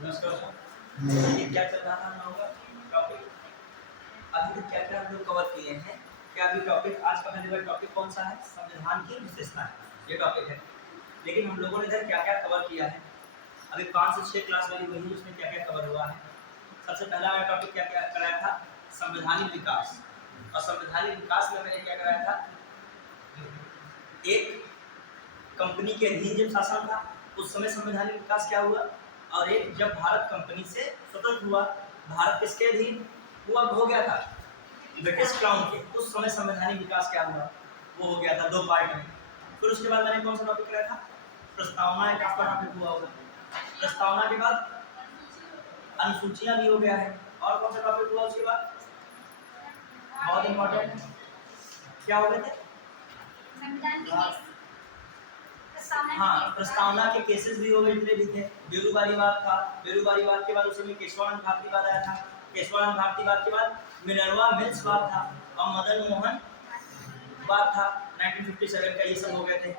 नमस्कार सर। ये क्या चल रहा था हम लोगों का टॉपिक? अभी तक क्या क्या हम लोग कवर किए हैं? क्या अभी टॉपिक आज का पहले वाला टॉपिक कौन सा है? संविधान की विशेषताएं, ये टॉपिक है। लेकिन हम लोगों ने इधर क्या क्या कवर किया है? अभी 5 से 6 क्लास वाली वही, उसमें क्या क्या कवर हुआ है? सबसे पहला वाला टॉपिक क्या क्या कराया था? संवैधानिक विकास। और संवैधानिक विकास में मैंने क्या कराया था? एक कंपनी के अधीन जब शासन था उस समय संवैधानिक विकास क्या हुआ, और एक जब भारत कंपनी से स्वतंत्र हुआ, भारत किसके अधीन हुआ हो गया था? ब्रिटिश क्राउन के। उस समय संवैधानिक विकास क्या हुआ, वो हो गया था 2 पार्ट में। फिर उसके बाद मैंने कौन सा टॉपिक कराया था? प्रस्तावना। एक आपका टॉपिक हुआ होगा। प्रस्तावना के बाद अनुसूचियां भी हो गया है। और कौन सा टॉपिक हुआ उसके बाद? बहुत इंपॉर्टेंट क्या हो गए थे? हाँ, प्रस्तावना के केसेस भी हो गए, जितने भी थे। बेरूबारीवाद था, बेरूबारीवाद के बाद उस समय केशवानंद भारतीवाद आया था, केशवानंद भारतीवाद के बाद मिनर्वा मिल्स वाद था, और मदन मोहन वाद था 1957 का। ये सब हो गए थे।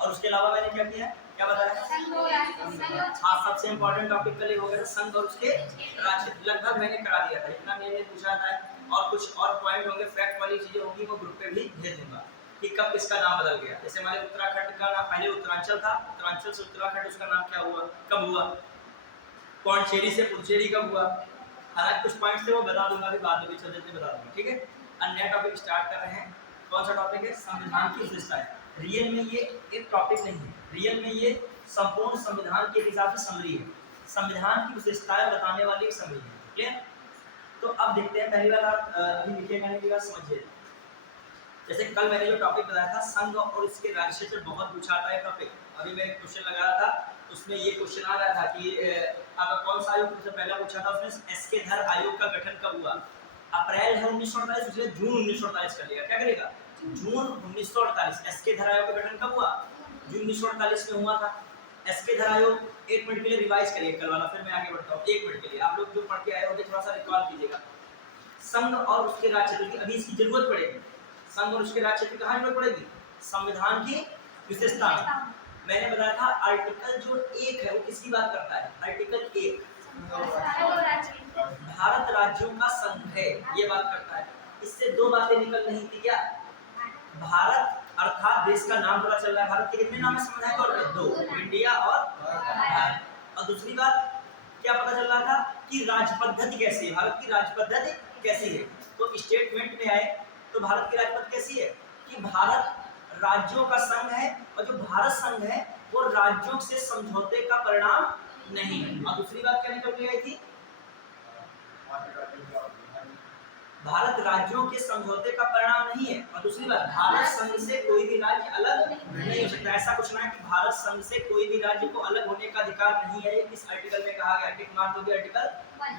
और उसके अलावा मैंने क्या किया, क्या बताया? हाँ, सबसे इम्पोर्टेंट टॉपिक कल हो गया था संघ और उसके राज्य। लगभग मैंने करा दिया था, इतना मैंने पूछा था। और कुछ और पॉइंट होंगे, फैक्ट वाली चीजें होंगी, वो ग्रुप पे भी भेज दूंगा कि कब किसका नाम बदल गया। जैसे हमारे उत्तराखंड का नाम पहले उत्तरांचल था, उत्तरांचल से उत्तराखंड, उसका नाम क्या हुआ, कब हुआ? पौंडचेरी से पुडुचेरी कब हुआ? हालांकि कुछ पॉइंट्स थे वो बता दूंगा, अभी बाद में भी चलते बता दूंगा, ठीक है। अब नया टॉपिक स्टार्ट कर रहे हैं। कौन सा टॉपिक है? संविधान की विशेषताएं। रियल में ये एक टॉपिक नहीं है, रियल में ये संपूर्ण संविधान के हिसाब से समरी है। संविधान की विशेषताएं बताने वाली एक समरी है। क्लियर? तो अब देखते हैं, पहली बार आप अभी लिखे मैंने की बात समझिए। जैसे कल मैंने जो टॉपिक बताया था संघ और इसके राज्य क्षेत्र, बहुत पूछा था ये टॉपिक। अभी मैं एक क्वेश्चन लगा रहा था, उसमें ये क्वेश्चन आ रहा था कि आपका कौन सा आयोग सबसे पहला पूछा था, उसमें एसके धर आयोग का गठन कब हुआ? अप्रैल है 1948, उसने जून 1948 कर लिया। क्या करेगा? जून 1948। एसके धर आयोग का गठन कब हुआ? जून 1948 में हुआ था। एसके धर आयोग 1 मिनट के लिए रिवाइज करिए कल वाला, फिर मैं आगे बढ़ता हूँ। 1 मिनट के लिए आप लोग जो पढ़ के आए होंगे थोड़ा सा रिकॉल कीजिएगा। संघ और उसके राज्य क्षेत्र की अभी इसकी जरूरत पड़ेगी। संघ और उसके राज्य क्षेत्र कहाँ जरूरत पड़ेगी? संविधान की विशेषता। मैंने बताया था आर्टिकल जो 1 है वो किसकी बात करता है? आर्टिकल 1 भारत राज्यों का संघ है, ये बात करता है। इससे 2 बातें निकल रही थी क्या? भारत अर्थात देश का नाम पता चल रहा है। भारत के कितने नाम है संविधान तौर पे? 2, इंडिया और भारत। और दूसरी बात क्या पता चल रहा था कि राज्य पद्धति कैसी है, भारत की राज्य पद्धति कैसी है। तो स्टेटमेंट में आए तो भारत की राज्य पद्धति कैसी है कि भारत राज्यों का संघ है, और जो भारत संघ है वो राज्यों से समझौते का परिणाम नहीं है। और दूसरी बात क्या निकल के आई थी? भारत राज्यों के समझौते का परिणाम नहीं है। और दूसरी बात, भारत संघ से कोई भी राज्य अलग नहीं हो सकता। ऐसा कुछ ना है कि भारत संघ से कोई भी राज्य को अलग होने का अधिकार नहीं है। इस आर्टिकल में कहा गया, टिक मार दोगे आर्टिकल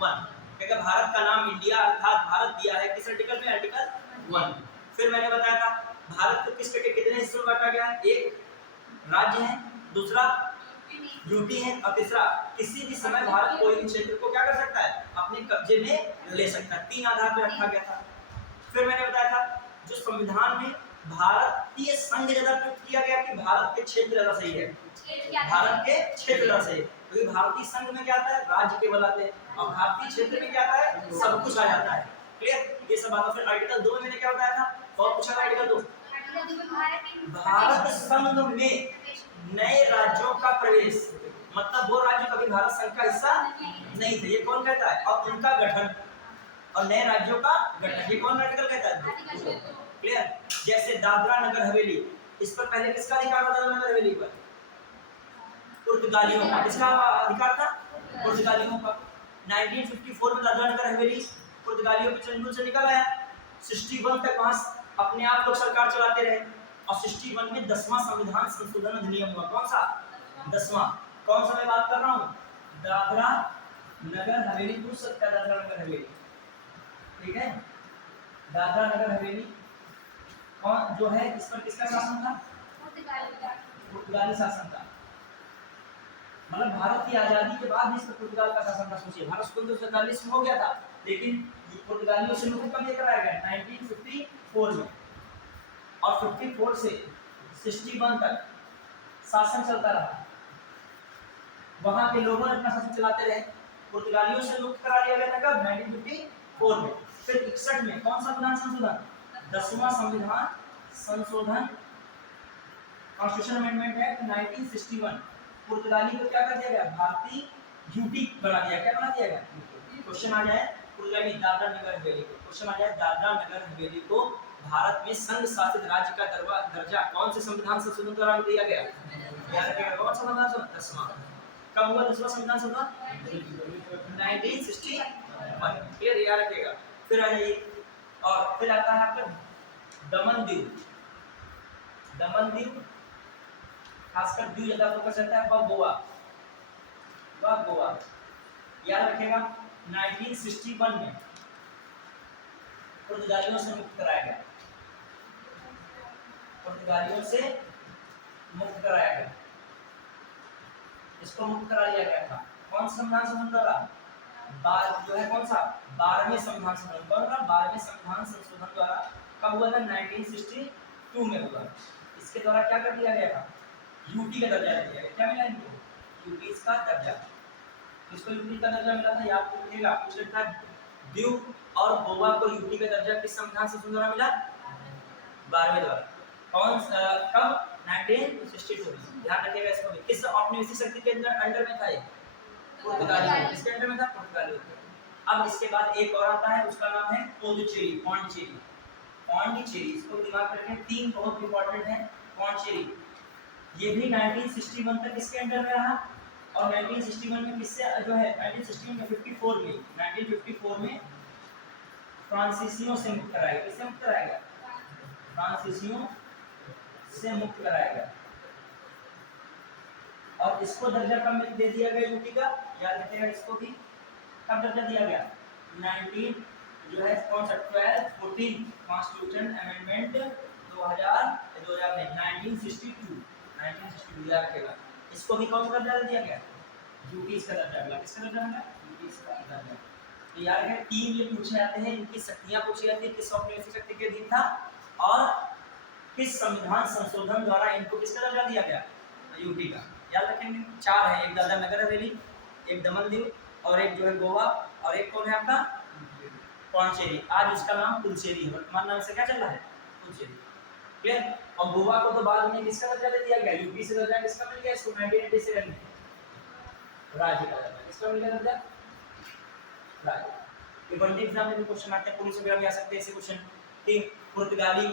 1। क्योंकि भारत का नाम इंडिया अर्थात भारत दिया है किस आर्टिकल में? आर्टिकल 1। फिर मैंने बताया था भारत को किस के कितने हिस्सों में बांटा गया है? एक राज्य है, दूसरा यूटी है, और तीसरा किसी भी समय भारत कोई भी क्षेत्र को क्या कर सकता है? अपने कब्जे में ले सकता है। 3 आधार पर रखा गया था। फिर मैंने बताया था जो संविधान में भारतीय संघ ज्यादा प्रयुक्त किया गया कि भारत के क्षेत्र ज्यादा सही है? भारत के क्षेत्र ज्यादा सही है, क्योंकि भारतीय संघ में क्या आता है? राज्य केवल आते हैं, और भारतीय क्षेत्र में क्या आता है? सब कुछ आ जाता है। क्लियर? ये सब बात। फिर आर्टिकल 2 में मैंने क्या बताया था? बहुत पूछा था आर्टिकल 2, भारत संघ में नए राज्यों का प्रवेश, मतलब वो राज्य कभी भारत संघ का हिस्सा नहीं थे, ये कौन कहता है? और उनका गठन, और नए राज्यों का गठन, ये कौन आर्टिकल कहता है? क्लियर? जैसे दादरा नगर हवेली, इस पर पहले किसका अधिकार था? दादरा नगर हवेली पर पुर्तगालियों का। किसका अधिकार था? पुर्तगालियों का। 1954 में दादरा नगर हवेली पुर्तगालियों के चंगुल से निकल आया। 61 तक वहां अपने आप लोग सरकार चलाते रहे, और 61 में 10वां संविधान संशोधन अधिनियम हुआ। कौन सा? 10वां। कौन सा मैं बात कर रहा हूँ? दादरा नगर हवेली। पूछ सकता है दादरा नगर हवेली, ठीक है। दादरा नगर हवेली कौन जो है, इस पर किसका शासन था? पुर्तगाली शासन था। मतलब भारत की आजादी के बाद इस पर पुर्तगाल का शासन था। सोचिए, भारत स्वतंत्र 47 में हो गया था, लेकिन पुर्तगालियों से मुक्त कब कराया गया? 1954 में। और 54 से 61 तक शासन चलता रहा। वहां के लोगों ने अपना शासन चलाते रहे। पुर्तगालियों से मुक्त करा दिया गया था कब? 1954 में। फिर 61 में कौन सा संविधान संशोधन? 10वां संविधान संशोधन, कॉन्स्टिट्यूशन अमेंडमेंट एक्ट 1961। पुर्तगाली को क्या कर दिया गया? भारतीय यूटी बना दिया। क्या बना दिया गया? क्वेश्चन आ जाए पुर्तगाली दादरा नगर हवेली को, क्वेश्चन आ जाए दादरा नगर हवेली को भारत में संघ शासित राज्य का दर्जा कौन से संविधान संशोधन द्वारा दिया गया? याद रखिएगा कौन सा संविधान संशोधन? 10वां। कब हुआ 10वां संविधान संशोधन? 1961। क्लियर, याद रखिएगा। फिर आ जाइए, और फिर आता है आपका दमन दीव। दमन दीव खासकर दीव ज्यादा फोकस रहता है, वह गोवा, वह गोवा। याद रखिएगा 1961 में पुर्तगालियों से मुक्त कराया गया, पुर्तगालियों से मुक्त कराया गया, इसको मुक्त करा दिया गया था। कौन सा संविधान संशोधन द्वारा? जो है कौन सा? 12वें संविधान संशोधन द्वारा। 12वें संविधान संशोधन द्वारा कब हुआ था? 1962 में हुआ। इसके द्वारा क्या कर दिया गया था? यूटी का दर्जा दिया गया। क्या मिला इनको? यूटी का दर्जा। इसको यूटी का दर्जा मिला था, याद रखिएगा। पूछा था दीव और गोवा को यूटी का दर्जा किस संविधान संशोधन द्वारा मिला? 12वें द्वारा। कौन कब? 1962 में। ध्यान रखिएगा इसको भी। किस औपनिवेशिक शक्ति के अंडर में था ये? पुर्तगाली। किसके अंडर में था? पुर्तगाली। अब इसके बाद एक और आता है, उसका नाम है पुडुचेरी, पौंडीचेरी। पौंडीचेरी, इसको दिमाग में रखें, तीन बहुत इंपॉर्टेंट है। पौंडीचेरी ये भी 1961 तक इसके अंडर में रहा, और 1961 में किससे जो है 1954 में फ्रांसीसियों से मुक्त कराया गया। किससे मुक्त कराया गया? फ्रांसीसियों से मुक्त कराया गया। और इसको दर्जा कब दे दिया गया यूटी का? याद रखिएगा इसको भी। कब दर्जा दिया गया? 19 जो है कौन सा 12-14 कॉन्स्टिट्यूशन अमेंडमेंट 2000 में 1962 याद रखिएगा। इसको भी कौन सा दर्जा दिया गया? यूटी इसका दर्जा मिला। किसका दर्जा मिला? यूटी इसका दर्जा। तो याद रखें, तीन ये पूछे जाते हैं, इनकी शक्तियां पूछी जाती है, किस औपनिवेशिक शक्ति के अधीन था और किस संविधान संशोधन द्वारा इनको किसका दर्जा दिया गया? यूटी का। याद रखेंगे, चार है, एक दादरा नगर हवेली, एक दमन दीव, और एक जो है गोवा, और एक कौन है आपका? पौंडीचेरी। आज उसका नाम पुडुचेरी है, वर्तमान नाम से क्या चल रहा है? पुडुचेरी। क्लियर। और गोवा को तो बाद में किसका दर्जा दे दिया गया? यूपी से दर्जा किसका मिल गया इसको? 1987 में राज्य का दर्जा। किसका मिल गया दर्जा? राज्य। ये वन एग्जाम में भी क्वेश्चन आते हैं, पुलिस वगैरह में आ सकते हैं ऐसे क्वेश्चन कि पुर्तगाली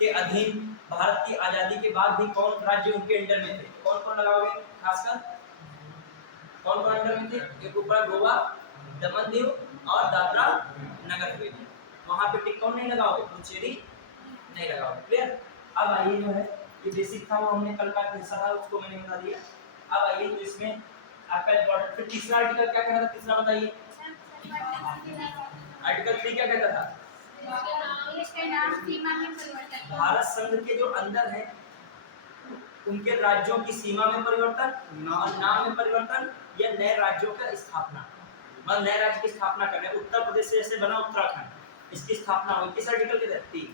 के अधीन भारत की आजादी के बाद भी कौन राज्य उनके अंडर में थे? कौन कौन लगाओगे? खासकर कौन कौन अंडर में थे? एक ऊपर गोवा, दमन दीव और दादरा नगर हवेली। वहां पे टिक कौन नहीं लगाओगे? पुडुचेरी नहीं लगाओगे। क्लियर। अब आइए, जो है ये बेसिक था, वो हमने कल का हिस्सा था, उसको मैंने बता दिया। अब आइए, तो इसमें आपका इंपॉर्टेंट फिर तीसरा आर्टिकल क्या कहता था? तीसरा बताइए। आर्टिकल 3 क्या कहता था? भारत संघ के जो अंदर है उनके राज्यों की सीमा में परिवर्तन और नाम में परिवर्तन, या नए राज्यों का स्थापना। मतलब नए राज्य की स्थापना करना। उत्तर प्रदेश से जैसे बना उत्तराखंड, इसकी स्थापना हुई किस आर्टिकल के तहत? 3।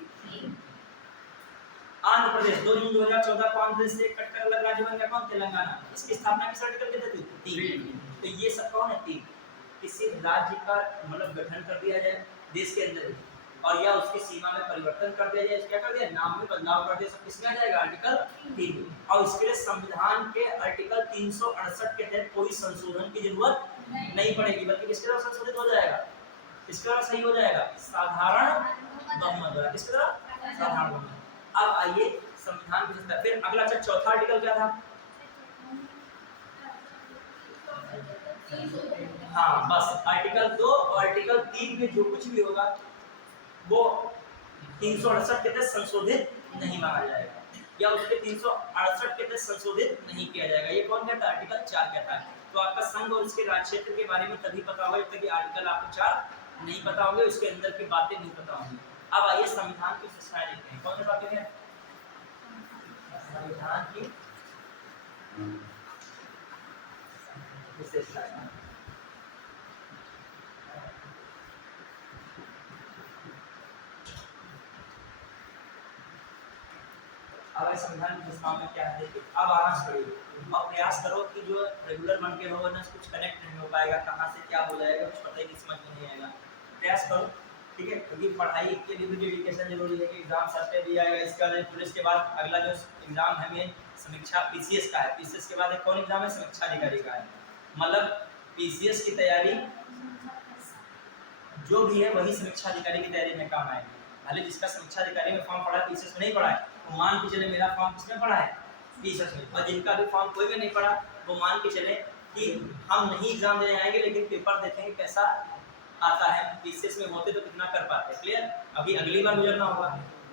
आंध्र प्रदेश 2 जून 2014 को आंध्र प्रदेश से एक कटकर अलग राज्य बन गया, कौन? तेलंगाना। इसकी स्थापना किस आर्टिकल के तहत? 3। तो ये सब कौन है? 3। किसी राज्य का मतलब गठन कर दिया जाए देश के अंदर, और या उसकी सीमा में परिवर्तन कर दिया जाए, क्या कर दिया? नाम में बदलाव कर दिया, सब किसमें आ जाएगा? आर्टिकल 3। और इसके लिए संविधान के आर्टिकल 368 के तहत कोई संशोधन की जरूरत नहीं पड़ेगी, बल्कि किसके द्वारा संशोधित हो जाएगा? किसके द्वारा सही हो जाएगा? साधारण बहुमत द्वारा। किसके द्वारा? साधारण बहुमत। अब आइए संविधान की विशेषता। फिर अगला चौथा आर्टिकल क्या था? हाँ, बस आर्टिकल 2 और आर्टिकल 3 में जो कुछ भी होगा वो 368 के तहत संशोधित नहीं माना जाएगा, या उसके 368 के तहत संशोधित नहीं किया जाएगा। ये कौन कहता है? आर्टिकल 4 कहता है। तो आपका संघ और इसके राज्य क्षेत्र के बारे में तभी पता होगा जब तक आर्टिकल आपको 4 नहीं पता होंगे, उसके अंदर की बातें नहीं पता होंगी। अब आइए संविधान की विशेषताएं देखते हैं। कौन सी बातें हैं? संविधान की विशेषताएं। अब संविधान की विशेषताओं में क्या है देखिए। अब आराम से पढ़िए। और प्रयास करो कि जो रेगुलर बन के रहो ना, कुछ कनेक्ट नहीं हो पाएगा, कहाँ से क्या हो जाएगा कुछ पता ही नहीं, समझ में नहीं आएगा। प्रयास करो, ठीक है, क्योंकि पढ़ाई के लिए भी डेडिकेशन जरूरी है कि एग्जाम सर पे भी आएगा। इसका फिर इसके बाद अगला जो एग्जाम है मेन समीक्षा पीसीएस का है। पीसीएस के बाद एक कौन एग्जाम है? समीक्षा अधिकारी का है। मतलब पीसीएस की तैयारी जो भी है वही समीक्षा अधिकारी की तैयारी में काम आएगी। भले जिसका समीक्षा अधिकारी में फॉर्म पड़ा है पीसीएस में नहीं पड़ा है, वो मान के चले मेरा फॉर्म किसमें पड़ा है? पीसीएस में। और जिनका भी फॉर्म कोई भी नहीं पड़ा वो मान के चले कि हम नहीं एग्जाम देने आएंगे लेकिन पेपर देखेंगे कैसा आता है। पीसीएस में होते तो कितना कर पाते। क्लियर? अभी अगली बार गुजरना होगा।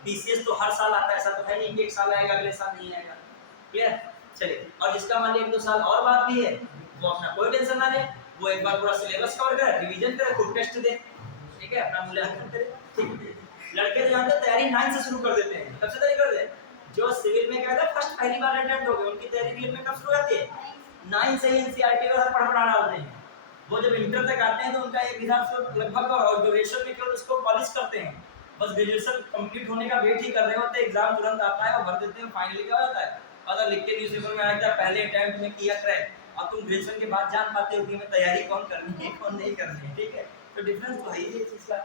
पीसीएस तो हर साल आता है, ऐसा तो है नहीं कि एक साल आएगा अगले साल नहीं आएगा। क्लियर? चलिए, और जिसका मान लीजिए 1-2 साल और बाद भी है वो अपना कोई टेंशन ना ले, वो एक बार पूरा सिलेबस कवर करे, रिवीजन करे, खुद टेस्ट दे, ठीक है, अपना मूल्यांकन करे। ठीक, लड़के जो जानते तैयारी 9 से शुरू कर देते हैं, तब से तैयारी कर दे। जो सिविल में क्या था फर्स्ट पहली बार अटेम्प्ट हो गए, उनकी तैयारी रियल में कब शुरू होती है? 9 से ही एनसीईआरटी का पढ़ पढ़ाना होते हैं। वो जब इंटर तक आते हैं तो उनका एक हिसाब से लगभग और ड्यूरेशन में केवल उसको पॉलिश करते हैं। बस ग्रेजुएशन कंप्लीट होने का वेट ही कर रहे होते हैं, एग्जाम तुरंत आता है और भर देते हैं, फाइनली क्या होता है अगर लिख के न्यूज़पेपर में आया था पहले अटेम्प्ट में किया क्रैक, और तुम ग्रेजुएशन के बाद जान पाते हो कि मैं तैयारी कौन करनी है कौन नहीं करनी है। ठीक है, तो डिफरेंस तो है ये चीज़ का।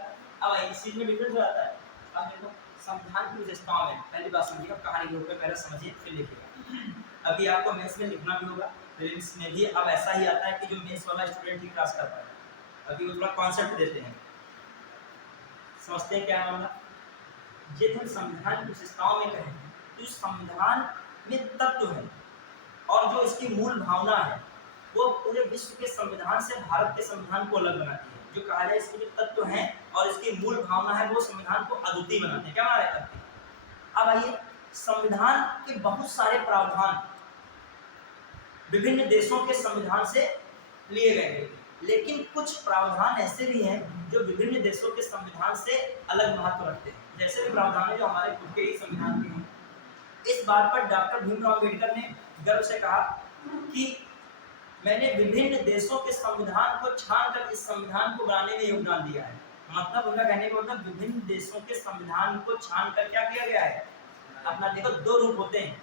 अब इस चीज़ में डिफरेंस हो जाता है। अब देखो संविधान की विशेषताओं में पहली बात समझिए, कहानी के रूप में पहले समझिए फिर लिखिएगा। अभी आपको मेंस में लिखना भी होगा, प्रीलिम्स में भी अब ऐसा ही आता है कि जो मेंस वाला स्टूडेंट ही क्रॉस कर पाए। अभी वो थोड़ा कॉन्सेप्ट देते हैं, समझते हैं क्या मामला। ये हम संविधान की विशेषताओं में कहें तो संविधान में तत्व है और जो इसकी मूल भावना है वो पूरे विश्व के संविधान से भारत के संविधान को अलग बनाती है। जो कहा जाए इसके जो तत्व हैं और इसकी मूल भावना है वो संविधान को अद्वितीय बनाते हैं। क्या माना जाता है? अब आइए, संविधान के बहुत सारे प्रावधान विभिन्न देशों के संविधान से लिए गए हैं, लेकिन कुछ प्रावधान ऐसे भी हैं जो विभिन्न देशों के संविधान से अलग महत्व रखते हैं। जैसे भी प्रावधान है जो हमारे खुद के ही संविधान के हैं। इस बात पर डॉक्टर भीमराव अम्बेडकर ने गर्व से कहा कि मैंने विभिन्न देशों के संविधान को छानकर इस संविधान को बनाने में योगदान दिया है। मतलब उनका कहने का मतलब विभिन्न देशों के संविधान को छानकर क्या किया गया है? अपना देखो, दो रूप होते हैं,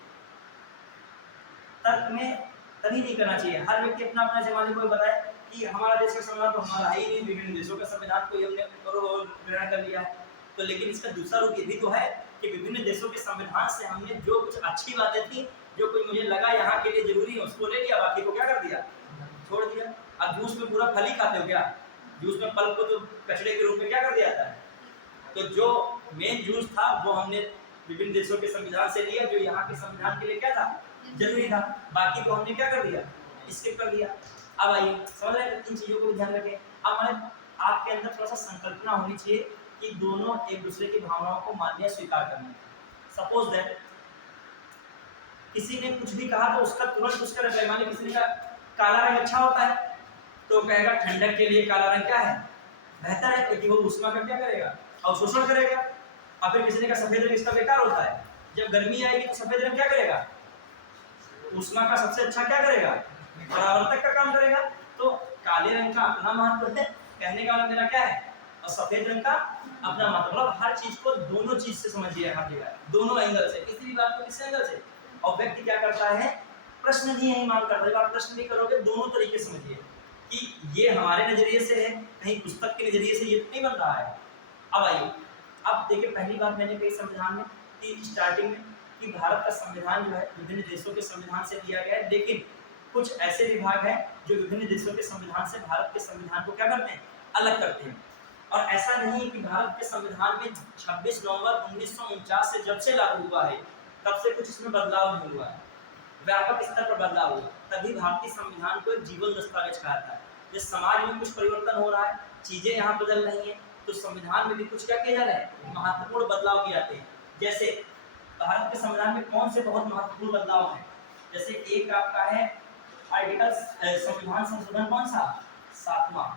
तर्क में तभी नहीं करना चाहिए। हर व्यक्ति अपना अपना जमाने को बताए कि हमारा देश का संविधान तो हमारा ही नहीं, विभिन्न देशों का संविधान को हमने ग्रहण कर लिया है। तो लेकिन इसका दूसरा रूप ये भी तो है कि विभिन्न देशों के संविधान से हमने जो कुछ अच्छी बातें थी, जो कोई मुझे लगा यहाँ के लिए जरूरी है उसको ले लिया, बाकी को क्या कर दिया? छोड़ दिया। अब जूस में पूरा फल ही खाते हो क्या? जूस में फल को तो कचरे के रूप में क्या कर दिया जाता है? तो जो मेन जूस था वो हमने विभिन्न देशों के संविधान से लिया, जो यहाँ के संविधान के लिए क्या था? जरूरी था। बाकी को हमने क्या कर दिया? स्किप कर दिया। अब आइए समझ रहे हैं, इन चीजों को ध्यान रखें। अब मैंने आपके अंदर थोड़ा सा संकल्पना होनी चाहिए कि दोनों एक दूसरे की भावनाओं को मानने स्वीकार करना। सपोज दैट किसी ने कुछ भी कहा तो उसका तुरंत उसका रिप्लाई, मान किसी ने कहा काला रंग अच्छा होता है तो कहेगा ठंडक के लिए काला रंग क्या है? बेहतर है, क्योंकि वो ऊष्मा का क्या करेगा? अवशोषण करेगा। और फिर किसी ने कहा सफेद रंग इसका बेकार होता है, जब गर्मी आएगी तो सफेद रंग क्या करेगा? ऊष्मा का सबसे अच्छा क्या करेगा? परावर्तक का काम करेगा। तो काले रंग का अपना महत्व है, कहने का मतलब मेरा क्या है, और सफेद रंग का अपना महत्व। मतलब हर चीज को दोनों चीज से समझिए, हर जगह दोनों एंगल से, किसी भी बात को किस एंगल से। और व्यक्ति क्या करता है? प्रश्न भी यही मांग करता है। आप प्रश्न भी करोगे दोनों तरीके से समझिए कि ये हमारे नजरिए से है, कहीं पुस्तक के नजरिए से ये नहीं बन रहा है। अब आइए, अब देखिए पहली बात मैंने कही संविधान में कि स्टार्टिंग में कि भारत का संविधान जो है विभिन्न देशों के संविधान से लिया गया है, लेकिन कुछ ऐसे विभाग हैं जो विभिन्न देशों के संविधान से भारत के संविधान को क्या करते हैं? अलग करते हैं। और ऐसा नहीं कि भारत के संविधान में 26 नवंबर 1949 से जब से लागू हुआ है तब से कुछ इसमें बदलाव नहीं हुआ है, व्यापक स्तर पर बदलाव हुआ। तभी भारतीय संविधान को एक जीवन दस्तावेज कहा जाता है। जिस समाज में कुछ परिवर्तन हो रहा है, चीजें यहाँ बदल रही हैं, तो संविधान में भी कुछ क्या किया जा रहा है? महत्वपूर्ण बदलाव किए जाते हैं। जैसे भारत के संविधान में कौन से बहुत महत्वपूर्ण बदलाव हैं? जैसे एक आपका है आर्टिकल संविधान संशोधन कौन सा? 7वां,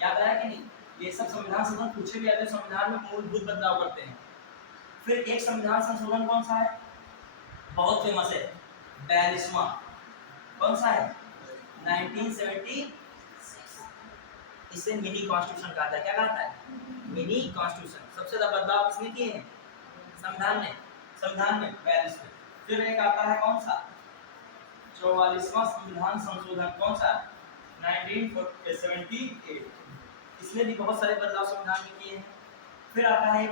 याद आया कि नहीं? ये सब संविधान संशोधन पूछे भी जाते हैं, संविधान में मूलभूत बदलाव करते हैं। फिर एक संविधान संशोधन कौन सा है? बहुत फेमस है, 42वां। कौन सा है? 1976। इसे मिनी कॉन्स्टिट्यूशन कहा जाता है। क्या कहता है? Mini constitution. सबसे ज्यादा बदलाव किसने किए हैं? संविधान में 42 में। फिर एक आता है कौन सा? 44वां संविधान संशोधन कौन सा 1978, इसमें भी बहुत सारे बदलाव संविधान में किए हैं। फिर आता है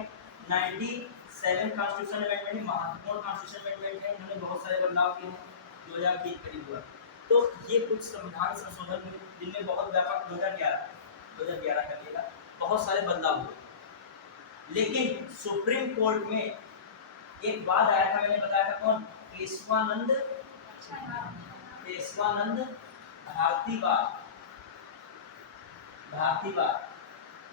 97 कॉन्स्टिट्यूशन अमेंडमेंट, महत्वपूर्ण कॉन्स्टिट्यूशन अमेंडमेंट है, इन्होंने बहुत सारे बदलाव किए हैं, 2003 करीब हुआ। तो ये कुछ संविधान संशोधन हुए जिनमें बहुत व्यापक 2011 करिएगा बहुत सारे बदलाव हुए। लेकिन सुप्रीम कोर्ट में एक बात आया था, मैंने बताया था कौन, पेशवानंद भारतीवाद।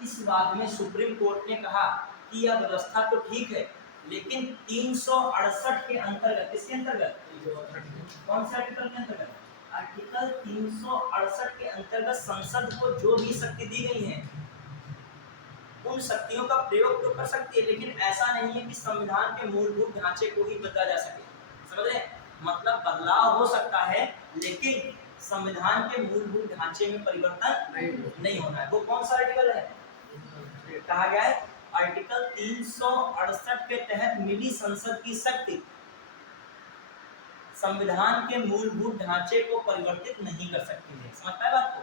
इस बात में सुप्रीम कोर्ट ने कहा कि यह व्यवस्था तो ठीक है, लेकिन 368 के अंतर्गत, किसके अंतर्गत, कौन से आर्टिकल के अंतर्गत, आर्टिकल 368 के अंतर्गत संसद को जो भी शक्ति दी गई है उन शक्तियों का प्रयोग तो कर सकती है, लेकिन ऐसा नहीं है कि संविधान के मूलभूत ढांचे को ही बदला जा सके। समझ रहे हैं? मतलब बदलाव हो सकता है लेकिन संविधान के मूलभूत ढांचे में परिवर्तन नहीं होना है। वो कौन सा आर्टिकल है, कहा गया है आर्टिकल 368 के तहत मिली संसद की शक्ति संविधान के मूलभूत ढांचे को परिवर्तित नहीं कर सकती है। समझता है बात को?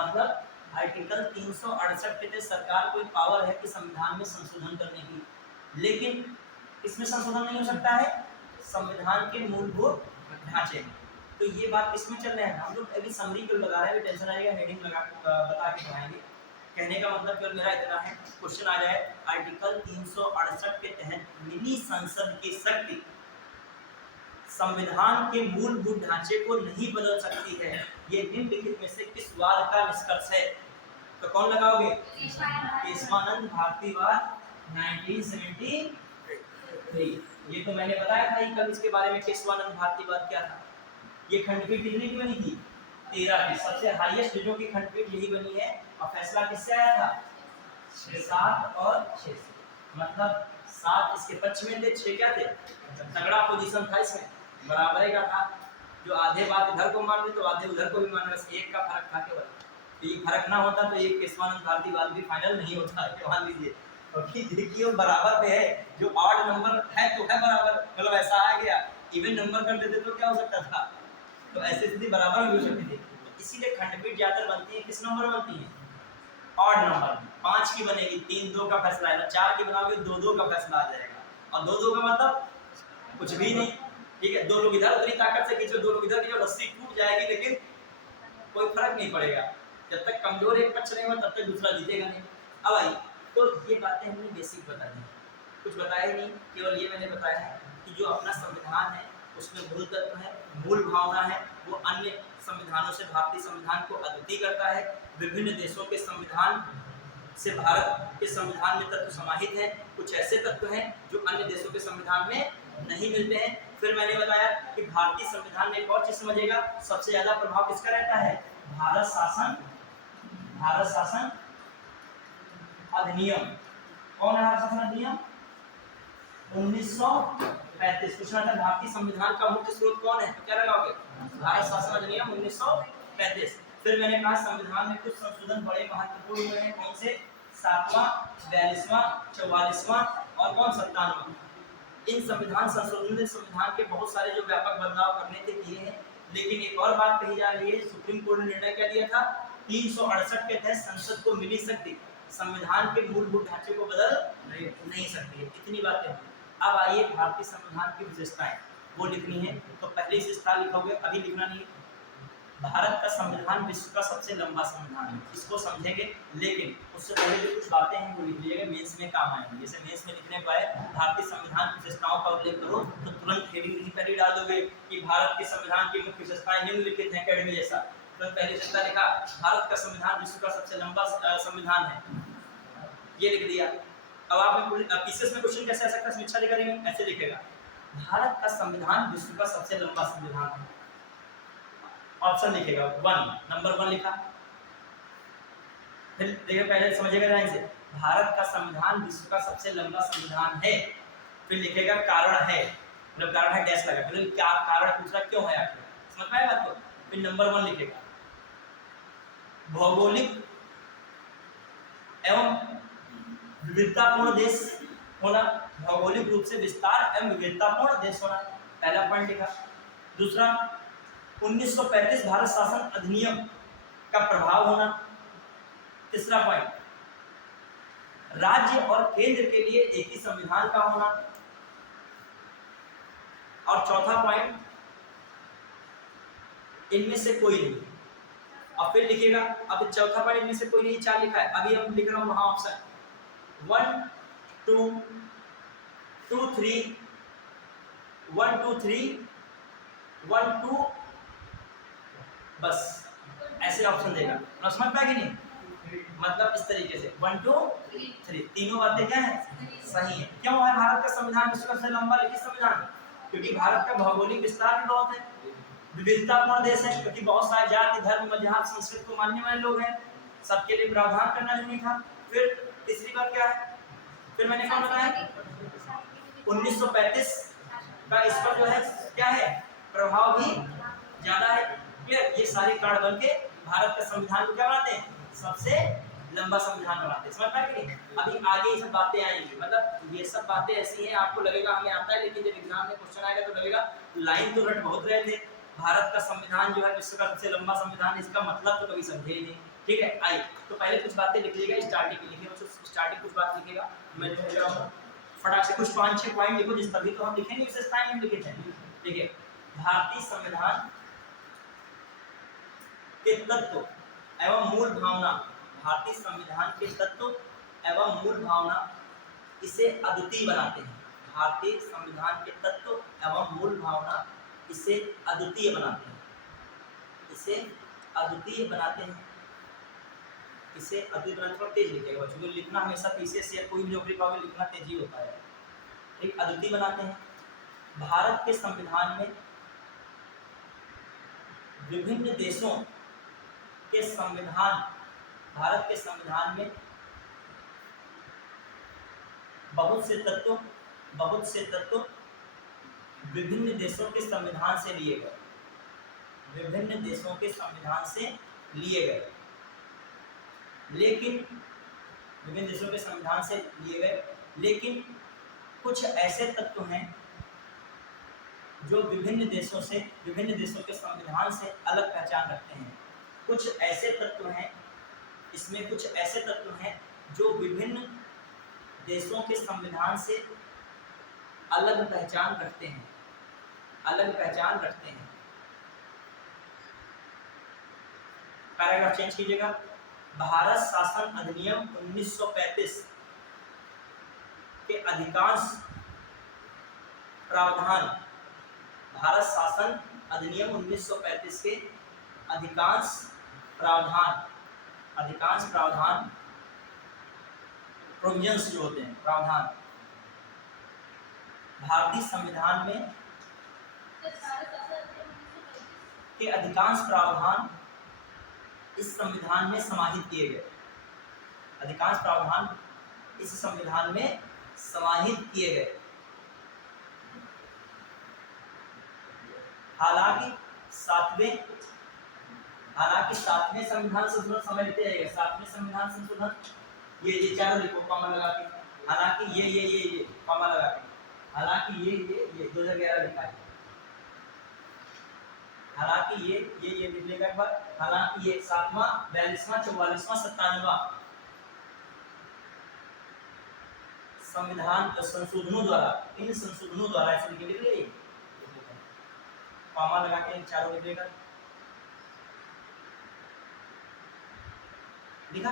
मतलब आर्टिकल 368 के तहत सरकार को एक पावर है कि संविधान में संशोधन करने की, लेकिन इसमें संशोधन नहीं हो सकता है संविधान के मूलभूत ढांचे में। तो ये बात किसमें चल रहा है, हम लोग अभी समरी को लगा रहे हैं, टेंशन आएगा, हेडिंग लगा बता के पढ़ाएंगे। कहने का मतलब केवल मेरा इतना है, क्वेश्चन आ जाए आर्टिकल 368 के तहत मिली संसद की शक्ति संविधान के मूलभूत ढांचे को नहीं बदल सकती है, ये निम्नलिखित में से किस वाद का निष्कर्ष है? तो कौन लगाओगे? केशवानंद भारतीवाद 1973। ये तो मैंने बताया था कल इसके बारे में, केशवानंद भारतीवाद क्या था। ये खंडपीठ कितने की बनी थी? 13 की। सबसे हाईएस्ट जो की खंडपीठ यही बनी है, और फैसला किससे आया था? 7 और 6 से। मतलब 7 इसके पक्ष में थे, 6 क्या थे? तगड़ा पोजीशन था, इसमें बराबर का था। जो आधे बात इधर को मान रहे तो आधे उधर को भी मान रहे, बस एक का फर्क था केवल। तो ये फर्क ना होता तो ये केशवानंद भारतीवाद भी फाइनल नहीं होता, मान लीजिए। क्योंकि देखिए बराबर पे है, जो ऑड नंबर है तो है बराबर, मतलब ऐसा आ गया। इवन नंबर कर देते तो क्या हो सकता था? तो ऐसी स्थिति बराबर भी हो सकती थी। इसीलिए खंडपीठ ज्यादातर बनती है किस नंबर बनती है? Odd number. 5 की बनेगी, 3-2 का फैसला है ना, 4 की बनाओगे 2-2 का फैसला आ जाएगा, और 2-2 का मतलब कुछ भी नहीं। ठीक है, 2 लोग इधर उतनी ताकत से खींचो, 2 लोग इधर खींचो, रस्सी टूट जाएगी, लेकिन कोई फर्क नहीं पड़ेगा। जब तक कमजोर एक पक्ष नहीं हुआ तब तक दूसरा जीतेगा नहीं। अब आई तो ये बातें हमने बेसिक बता दी, कुछ बताया ही नहीं, केवल ये मैंने बताया है कि जो अपना संविधान है उसमें मूल तत्व है, मूल भावना है, वो अन्य संविधानों से भारतीय संविधान को अद्वितीय करता है। विभिन्न देशों के संविधान से भारत के संविधान में तत्व समाहित है, कुछ ऐसे तत्व हैं जो अन्य देशों के संविधान में नहीं मिलते हैं। फिर मैंने बताया कि भारतीय संविधान में एक और चीज समझिएगा, सबसे ज्यादा प्रभाव किसका रहता है? भारत शासन अधिनियम। कौन है भारत शासन अधिनियम? 1935। पूछना था भारतीय संविधान का मुख्य स्रोत कौन है, तो क्या लगाओगे? भारत शासन अधिनियम 1935। फिर मैंने कहा संविधान में कुछ संशोधन बड़े महत्वपूर्ण हुए हैं, कौन से? 7वां, 42वां, 44वां और कौन 57वां। इन संविधान संशोधन ने संविधान के बहुत सारे जो व्यापक बदलाव करने थे किए हैं, लेकिन एक और बात कही जा रही है, सुप्रीम कोर्ट ने निर्णय क्या दिया था? 368 के तहत संसद को मिली शक्ति संविधान के मूलभूत ढांचे को बदल नहीं सकती है। इतनी बातें हुई। अब आइए भारतीय संविधान की विशेषताएं, वो लिखनी है। तो पहली विशेषता लिखोगे, अभी लिखना नहीं। भारत का संविधान विश्व का सबसे लंबा संविधान है, इसको समझेंगे, लेकिन उससे पहले जो कुछ बातें हैं वो लिख लीजिएगा, मेंस में काम आएंगी। जैसे मेंस में लिखने को है भारतीय संविधान की विशेषताओं का उल्लेख करो, तो तुरंत हेडिंग नहीं कर डाल दोगे कि भारत के संविधान की मुख्य विशेषताएं निम्नलिखित हैं, अकेडमी जैसा। तो पहली विशेषता लिखा भारत का संविधान विश्व का सबसे लंबा संविधान है, ये लिख दिया। अब आप पीसीएस में क्वेश्चन कैसे आ सकता है, समीक्षा करेंगे, ऐसे लिखेगा भारत का संविधान विश्व का सबसे लंबा संविधान है। ऑप्शन लिखेगा 1, नंबर 1 लिखा। फिर देखिए पहले समझिएगा ध्यान से, भारत का संविधान विश्व का सबसे लंबा संविधान है। फिर लिखेगा कारण है, मतलब कारण है डैश लगा, फिर क्या कारण पूछ रहा क्यों है आखिर, समझ पाए बात को। फिर नंबर 1 लिखेगा भौगोलिक एवं विविधतापूर्ण देश होना, भौगोलिक रूप से विस्तार एवं विविधतापूर्ण देश होना, पहला पॉइंट लिखा। दूसरा 1935 भारत शासन अधिनियम का प्रभाव होना। तीसरा पॉइंट, राज्य और केंद्र के लिए एक ही संविधान का होना। और चौथा पॉइंट, इनमें से कोई नहीं। अब फिर लिखिएगा, अब चौथा पॉइंट इनमें से कोई नहीं, 4 लिखा है, अभी हम लिख रहा हूं वहां ऑप्शन 1 2 2 3 1 2 3 1 2, बस ऐसे ऑप्शन देगा ना, समझ पाएगी नहीं? मतलब इस तरीके से 1 2 3 तीनों बातें क्या है, सही है। क्यों है भारत का संविधान विश्व का सबसे लंबा लिखित संविधान? क्योंकि भारत का भौगोलिक विस्तार भी बहुत है, विविधतापूर्ण देश है, क्योंकि बहुत सारे जाति धर्म मजहब संस्कृति को मानने वाले लोग हैं, सबके लिए प्रावधान करना जरूरी था। फिर तीसरी बात क्या है, फिर मैंने क्या बताया, 1935 का इस पर जो है क्या है, प्रभाव भी ज्यादा है। क्लियर? ये सारे कारण बन के भारत का संविधान को क्या बनाते हैं, सबसे लंबा संविधान बनाते हैं। समझ पाए कि नहीं? अभी आगे ये सब बातें आएंगी, मतलब ये सब बातें ऐसी हैं, आपको लगेगा हमें आता है, लेकिन जब एग्जाम में क्वेश्चन आएगा तो लगेगा लाइन तो रट बहुत रहे थे, भारत का संविधान जो है विश्व का सबसे लंबा संविधान, इसका मतलब तो कभी समझे ही नहीं। ठीक है, आइए तो पहले कुछ बातें लिख लीजिएगा, स्टार्टिंग की लिखिए, स्टार्टिंग कुछ बात लिखिएगा, मैं फटाक से कुछ 5-6 पॉइंट लिखो, जिस तभी तो हम लिखेंगे, विशेषताएं हम लिखे थे। ठीक है, भारतीय संविधान के तत्व एवं मूल भावना, भारतीय संविधान के तत्व एवं मूल भावना इसे अद्वितीय बनाते हैं। भारतीय संविधान के तत्व एवं मूल भावना इसे अद्वितीय बनाते हैं, इसे अद्वितीय बनाते हैं, इसे अद्वितीय बनाते हैं। तेज लिखिएगा बच्चों को, लिखना हमेशा पीछे से कोई भी नौकरी पाओगे लिखना तेजी होता है। ठीक, अद्वितीय बनाते हैं। भारत के संविधान में विभिन्न देशों के संविधान, भारत के संविधान में बहुत से तत्व विभिन्न देशों के संविधान से लिए गए, विभिन्न देशों के संविधान से लिए गए, लेकिन विभिन्न देशों के संविधान से लिए गए, लेकिन कुछ ऐसे तत्व हैं जो विभिन्न देशों के संविधान से अलग पहचान रखते हैं। कुछ ऐसे तत्व हैं, इसमें कुछ ऐसे तत्व हैं जो विभिन्न देशों के संविधान से अलग पहचान रखते हैं, अलग पहचान रखते हैं। पैराग्राफ चेंज कीजिएगा। भारत शासन अधिनियम 1935 के अधिकांश प्रावधान, भारत शासन अधिनियम 1935 के अधिकांश प्रावधान प्रोविजंस जो होते हैं, प्रावधान भारतीय संविधान में के अधिकांश प्रावधान इस संविधान में समाहित किए गए, अधिकांश प्रावधान इस संविधान में समाहित किए गए। हालांकि सातवें संविधान संशोधन समझते हैं, सातवें संविधान संशोधन, ये चारों लिखो कॉमा लगा के, हालांकि ये कॉमा लगा के, हालांकि ये 2011 लिखा है, हालांकि ये लिखने का एक बार, हालांकि ये 7वां 42वां 44वां 97वां संविधान संशोधनों द्वारा, इन संशोधनों द्वारा ऐसे लिख लीजिए, कॉमा लगा के चारों लिखिएगा, लिखा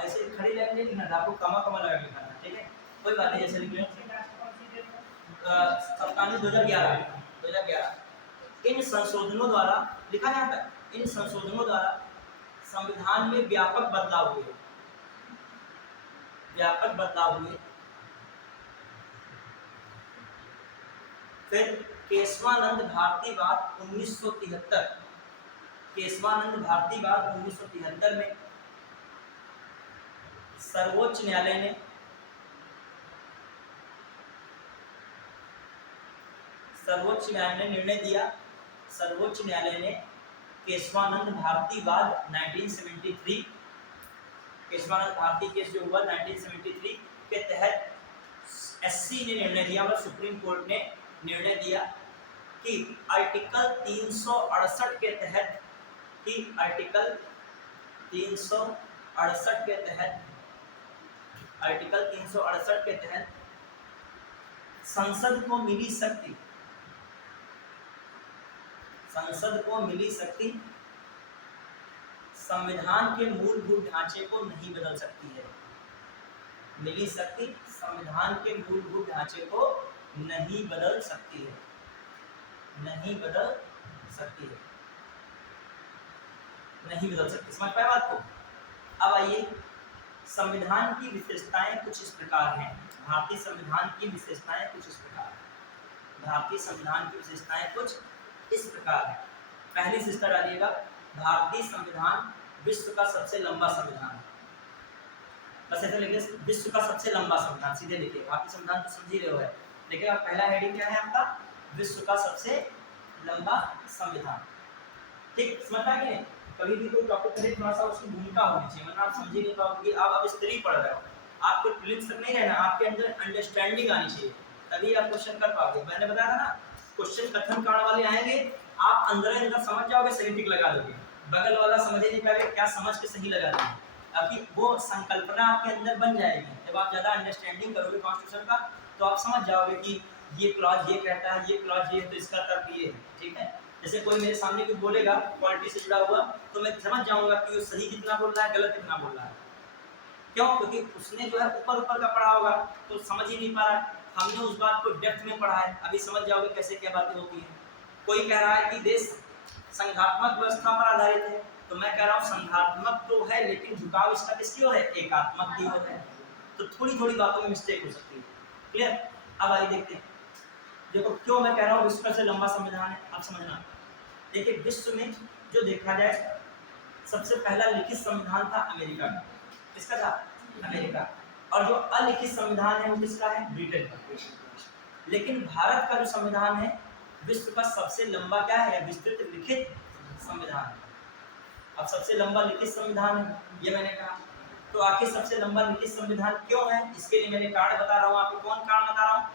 ऐसे खड़ी लाइन नहीं लिखना, आपको कॉमा लगा के लिखना। ठीक है, कोई बात नहीं, जैसे लिख लो 97 2011 इन संशोधनों द्वारा लिखा जाता है, इन संशोधनों द्वारा संविधान में व्यापक बदलाव हुए, फिर केशवानंद भारतीवाद 1973, केशवानंद भारतीवाद 1973 में सर्वोच्च न्यायालय ने निर्णय दिया, सर्वोच्च न्यायालय ने केशवानंद भारतीवाद 1973, केशवानंद भारती केस जो हुआ 1973 के तहत एससी ने निर्णय दिया, मतलब सुप्रीम कोर्ट ने निर्णय दिया कि आर्टिकल 368 के तहत आर्टिकल 368 के तहत संसद को मिली शक्ति संविधान के मूलभूत ढांचे को नहीं बदल सकती है। मिली शक्ति संविधान के मूलभूत ढांचे को नहीं बदल सकती है। समझ पाए बात को? अब आइए, संविधान की विशेषताएं कुछ इस प्रकार हैं। भारतीय संविधान की विशेषताएं कुछ इस प्रकार है। पहली विशेषता डालिएगा, भारतीय संविधान विश्व का सबसे लंबा संविधान है। बस ऐसे लिखिए, विश्व का सबसे लंबा संविधान, सीधे लिखिए। भारतीय संविधान तो समझ ही रहे हो है, देखिए आप पहला हेडिंग क्या है आपका, विश्व का सबसे लंबा संविधान। ठीक, समझ आ गया? कभी भी कोई टॉपिक करे थोड़ा सा उसकी भूमिका होनी चाहिए, वरना आप समझ ही नहीं पाओगे। आप अब स्त्री पढ़ रहे हो, आपको फीलिंग्स तक नहीं रहना, आपके अंदर अंडरस्टैंडिंग आनी चाहिए, तभी आप क्वेश्चन कर पाओगे। मैंने बताया था ना, क्वेश्चन कथन कारण वाले आएंगे, आप अंदर समझ जाओगे, सही टिक लगा दोगे। बगल वाला समझ ही नहीं पाएगा, क्या समझ के सही लगा देंगे। अभी वो संकल्पना आपके अंदर बन जाएगी। जब आप ज़्यादा अंडरस्टैंडिंग करोगे कॉन्स्टिट्यूशन का, तो आप समझ जाओगे कि ये क्लॉज ये कहता है, ये क्लॉज ये, तो इसका तर्क ये है। ठीक है, जैसे कोई मेरे सामने कुछ बोलेगा पॉलिटी से जुड़ा हुआ, तो मैं समझ जाऊंगा कि वो सही कितना बोल रहा है, गलत कितना बोल रहा है। क्यों? क्योंकि उसने जो है ऊपर का पढ़ा होगा, तो समझ ही नहीं पा रहा। हमने उस बात को डेप्थ में पढ़ा है, अभी समझ जाओगे कैसे क्या बातें होती हैं। कोई कह रहा है कि देश संघात्मक व्यवस्था पर आधारित है, तो मैं कह रहा हूँ संघात्मक तो है, लेकिन झुकाव इसका किसकी ओर है, एकात्मक की ओर है। तो थोड़ी थोड़ी बातों में मिस्टेक हो सकती है। क्लियर? अब आइए देखते हैं, देखो क्यों मैं कह रहा हूँ विश्व से लंबा संविधान है, आप समझना। देखिए, विश्व में जो देखा जाए, सबसे पहला लिखित संविधान था अमेरिका का। किसका था? अमेरिका। और जो अलिखित संविधान है वो किसका है? ब्रिटेन का। लेकिन भारत का जो संविधान है, विश्व का सबसे लंबा क्या है? विस्तृत लिखित संविधान है। अब सबसे लंबा लिखित संविधान है, ये मैंने कहा। तो आखिर सबसे लंबा लिखित संविधान क्यों है? इसके लिए मैंने कारण बता रहा हूँ आपको। कौन कारण बता रहा हूँ?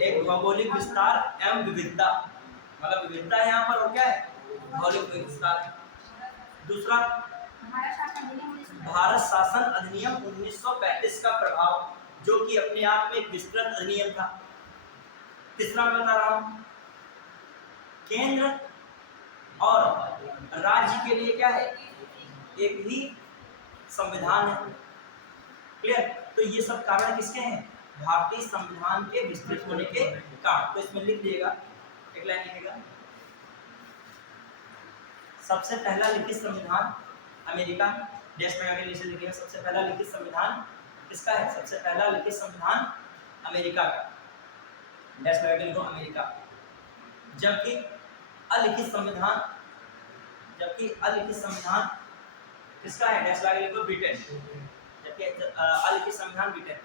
एक भौगोलिक विस्तार एवं विविधता, मतलब विविधता है यहाँ पर, और क्या है? भौगोलिक विस्तार है। दूसरा, भारत शासन अधिनियम 1935 का प्रभाव, जो कि अपने आप में एक विस्तृत अधिनियम था। तीसरा मैं बता रहा हूँ, केंद्र और राज्य के लिए क्या है? एक ही संविधान है। क्लियर? तो ये सब कारण किसके हैं? भारतीय संविधान के विस्तृत होने के कारण। तो इसमें लिख दिएगा, एक लाइन लिखेगा, सबसे पहला लिखित संविधान अमेरिका, डैश लगा के नीचे लिखिएगा। सबसे पहला लिखित संविधान किसका है? सबसे पहला लिखित संविधान अमेरिका का, डैश लगा के लिखो अमेरिका। जबकि अलिखित संविधान किसका है? डैश लगा के लिखो ब्रिटेन। जबकि अलिखित संविधान ब्रिटेन।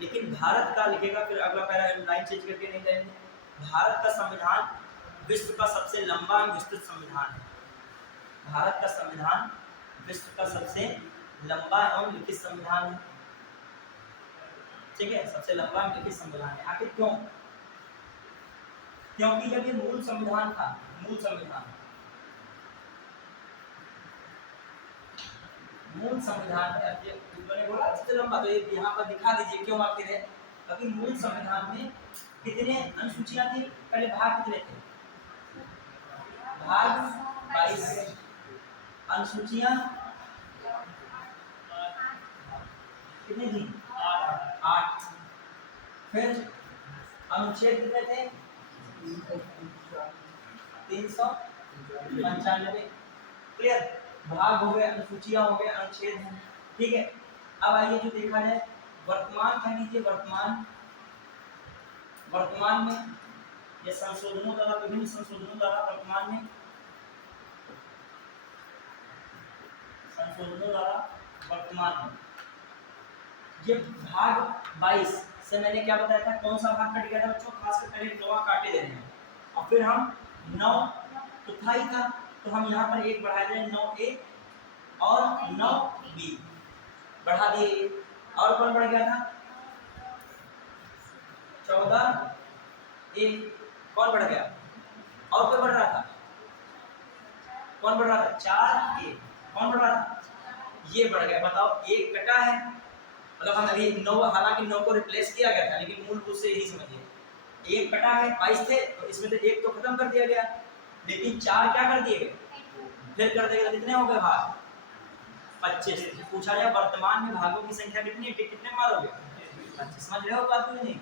लेकिन भारत का लिखेगा, फिर अगला पैरा लाइन चेंज करके नहीं करेंगे। भारत का संविधान विश्व का सबसे लंबा एवं विस्तृत संविधान है। भारत का संविधान विश्व का सबसे लंबा एवं लिखित संविधान है। ठीक है, सबसे लंबा एवं लिखित संविधान है। आखिर क्यों? क्योंकि जब ये मूल संविधान था, मूल संविधान में मैंने बोला सबसे लंबा, तो यहाँ पर दिखा दीजिए क्यों आखिर है। क्योंकि मूल संविधान में कितने अनुसूचियां थी? पहले भाग कितने थे? भाग 22 अनुसूचियां कितनी थी? 8। फिर अनुच्छेद कितने थे? 395। क्लियर? भाग हो गए, अनुसूचियां हो गए, अनुच्छेद हैं। ठीक है, अब आइए जो देखा जाए वर्तमान, कह लीजिए वर्तमान में ये संशोधनों द्वारा, विभिन्न संशोधनों द्वारा वर्तमान में ये भाग 22 से मैंने क्या बताया था? कौन सा भाग कट गया था बच्चों? खासकर पहले 9 काटे दे रहे हैं, और फिर हम 9 तो था ही था, तो हम यहाँ पर एक बढ़ा दे रहे हैं, 9A और 9B बढ़ा दिए। और कौन बढ़ गया था? 14A कौन बढ़ गया? और कोई बढ़ रहा था? कौन बढ़ रहा था? 4 ए। कौन बढ़ रहा था? ये बढ़ गया। बताओ, एक कटा है, मतलब हम अभी 9, हालांकि 9 को रिप्लेस किया गया था, लेकिन मूल रूप से यही समझिए। एक कटा है, 22 थे, तो इसमें से एक तो खत्म कर दिया गया, लेकिन 4 क्या कर दिए गए? फिर कर देगा। कितने हो गए भाग? 25। पूछा जाए वर्तमान में भागों की संख्या कितनी है, कितने मारोगे? 25। समझ रहे हो बात को नहीं?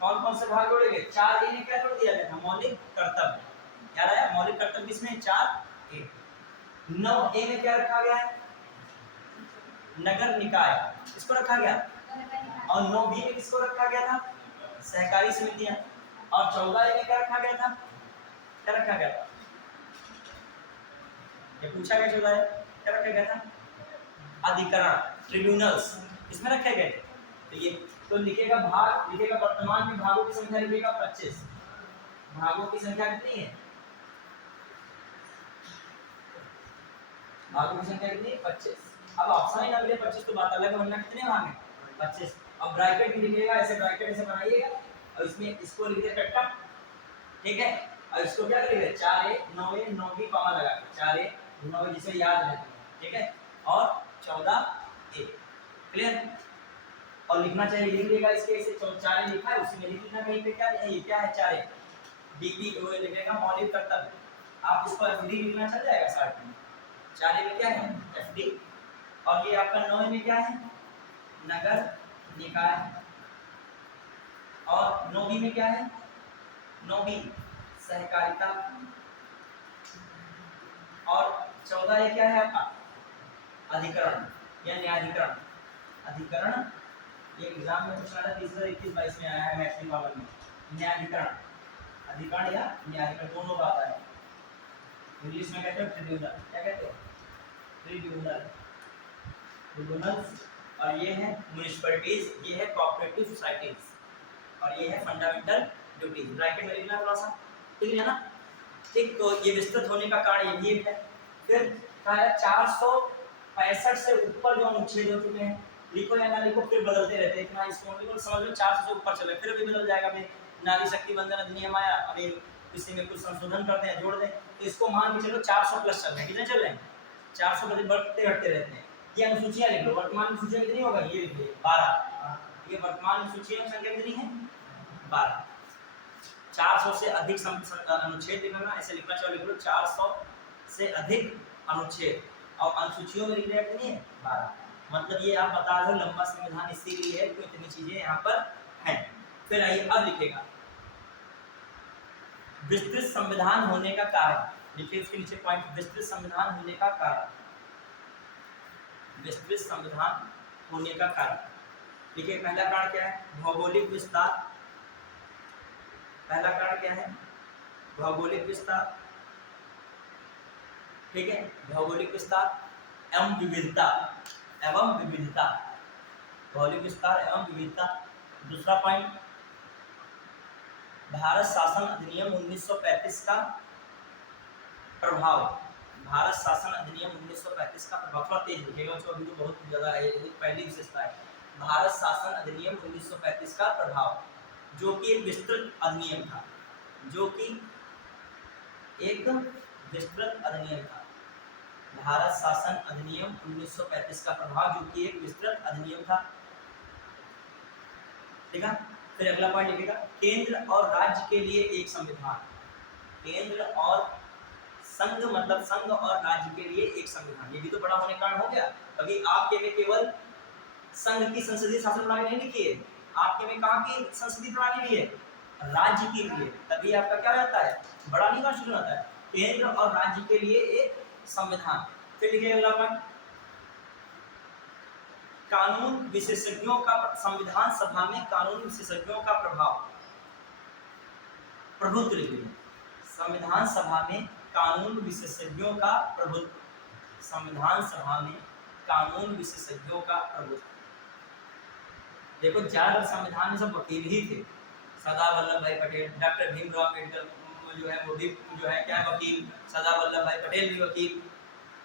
कौन कौन से भाग जोड़ेंगे? 4 ए ने क्या जोड़ दिया गया था? मौलिक कर्तव्य। याद आया? मौलिक कर्तव्य किसमें? 4 ए। 9 ए में क्या रखा गया है? नगर निकाय, इसको रखा गया। और 9 बी में किसको रखा गया था? सहकारी समितियां। और 14 ए में क्या रखा गया था? क्या रखा गया था? ये पूछा गया 14 ए क्या रखा गया था? अधिकरण, ट्रिब्यूनल्स, इसमें रखे गए थे। तो ये तो लिखेगा भाग, लिखेगा वर्तमान में भागों की संख्या, लिखेगा 25। भागों की संख्या कितनी है? भागों की संख्या कितनी? 25। अब ऑप्शन ही ना मिले 25 तो बात अलग है, वरना कितने भाग हैं? 25। अब ब्रैकेट भी लिखिएगा, ऐसे ब्रैकेट ऐसे बनाइएगा और इसमें इसको लिख दे कट्टा, ठीक है। और इसको क्या करेंगे? 4 ए 9 ए 9 की कॉमा लगा के 4 ए 9 ए जिसे याद है, ठीक है। और 14 ए, क्लियर। और लिखना चाहिए, लिख लेगा इसके ऐसे 4 ए लिखा है, उसी में लिख लेना कहीं पे क्या है, ये क्या है? 4 ए डीपी को लिखेगा मौलिक कर्तव्य। आप इसको एफडी लिखना चल जाएगा शॉर्ट में। 4 ए में क्या है? एफडी। और ये आपका 9 में क्या है? नगर निकाय। और 9 बी में क्या है? 9 बी सहकारिता। और 14 ये क्या है आपका? अधिकरण या न्यायाधिकरण। अधिकरण ये एग्जाम में पूछा था 2021-22 में आया है मैट्रिक वाला में। न्यायाधिकरण, अधिकरण या न्यायाधिकरण दोनों बात है। इंग्लिश में कहते हैं ट्रिब्यूनल। क्या कहते हैं? Tribunal, tribunals. और ये है म्युनिसिपैलिटीज, ये है कोऑपरेटिव सोसाइटीज, और ये है फंडामेंटल ड्यूटीज। ब्रैकेट में लिखना थोड़ा सा, ठीक है ना। ठीक, तो ये विस्तृत होने का कारण ये भी है। फिर कहा 465 से ऊपर जो अनुच्छेद हो चुके हैं, लिखो या ना लिखो फिर बदलते रहते हैं। इतना इसको समझ लो 400 से ऊपर चले, फिर भी बदल जाएगा। भाई नारी शक्ति वंदन अधिनियम आया, अभी इसी में कुछ संशोधन करते हैं, जोड़ दें, तो इसको मान के चलो 400 प्लस चल रहे हैं। कितने चल रहे हैं? 400 बढ़ते घटते रहते हैं। ये अनुसूचियां लिख लो। वर्तमान सूची में कितनी होगा? ये लिखिए 12। ये वर्तमान सूची में संख्या कितनी है? 12। 400 से अधिक अनुच्छेद लिखना, ऐसे लिखना चाहिए, लिख लो 400 से अधिक अनुच्छेद। और अनुसूचियों में लिखना कितनी है? 12। मतलब ये आप बता रहे हो लंबा संविधान इसीलिए है कि इतनी चीजें यहाँ पर हैं। फिर आइए अब लिखेगा विस्तृत संविधान होने का कारण। देखिए उसके नीचे पॉइंट, विस्तृत संविधान होने का कारण। विस्तृत संविधान होने का कारण देखिए, पहला कारण क्या है? भौगोलिक विस्तार। पहला कारण क्या है? भौगोलिक विस्तार, ठीक है। भौगोलिक विस्तार एवं विविधता, एवं विविधता, भौगोलिक विस्तार एवं विविधता। दूसरा पॉइंट, भारत शासन अधिनियम 1935 का प्रभाव। भारत शासन अधिनियम 1935 का प्रभाव, थोड़ा तेज लिखेगा उसको, अभी तो बहुत ज़्यादा है, पहली विशेषता है। भारत शासन अधिनियम 1935 का प्रभाव, जो कि एक विस्तृत अधिनियम था, जो कि एक विस्तृत अधिनियम था। भारत शासन अधिनियम 1935 का प्रभाव, जो कि एक विस्तृत अधिनियम था, ठीक है। फिर अगला पॉइंट लिखेगा केंद्र और राज्य के लिए एक संविधान। केंद्र और संघ, मतलब संघ और राज्य के लिए एक संविधान। ये भी तो बड़ा होने का कारण हो गया। अभी आपके में केवल संघ की संसदीय शासन प्रणाली नहीं लिखी है, आपके में कहाँ की संसदीय प्रणाली भी है? राज्य की भी है। तभी आपका क्या रहता है? बड़ा नहीं कॉन्स्टिट्यूशन आता है। केंद्र और राज्य के लिए एक संविधान। फिर लिखिए अगला पॉइंट, कानून विशेषज्ञों का, संविधान सभा में कानून विशेषज्ञों का प्रभाव, प्रभुत्व लिखिए। संविधान सभा में कानून विशेषज्ञों का प्रभुत्व। संविधान सभा में कानून विशेषज्ञों का प्रभुत्व। देखो ज्यादातर संविधान में सब वकील ही थे। सरदार वल्लभ भाई पटेल, डॉक्टर भीमराव अम्बेडकर जो है वो भी जो है क्या वकील, सरदार वल्लभ भाई पटेल भी वकील,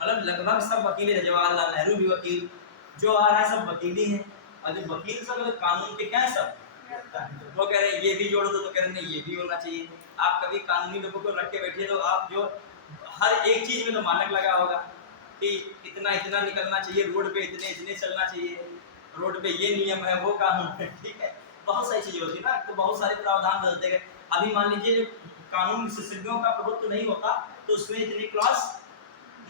मतलब लगभग सब वकील है। जवाहरलाल नेहरू भी वकील, जो आ रहा है सब वकील ही है। और जो वकील सब कानून के क्या है सब, तो वो कह रहे हैं ये भी जोड़ दो, तो कह रहे नहीं ये भी होना चाहिए। आप कभी कानूनी लोगों को रख के बैठिए तो आप जो हर एक चीज में तो मानक लगा होगा कि इतना इतना निकलना चाहिए रोड पे, इतने इतने चलना चाहिए, रोड पे ये नियम है वो कानून है, ठीक है। बहुत सारी चीजें होती है ना, तो बहुत सारे प्रावधान बदलते गए। अभी मान लीजिए कानून विशेषज्ञों का प्रभुत्व नहीं होता तो उसमें इतनी क्लास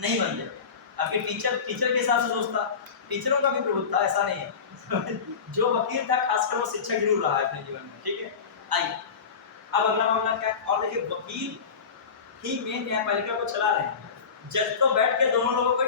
नहीं बनते। अभी टीचर के हिसाब से सोचता, टीचरों का भी प्रभुत्व था, ऐसा नहीं है जो वकील था खासकर वो शिक्षक जरूर रहा है अपने जीवन में, ठीक है। आइए अब अगला मामला क्या है, और देखिए वकील ही मेन न्यायपालिका को चला रहे हैं। जज तो बैठ के दोनों लोगों को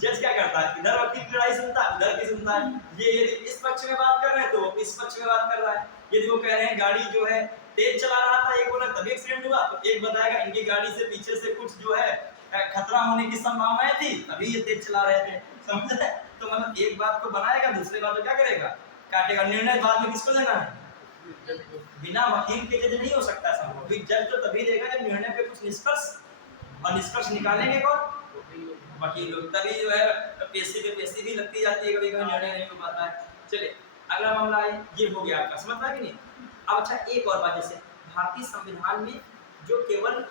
जज क्या करता है, इधर वकील की लड़ाई सुनता है, उधर की सुनता है। ये यदि इस पक्ष में बात कर रहे हैं तो वो इस पक्ष में बात कर रहा है। यदि वो कह रहे हैं गाड़ी जो है तेज चला रहा था, एक बोला तभी एक्सीडेंट हुआ, तो एक बताएगा इनकी गाड़ी से पीछे से कुछ जो है खतरा होने की संभावनाएं थी तभी ये तेज चला रहे थे, समझ रहे। तो मतलब एक बात को बनाएगा, दूसरे बात को क्या करेगा, काटेगा। निर्णय बाद में किसको लेना है, बिना वकील के जज नहीं हो सकता संभव। जज तो तभी देगा जब निर्णय पे कुछ निष्कर्ष, और निष्कर्ष निकालेंगे कौन, वकील लोग। तभी जो है पेशी भी लगती जाती है, कभी कभी निर्णय नहीं हो पाता है। चलिए अगला मामला है, ये हो गया आपका, समझ पाए कि नहीं। अब अच्छा एक और बात, जैसे भारतीय संविधान में जो केवल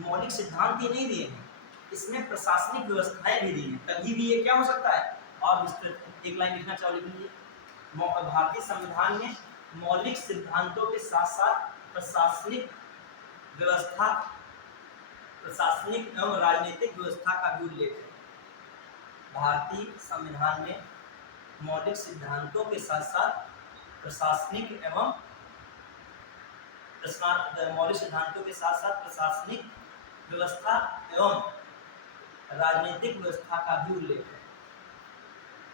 मौलिक सिद्धांत ही नहीं दिए हैं, इसमें प्रशासनिक व्यवस्थाएं भी दी हैं, तभी भी ये क्या हो सकता है और विस्तृत। एक लाइन लिखना चाहो, लिख लीजिए। भारतीय संविधान में मौलिक सिद्धांतों के साथ साथ प्रशासनिक व्यवस्था, प्रशासनिक एवं राजनीतिक व्यवस्था का भी उल्लेख है। भारतीय संविधान में मौलिक सिद्धांतों के साथ साथ प्रशासनिक एवं मौलिक सिद्धांतों के साथ साथ प्रशासनिक व्यवस्था एवं राजनीतिक व्यवस्था का भी उल्लेख है।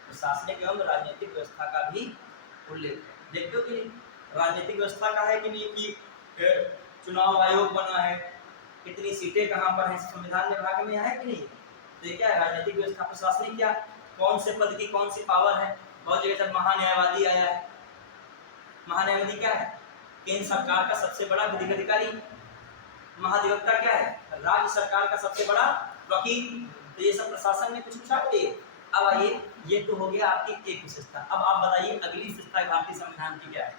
प्रशासनिक एवं राजनीतिक व्यवस्था का भी उल्लेख है। देखते हो कि राजनीतिक व्यवस्था का है कि नहीं, कि चुनाव आयोग बना है, कितनी सीटें कहाँ पर हैं, संविधान में भाग में है कि नहीं। तो ये क्या है, राजनीतिक व्यवस्था। प्रशासनिक क्या, कौन से पद की कौन सी पावर है। बहुत जगह तक महान्यायवादी आया है। महान्यायवादी क्या है, केंद्र सरकार का सबसे बड़ा विधिक अधिकारी। महाधिवक्ता क्या है, राज्य सरकार का सबसे बड़ा वकील। तो ये सब प्रशासन में कुछ आते हैं। अब आइए, ये तो हो गया आपकी एक विशेषता। अब आप बताइए अगली विशेषता भारतीय संविधान की क्या है।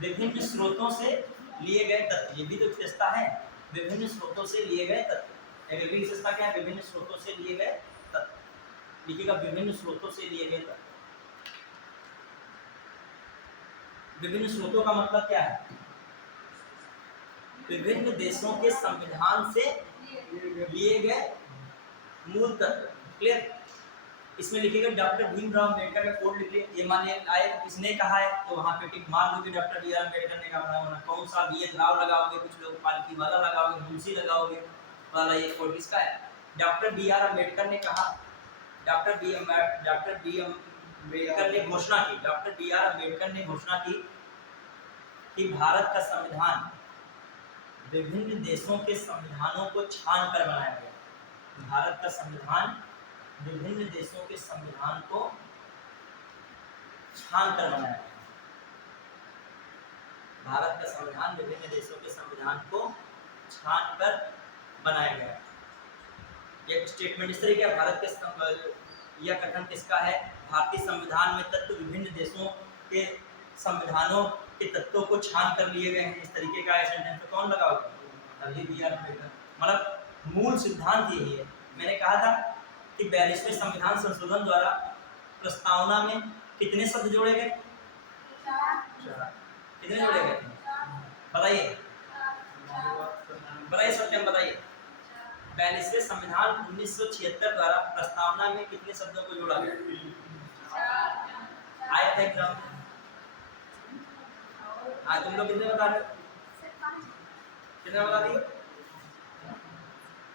विभिन्न स्रोतों से लिए गए तथ्य, ये भी तो विशेषता है, विभिन्न स्रोतों से लिए गए तथ्य। अगली विशेषता क्या है, विभिन्न स्रोतों से लिए गए तथ्य। लिखिएगा, विभिन्न स्रोतों से लिए गए तथ्य। विभिन्न स्रोतों का मतलब क्या है, विभिन्न देशों के संविधान से लिए गए मूल तत्व। क्लियर। इसमें लिखिएगा डॉक्टर भीमराव अम्बेडकर का कोड लिख लीजिए। ये मानिए आए किसने कहा है, तो वहाँ पे टिक मार दो कि डॉक्टर बी आर अम्बेडकर ने कहा होना। कौन सा बी एन राव लगाओगे, कुछ लोग पालकी वाला लगाओगे, मुंशी लगाओगे वाला। ये कोड किसका है, डॉक्टर बी आर अम्बेडकर ने कहा। डॉक्टर बी अम्बेडकर ने घोषणा की, डॉक्टर बी आर अम्बेडकर ने घोषणा की कि भारत का संविधान विभिन्न देशों के संविधानों को छान कर बनाया गया। भारत का संविधान विभिन्न देशों के संविधान को छान कर बनाया गया। भारत का संविधान विभिन्न देशों के संविधान को छान कर बनाया गया। यह स्टेटमेंट इस तरीके भारत के यह कथन किसका है, भारतीय संविधान में तत्व विभिन्न देशों के संविधानों के तत्वों को छान कर लिए गए हैं। इस तरीके का सेंटेंस तो कौन लगाओगे, तभी बी आर अम्बेडकर। मतलब मूल सिद्धांत यही है। मैंने कहा था कि 42वें संविधान संशोधन द्वारा प्रस्तावना में कितने शब्द जोड़े गए, कितने जोड़े गए, बताइए बताइए सत्यम बताइए। 42वें संविधान 1976 द्वारा प्रस्तावना में कितने शब्दों को जोड़ा गया, आए थे एग्जाम। आज तुम लोग कितने बता रहे हो, कितने बता दिए,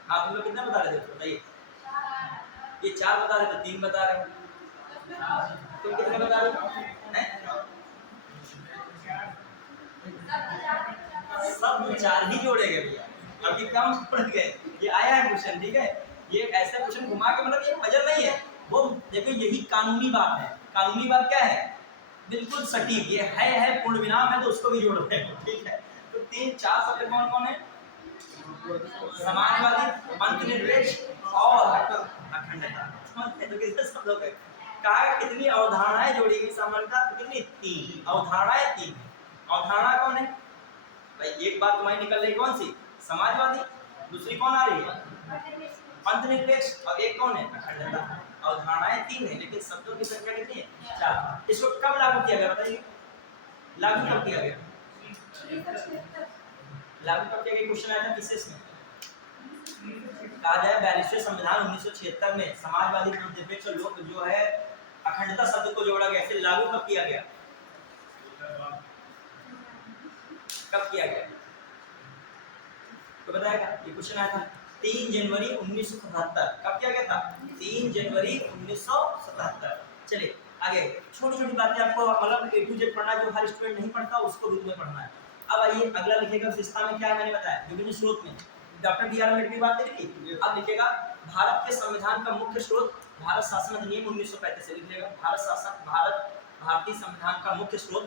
हाँ तुम लोग कितने बता रहे थे बताइए। ये 4 बता रहे थे, 3 बता रहे हो, तुम कितने बता रहे हो, सब 4 ही जोड़े गए भैया। अभी कम पड़ गए, ये आया है क्वेश्चन, ठीक है। ये ऐसा क्वेश्चन घुमा के, मतलब ये पजल नहीं है वो। देखो यही कानूनी बात है। कानूनी बात क्या है, बिल्कुल सटीक। ये है पूर्ण विराम है तो उसको भी जोड़ रहे हो, ठीक है। तो 3-4 शब्द कौन कौन है, समाजवादी, पंथनिरपेक्ष और अखंडता। तो कितने शब्दों के कहा, कितनी अवधारणाएं जोड़ी गई समानता, कितनी 3 अवधारणाएं। 3 अवधारणा कौन है, भाई एक बात तुम्हारी निकल रही कौन सी, समाजवादी, दूसरी कौन आ रही है पंथनिरपेक्ष, और एक कौन है अखंडता। अवधारणाएं 3 है लेकिन शब्दों की संख्या कितनी है 4। इसको कब लागू किया गया बताइए, लागू कब किया गया, लागू कब किया गया, क्वेश्चन आया था विशेष में, कहा जाए 42वें संविधान 1976 में समाजवादी धर्मनिरपेक्ष लोक जो है अखंडता शब्द को जोड़ा गया, इसे लागू कब किया गया, कब किया गया तो बताएगा। ये क्वेश्चन आया था 3 जनवरी 1977, कब किया गया था 3 जनवरी 1977। चलिए आगे, छोटी छोटी बातें आपको मतलब A to Z पढ़ना, जो हर स्टूडेंट नहीं पढ़ता उसको रूप में पढ़ना है। अब आइए अगला लिखेगा विशेषता में क्या है, मैंने बताया विभिन्न स्रोत में डॉक्टर बी आर अम्बेडकर की बात लिखी। अब लिखेगा भारत के संविधान का मुख्य स्रोत भारत शासन अधिनियम 1935 से लिख लेगा। भारतीय संविधान का मुख्य स्रोत,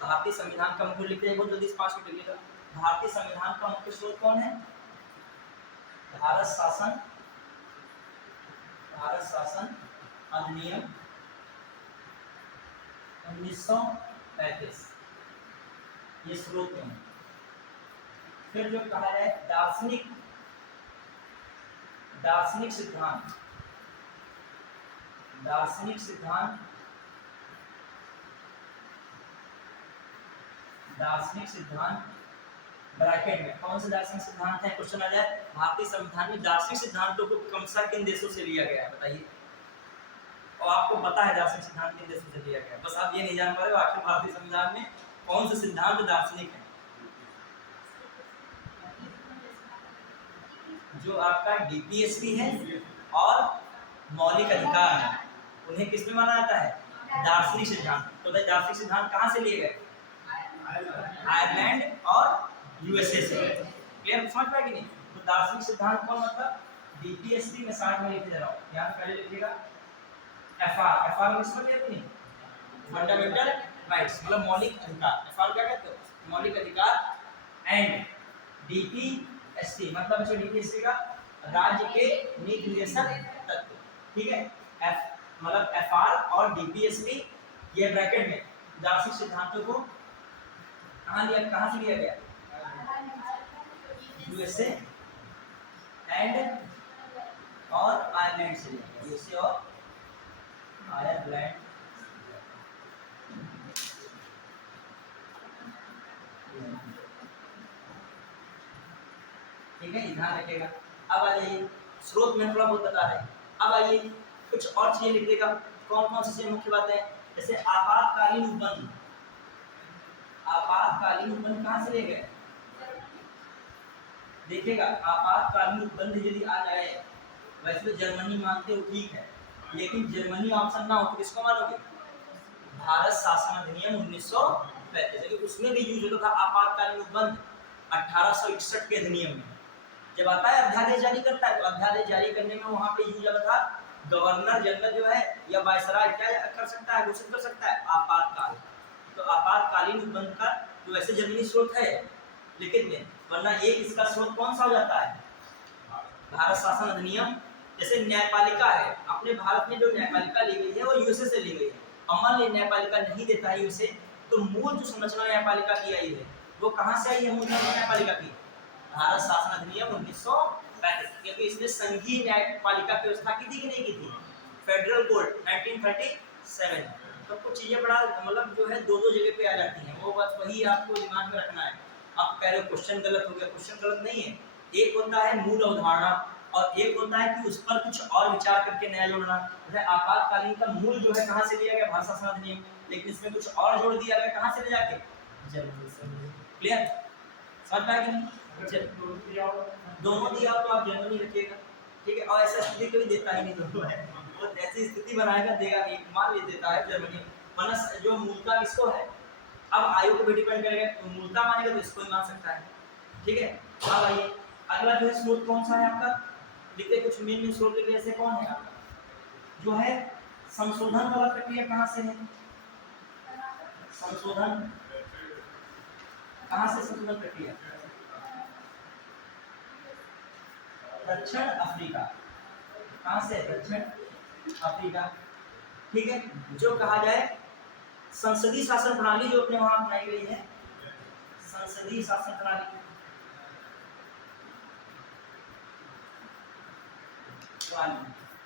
भारतीय संविधान का मुख्य लिखते हैं बहुत जल्दी 5 मिनट लिखिएगा। भारतीय संविधान का मुख्य स्रोत कौन है, भारत शासन अधिनियम 1935, ये स्रोत है। फिर जो कहा जाए दार्शनिक सिद्धांत ब्रैकेट में कौन से दार्शनिक सिद्धांत है, क्वेश्चन आ जाए भारतीय संविधान में दार्शनिक सिद्धांतों को क्रमशः किन देशों से लिया गया है बताइए, और आपको पता है दार्शनिक सिद्धांत किन देशों से लिया गया है, बस आप ये नहीं जान पा रहे हो आखिर भारतीय संविधान में कौन से सिद्धांत दार्शनिक है। जो आपका डीपीएसपी है और मौलिक अधिकार है, उन्हें किस में माना जाता है दार्शनिक सिद्धांत। तो दार्शनिक सिद्धांत कहाँ से लिए गए, आयरलैंड और यूएसए से। क्लियर, समझ पाए कि नहीं। तो दार्शनिक सिद्धांत कौन, मतलब डीपीएसपी में 60 में लिखे जा रहा हूँ, यहाँ पहले लिखिएगा एफआर में समझ लिया नहीं, फंडामेंटल राइट्स मतलब मौलिक अधिकार, एफआर क्या कहते हो मौलिक अधिकार, एंड डीपीएससी मतलब जो डीपीएससी का राज्य के नीति निर्देशक तत्व, ठीक है। एफ मतलब एफआर और डीपीएससी ये ब्रैकेट में दार्शनिक सिद्धांतों को कहाँ से लिया गया, यूएसए एंड और आयरलैंड से लिया गया, यूएसए और आयरलैंड। ठीक है, ध्यान रखिएगा। अब आ जाइए स्रोत में थोड़ा बहुत बता रहे हैं। अब आइए कुछ और चीजें लिख देगा, कौन कौन सी मुख्य बातें, जैसे आपातकालीन उपबंध। आपातकालीन उपबंध कहाँ से ले गए, देखिएगा आपातकालीन उपबंध यदि आ जाए, वैसे तो जर्मनी मानते हो ठीक है, लेकिन जर्मनी ऑप्शन ना हो तो किसको मानोगे, भारत शासन अधिनियम 1935, उसमें भी यूज होता था आपातकालीन उपबंध 1861 के अधिनियम में। जब आता है अध्यादेश जारी करता है, तो अध्यादेश जारी करने में वहां पे यूज होता था गवर्नर जनरल जो है या वायसराय क्या कर सकता है, घोषित कर सकता है आपातकाल। तो आपातकालीन उपबंध का जो ऐसे जर्मनी स्रोत है लिखित में, वरना एक इसका स्रोत कौन सा हो जाता है भारत शासन अधिनियम। जैसे न्यायपालिका है, अपने भारत में जो न्यायपालिका ली गई है वो यूएसए से ली गई है, अमल ये न्यायपालिका नहीं देता है यूएसए, तो मूल जो संरचना न्यायपालिका की आई है वो कहाँ से आई है, मूल न्यायपालिका की भारत शासन अधिनियम 1935, क्योंकि इसने संघीय न्यायपालिका की व्यवस्था की थी कि नहीं की थी, फेडरल कोड 1937। तो कुछ चीजें बड़ा मतलब जो है दो जगह पे आ जाती हैं, वो बस वही आपको दिमाग में रखना है। आप कह रहे हो क्वेश्चन गलत हो गया, क्वेश्चन गलत नहीं है, एक होता है मूल अवधारणा और एक होता है कि उस पर कुछ और विचार करके नया जोड़ना। जैसे आपातकालीन का मूल जो है कहाँ से लिया गया, भारत शासन अधिनियम, लेकिन इसमें कुछ और जोड़ दिया गया, कहाँ से ले जाके जर्मनी से। क्लियर, समझ पाए कि नहीं, दोनों दिया तो आप जर्मनी रखिएगा, ठीक है। और ऐसा स्थिति कभी देता ही नहीं दोनों है, वो ऐसी स्थिति बनाएगा देगा नहीं, मान ले देता है जर्मनी, वरना जो मूलता किसको है, अब आयु को भी डिपेंड करेगा, तो मूलता मानेगा तो इसको ही मान सकता है, ठीक है। अब आइए अगला जो है स्रोत कौन सा है आपका, लिखते कुछ मेन स्रोत लिखते, ऐसे कौन है आपका जो है संशोधन वाला प्रक्रिया कहाँ से है, संशोधन कहाँ से, संशोधन प्रक्रिया दक्षिण अफ्रीका, कहाँ से, दक्षिण अफ्रीका, ठीक है। जो कहा जाए संसदीय शासन प्रणाली जो अपने वहां अपनाई गई है, संसदीय शासन प्रणाली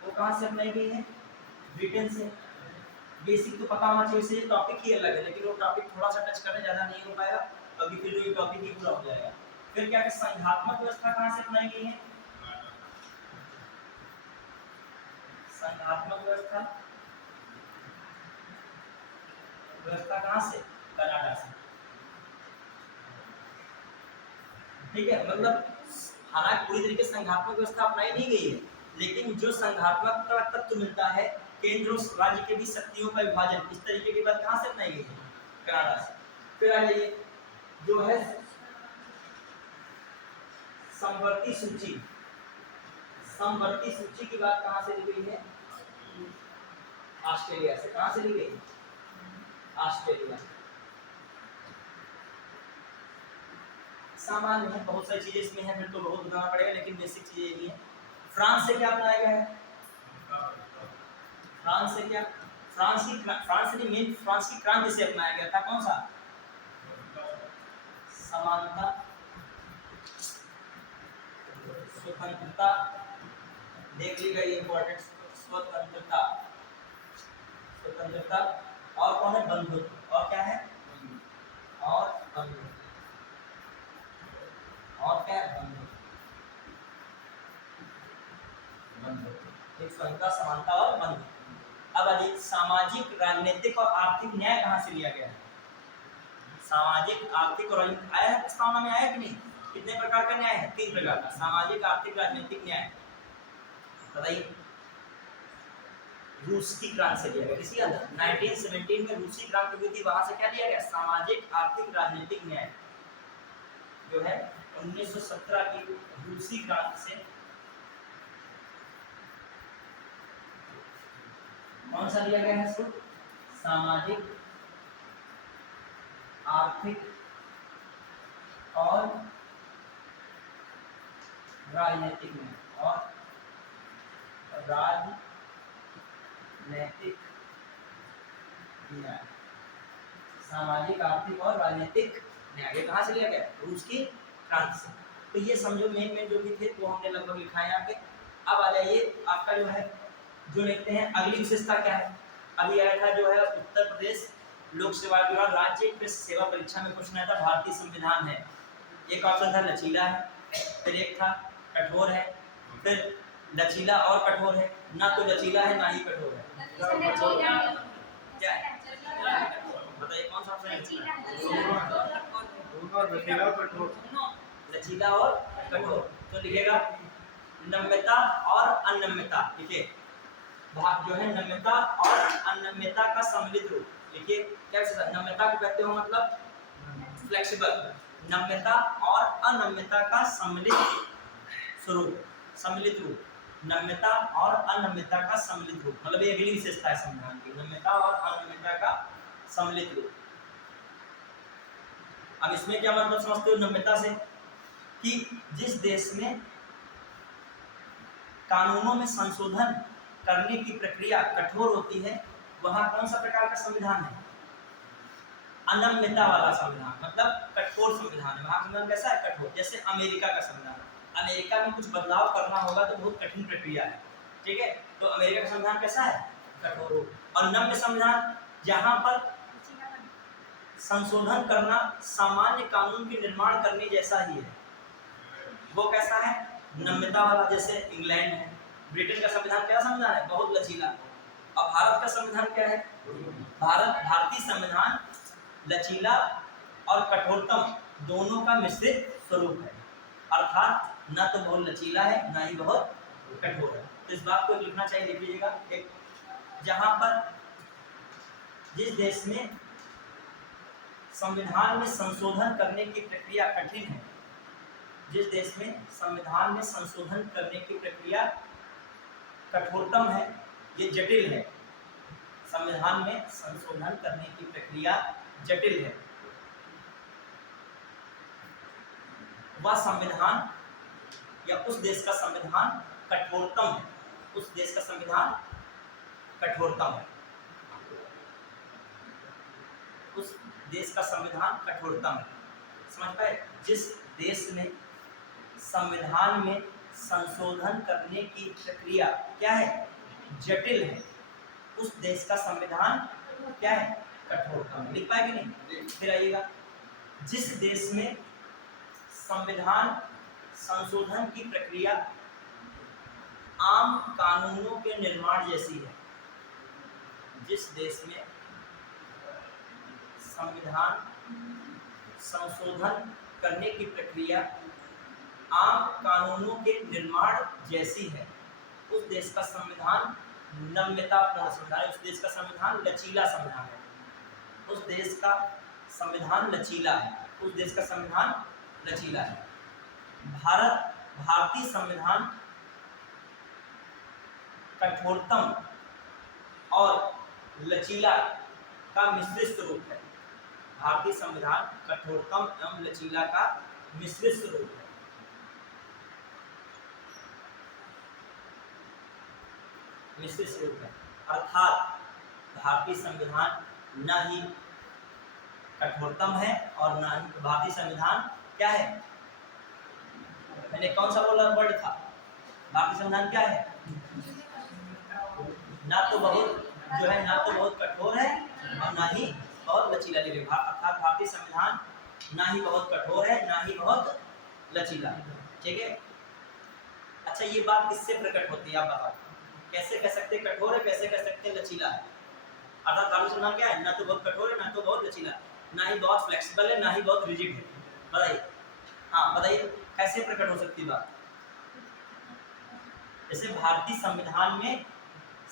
वो कहाँ से अपनाई गई है? ब्रिटेन से। बेसिक तो पता होना चाहिए, इसलिए टॉपिक ही अलग है, लेकिन वो टॉपिक थोड़ा सा टच करने ज़्यादा नहीं हो पाएगा, अभी फिर ये टॉपिक ही पूरा हो जाएगा। फिर क्या संघात्मक व्यवस्था कहाँ से अपनाई गई है? संघात्मक व्यवस्था कहाँ से? कनाडा से। ठीक है, मतलब हालांकि पूरी तरीके से संघात्मक व्यवस्था अपनाई नहीं गई है, लेकिन जो संघात्मक का तत्व मिलता है केंद्र और राज्य के बीच शक्तियों का विभाजन, इस तरीके की बात कहाँ से अपनाई गई है? कनाडा से। फिर आ जाइए जो है समवर्ती सूची, समवर्ती सूची की बात कहाँ से ली गई है? ऑस्ट्रेलिया से। कहाँ से ली गई? ऑस्ट्रेलिया। सामान्य है, बहुत सारी चीजें इसमें है, फिर तो बहुत बताना पड़ेगा, लेकिन बेसिक चीजें यही है। फ्रांस से क्या अपनाया गया है? फ्रांस से क्या? फ्रांस की मेन फ्रांस की क्रांति से अपनाया गया था कौन सा? समानता, स्वतंत्रता, देख लीजिएगा ये इंपॉर्टेंट, स्वतंत्रता, स्वतंत्रता, और कौन है? बंधुत्व। और क्या है? और बंधुत्व। और क्या है? बंधुत्व। एक स्वतंत्रता, समानता और बंधुत्व। अब आइए सामाजिक, राजनीतिक और आर्थिक न्याय कहाँ से लिया गया है? सामाजिक, आर्थिक और राजनीतिक आया है प्रस्तावना में, आया कि नहीं? कितने प्रकार का न्याय है? 3 प्रकार का, सामाजिक, आर्थिक, राजनीतिक न्याय। बताइए। रूस की क्रांति से लिया गया। किसी 1917 में रूसी क्रांति हुई थी, वहां से क्या लिया गया? सामाजिक, आर्थिक, राजनीतिक न्याय जो है 1917 की रूसी क्रांति से। कौन सा लिया गया है इसको? सामाजिक, आर्थिक और राजनीतिक न्याय, और राजनीतिक न्याय, सामाजिक, आर्थिक और राजनीतिक न्याय। ये कहाँ से लिया गया? रूस की क्रांति से। तो ये समझो मेन जो भी थे वो हमने लगभग लिखा है यहाँ पे। अब आ जाइए आपका जो है, जो लिखते हैं अगली विशेषता क्या है? अभी आया था जो है उत्तर प्रदेश लोक सेवा आयोग राज्य सेवा परीक्षा में क्वेश्चन आया था, भारतीय संविधान है। एक ऑप्शन था लचीला है, फिर एक था कठोर है, फिर लचीला और कठोर है, ना तो लचीला है ना ही कठोर है। क्या है? बताइए कौन सा ऑप्शन है? लचीला और कठोर। तो लिखेगा नम्यता और अनम्यता। लिखिए जो है नम्यता और अनम्यता का सम्मिलित रूप। लिखिए क्या नम्यता को कहते हो? मतलब फ्लेक्सिबल। नम्यता और अनम्यता का सम्मिलित स्वरूप, सम्मिलित रूप। नम्यता और अनम्यता का सम्मिलित रूप, मतलब ये अगली विशेषता है संविधान की, नम्यता और अनम्यता का सम्मिलित रूप। अब इसमें क्या मतलब समझते हो नम्यता से? कि जिस देश में कानूनों में संशोधन करने की प्रक्रिया कठोर होती है, वहां कौन सा प्रकार का संविधान है? अनम्यता वाला संविधान, मतलब कठोर संविधान है। वहां संविधान कैसा है? कठोर। जैसे अमेरिका का संविधान, अमेरिका में कुछ बदलाव करना होगा तो बहुत कठिन प्रक्रिया है, ठीक है? तो अमेरिका का संविधान कैसा है? कठोर। और नम्य संविधान जहां पर संशोधन करना सामान्य कानून के निर्माण करने जैसा ही है, वो कैसा है? नम्यता वाला। जैसे इंग्लैंड है, ब्रिटेन का संविधान क्या संविधान है? बहुत लचीला। और भारत का संविधान क्या है? भारतीय संविधान लचीला और कठोरतम दोनों का मिश्रित स्वरूप है, अर्थात न तो बहुत लचीला है ना ही बहुत कठोर है। तो इस बात को लिखना चाहिए, लिख लीजिएगा। एक जहां पर जिस देश में संविधान में संशोधन करने की प्रक्रिया कठिन है, जिस देश में संविधान में संशोधन करने की प्रक्रिया कठोरतम है, ये जटिल है, संविधान में संशोधन करने की प्रक्रिया जटिल है, वह संविधान या उस देश का संविधान कठोरतम है, उस देश का संविधान कठोरतम है, उस देश का संविधान कठोरतम है। समझ पाए? जिस देश में संविधान में संशोधन करने की प्रक्रिया क्या है, जटिल है, उस देश का संविधान क्या है, कठोरतम। लिख पाए कि नहीं? फिर आइएगा, जिस देश में संविधान संशोधन की प्रक्रिया आम कानूनों के निर्माण जैसी है, जिस देश में संविधान संशोधन करने की प्रक्रिया आम कानूनों के निर्माण जैसी है, उस देश का संविधान नम्यतापूर्ण संविधान है, उस देश का संविधान लचीला संविधान है, उस देश का संविधान लचीला है, उस देश का संविधान लचीला है। भारतीय संविधान कठोरतम और लचीला का मिश्रित रूप है। भारतीय संविधान कठोरतम एवं लचीला का मिश्रित रूप है। मिश्रित रूप है अर्थात भारतीय संविधान न ही कठोरतम है और न ही, भारतीय संविधान क्या है, मैंने कौन सा बोला वर्ड था, भारतीय संविधान क्या है, ना तो बहुत जो है, ना तो बहुत कठोर है और ना ही बहुत लचीला। अर्थात भारतीय संविधान ना ही बहुत कठोर है ना ही बहुत लचीला। ठीक है, अच्छा ये बात किससे प्रकट होती है आप बताओ, कैसे कह सकते कठोर है, कैसे कह सकते लचीला है? अर्थात भारतीय संविधान क्या है, ना तो बहुत कठोर है ना तो बहुत लचीला, ना ही बहुत फ्लेक्सिबल है ना ही बहुत रिजिड है। बताइए, हाँ बताइए कैसे प्रकट हो सकती बात? जैसे भारतीय संविधान में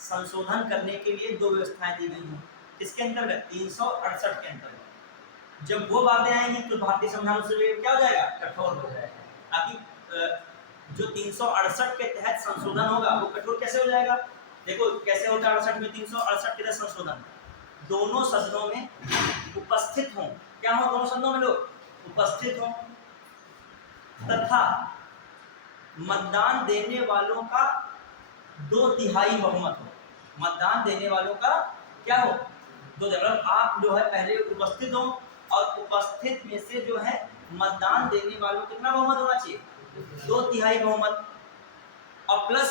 संशोधन करने के लिए दो व्यवस्थाएं दी गई हैं, किसके अंतर्गत, 368 के अंतर्गत। जब वो बातें आएंगी तो भारतीय संविधान से क्या हो जाएगा, कठोर हो जाएगा। अभी जो 368 के तहत संशोधन होगा वो कठोर कैसे हो जाएगा? देखो कैसे होता है 68 में, 368 के तहत संशोधन, दोनों सदनों में उपस्थित हों, क्या हो, दोनों सदनों में लोग उपस्थित हों तथा मतदान देने वालों का 2/3 बहुमत हो। मतदान देने वालों का क्या हो, 2/3। आप जो है पहले उपस्थित हो और उपस्थित में से जो है मतदान देने वालों कितना बहुमत होना चाहिए, 2/3 बहुमत, और प्लस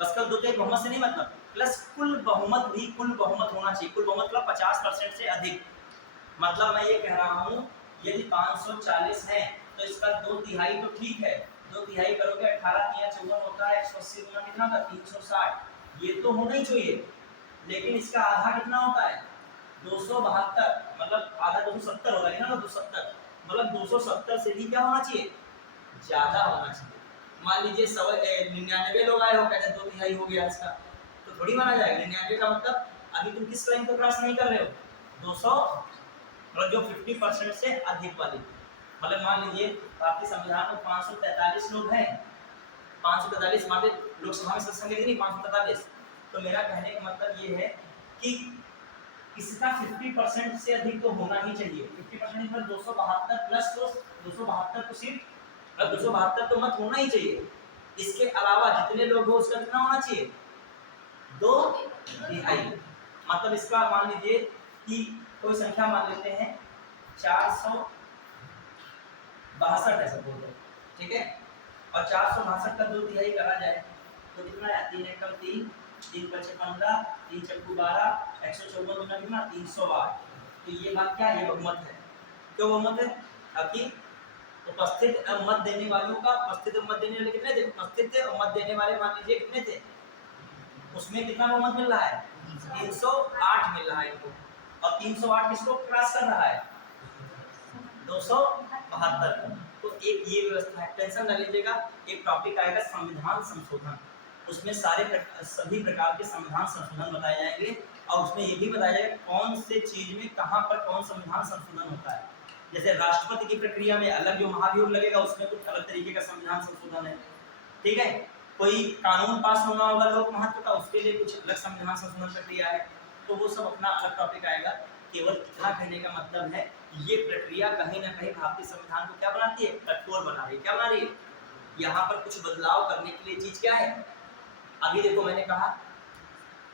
बस कल 2/3 बहुमत से नहीं मतलब, प्लस कुल बहुमत भी, कुल बहुमत होना चाहिए। कुल बहुमत मतलब 50% से अधिक। मतलब मैं ये कह रहा हूँ यदि 540 है तो इसका 2/3 तो ठीक है, 2/3 करोगे 18 × 54 होता है, 180 गुना कितना होता है, 360, ये तो होना ही चाहिए। लेकिन इसका आधा कितना होता है, 272, मतलब आधा 270 होगा ना, 270 मतलब 270 से भी क्या होना चाहिए, ज्यादा होना चाहिए। मान लीजिए 99 लोग आए हो, कहते 2/3 हो गया इसका, तो थोड़ी माना जाएगा। 99 का मतलब अभी तुम किस लाइन को क्रॉस नहीं कर रहे हो, 200 मतलब जो 50% से अधिक वाली। मतलब मान लीजिए भारतीय संविधान में 543 लोग हैं, 543 मान लीजिए लोकसभा में संसद नहीं 543, तो मेरा कहने का मतलब ये है कि इसका 50% से अधिक तो होना ही चाहिए। 50% मतलब 272 प्लस 272 तो सीट, मतलब 272 तो मत होना ही चाहिए। इसके अलावा जितने लोग हो उसका कितना होना चाहिए, 2/3। मतलब इसका मान लीजिए कि कोई संख्या मान लेते हैं 462 ऐसा बोल रहे, ठीक है, और 462 का 2/3 करा जाए तो कितना है, 3 एकम 3, 3 × 15, 3 × 12, 154 गुना कितना, 308। तो ये बात क्या है, ये बहुमत है। क्यों बहुमत है? ताकि उपस्थित मत देने वालों का, उपस्थित मत देने वाले कितने थे, उपस्थित थे, और मत देने वाले मान लीजिए कितने थे, उसमें कितना बहुमत मिल रहा है, 308 मिल रहा है इनको, और 308 किसको क्रॉस कर रहा है, 272। तो एक ये व्यवस्था है, टेंशन न लीजिएगा। एक टॉपिक आएगा संविधान संशोधन, उसमें सभी प्रकार के संविधान संशोधन बताए जाएंगे, और उसमें ये भी बताया जाएगा कौन से चीज में कहाँ पर कौन संविधान संशोधन होता है। जैसे राष्ट्रपति की प्रक्रिया में अलग जो महाभियोग लगेगा उसमें कुछ अलग तरीके का संविधान संशोधन है, ठीक है। कोई कानून पास होना होगा लोक महत्व का, उसके लिए कुछ अलग संविधान संशोधन प्रक्रिया है, तो वो सब अपना अलग टॉपिक आएगा। केवल इतना कहने का मतलब है ये प्रक्रिया कहीं ना कहीं भारतीय संविधान को क्या बनाती है, कठोर बना रही है। क्या बना रही है, यहाँ पर कुछ बदलाव करने के लिए चीज क्या है, अभी देखो मैंने कहा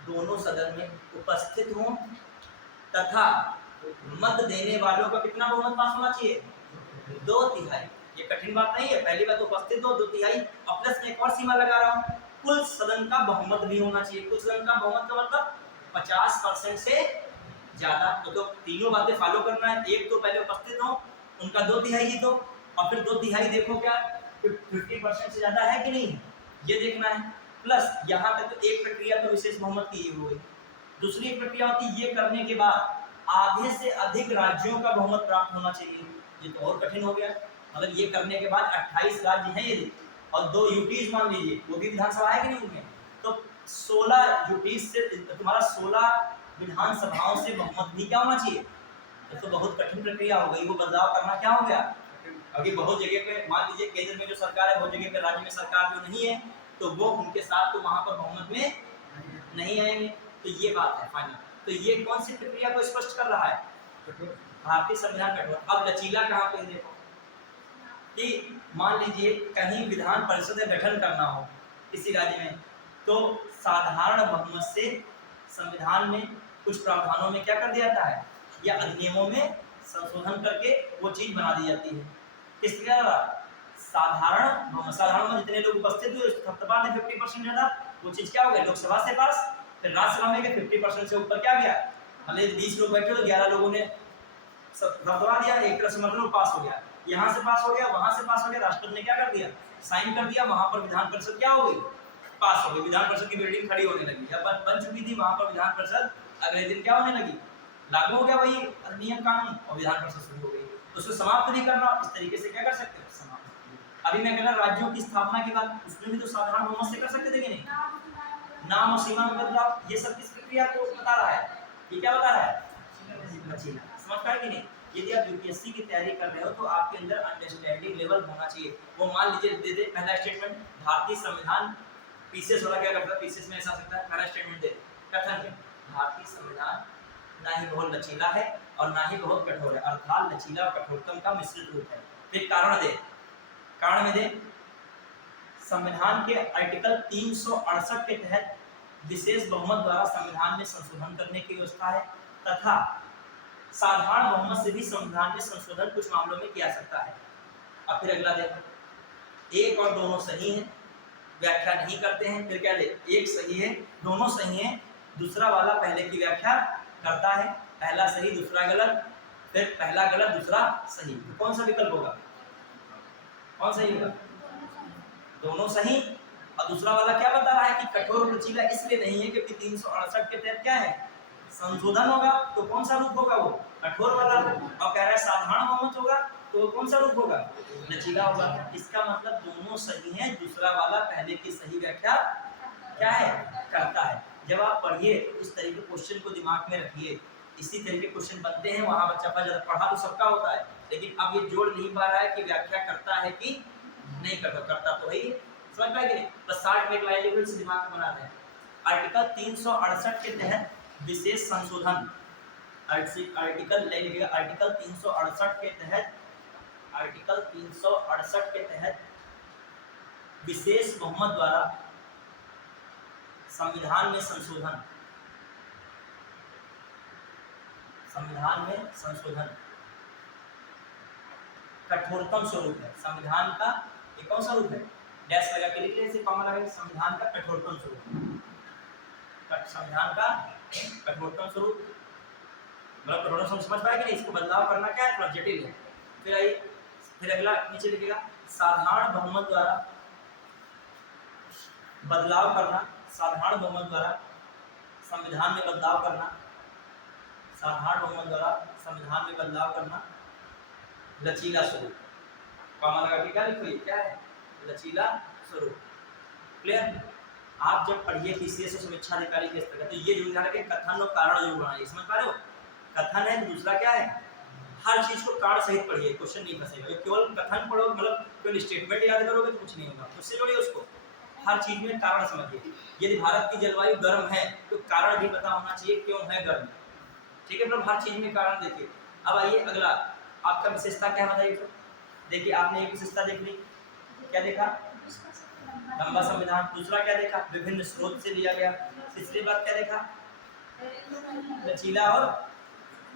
दोनों सदन में उपस्थित हों तथा मत देने वालों का कितना बहुमत पास होना चाहिए, 2 तिहाई। ये कठिन बात नहीं है, पहली बात उपस्थित हो 2 तिहाई और प्लस में एक और सीमा लगा रहा हूँ, कुल सदन का बहुमत भी होना चाहिए। कुल सदन का बहुमत का मतलब 50% से ज्यादा। तो तीनों बातें फॉलो करना है। एक तो पहले उपस्थित हो, उनका 2 तिहाई ही तो, और फिर 2 तिहाई देखो क्या 50% से ज्यादा है कि नहीं है, ये देखना है। प्लस यहाँ तक तो एक प्रक्रिया तो विशेष बहुमत की हो गई। दूसरी एक प्रक्रिया होती है, ये करने के बाद आधे से अधिक राज्यों का बहुमत प्राप्त होना चाहिए। ये तो और कठिन हो गया। मतलब ये करने के बाद 28 राज्य हैं यदि, और 2 यूटीज मान लीजिए, वो भी विधानसभा है कि नहीं उनमें, तो 16 यूटीज से तुम्हारा 16 विधानसभाओं से बहुमत भी क्या होना चाहिए। तो बहुत कठिन प्रक्रिया हो गई। वो बदलाव करना क्या हो गया। अभी बहुत जगह पे मान लीजिए केंद्र में जो सरकार है, बहुत जगह पे राज्य में सरकार जो नहीं है, तो वो उनके साथ तो वहां पर बहुमत में नहीं आएंगे। तो ये बात है फाइनल। तो ये कौन सी प्रक्रिया को स्पष्ट कर रहा है, भारतीय संविधान कठोर। अब लचीला कहाँ पे देखो कि मान लीजिए कहीं विधान परिषद का गठन करना हो किसी राज्य में, तो साधारण बहुमत से संविधान में कुछ प्रावधानों में क्या कर दिया जाता है, या अधिनियमों में संशोधन करके वो चीज बना दी जाती है। किस द्वारा, साधारण बहुमत। साधारण में जितने लोग उपस्थित हुए 50% ज्यादा, वो चीज क्या हो गया, लोकसभा से पास। फिर राज्यसभा में 50% से ऊपर क्या गया, मतलब 20 लोग बैठे तो 11 लोगों ने दबा दिया, एक तरह से मतलब पास हो गया। यहाँ से पास हो गया, वहां से पास हो गया, राष्ट्रपति ने क्या कर दिया, साइन कर दिया, वहां पर विधान परिषद क्या हो गई, पास हो गई। विधान परिषद की बिल्डिंग खड़ी होने लगी, जब बन चुकी थी वहां पर विधान परिषद अगले दिन क्या होने लगी, लागू हो गया वही नियम कानून, और विधान परिषद शुरू हो गई। उसको समाप्त भी करना, इस तरीके से क्या कर सकते हो, समाप्त। अभी मैं कहना राज्यों की स्थापना के बाद उसमें भी तो साधारण बहुमत से कर सकते थे कि नहीं, नाम और सीमा में बदलाव, ये सब किस प्रक्रिया को बता रहा है, ये क्या बता रहा है, समझ पाए कि नहीं। यदि आप यूपीएससी की तैयारी कर रहे हो तो आपके अंदर अंडरस्टैंडिंग लेवल होना चाहिए। वो मान लीजिए दे दे पहला स्टेटमेंट, भारतीय संविधान, पीसीएस वाला क्या करता है, पीसीएस में ऐसा आ सकता है, पहला स्टेटमेंट दे कथन में भारतीय संविधान ना ही बहुत लचीला है और ना ही बहुत कठोर है, अर्थात लचीला और कठोरतम का मिश्रित रूप है। फिर कारण दे, कारण में दे संविधान के आर्टिकल 368 के तहत विशेष बहुमत द्वारा संविधान में संशोधन करने की व्यवस्था है, तथा साधारण बहुमत से भी संविधान में संशोधन कुछ मामलों में किया सकता है। अब फिर अगला देखो, एक और दोनों सही हैं, व्याख्या नहीं करते हैं। फिर क्या दे, एक सही है, दोनों सही हैं, दूसरा वाला पहले की व्याख्या करता है, पहला सही दूसरा गलत, फिर पहला गलत दूसरा सही। तो कौन सा विकल्प होगा, कौन सही होगा, दोनों सही। और दूसरा वाला क्या बता रहा है कि कठोर लचीला इसलिए नहीं है क्योंकि 368 के तहत क्या है, संशोधन होगा, तो कौन सा रूप होगा, वो कठोर वाला। और कह रहा है साधारण बहुमत होगा, तो वो कौन सा रूप होगा, लचीला होगा। इसका मतलब दोनों सही हैं, दूसरा वाला पहले की सही व्याख्या क्या है, करता है। जब आप पढ़िए तो इस तरीके क्वेश्चन को दिमाग में रखिए, इसी तरीके क्वेश्चन बनते हैं। वहां बच्चा पढ़ा तो सबका होता है, लेकिन अब ये जोड़ नहीं पा रहा है कि व्याख्या करता है कि नहीं करता, करता तो है ही, समझ पाए कि नहीं। बस 60 में एक लाइन लिखो, इसे दिमाग में बना दें। आर्टिकल 368 के तहत विशेष संशोधन, आर्टिकल ले लीजिएगा, आर्टिकल 368 के तहत, आर्टिकल 368 के तहत विशेष बहुमत द्वारा संविधान में संशोधन, संविधान में संशोधन कठोरतम स्वरूप है। संविधान का एक कौन सा रूप है, डैश लगा के लिख ले, कॉमा लगा, संविधान का कठोरतम स्वरूप, संविधान का कठोरतम स्वरूप, मतलब कठोरतम समझ पाए कि नहीं। इसको बदलाव करना क्या है, थोड़ा जटिल है। फिर आइए, फिर अगला नीचे लिखेगा, साधारण बहुमत द्वारा बदलाव करना, साधारण बहुमत द्वारा संविधान में बदलाव करना, साधारण बहुमत द्वारा संविधान में बदलाव करना, लचीला स्वरूप, कॉमा लगा के क्या लिखो, ये क्या है, लचीला स्वरूप। क्लियर। आप जब पढ़िए पीसीएस समीक्षा अधिकारी के स्तर का, तो ये जरूर ध्यान रखें, कथन और कारण जरूर बनाइए, समझ पा रहे हो। कथन है, दूसरा क्या है, हर चीज को कारण सहित पढ़िए, क्वेश्चन नहीं फंसेगा। केवल कथन पढ़ो, मतलब केवल स्टेटमेंट याद करोगे तो कुछ नहीं होगा, उससे जोड़िए उसको, हर चीज में कारण समझिए। यदि भारत की जलवायु गर्म है तो कारण भी पता होना चाहिए क्यों है गर्म, ठीक है, मतलब हर चीज में कारण देखिए। अब आइए अगला, आपका विशेषता क्या बताइए। तो देखिए आपने एक विशेषता देख ली, क्या देखा, लंबा संविधान। दूसरा क्या देखा, विभिन्न स्रोत से लिया गया। तीसरी बात क्या देखा, लचीला और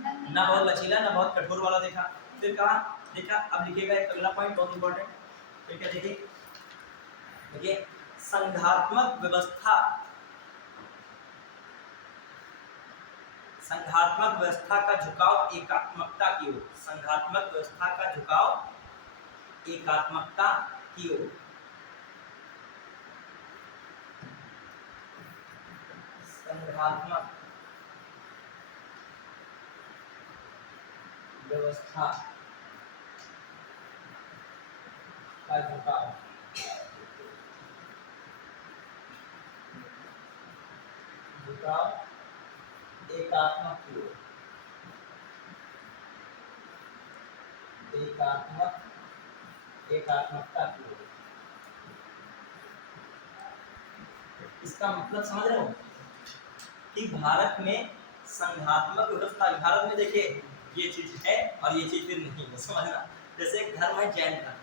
ना बहुत लचीला ना बहुत कठोर वाला देखा। फिर कहा देखा, अब लिखिएगा एक अगला पॉइंट बहुत इंपॉर्टेंट। फिर क्या देखिए, देखिए संघात्मक व्यवस्था, संघात्मक व्यवस्था का झुकाव एकात्मकता की ओर, संघात्मक व्यवस्था का झुकाव एकात्मकता की ओर, संघात्मक व्यवस्था का झुकाव एकात्मक की ओर, एकात्मकता की ओर। इसका मतलब समझ रहे हो कि भारत में संघात्मक व्यवस्था, भारत में देखिए ये चीज है और ये चीज फिर नहीं है, समझना। जैसे एक धर्म है जैन धर्म,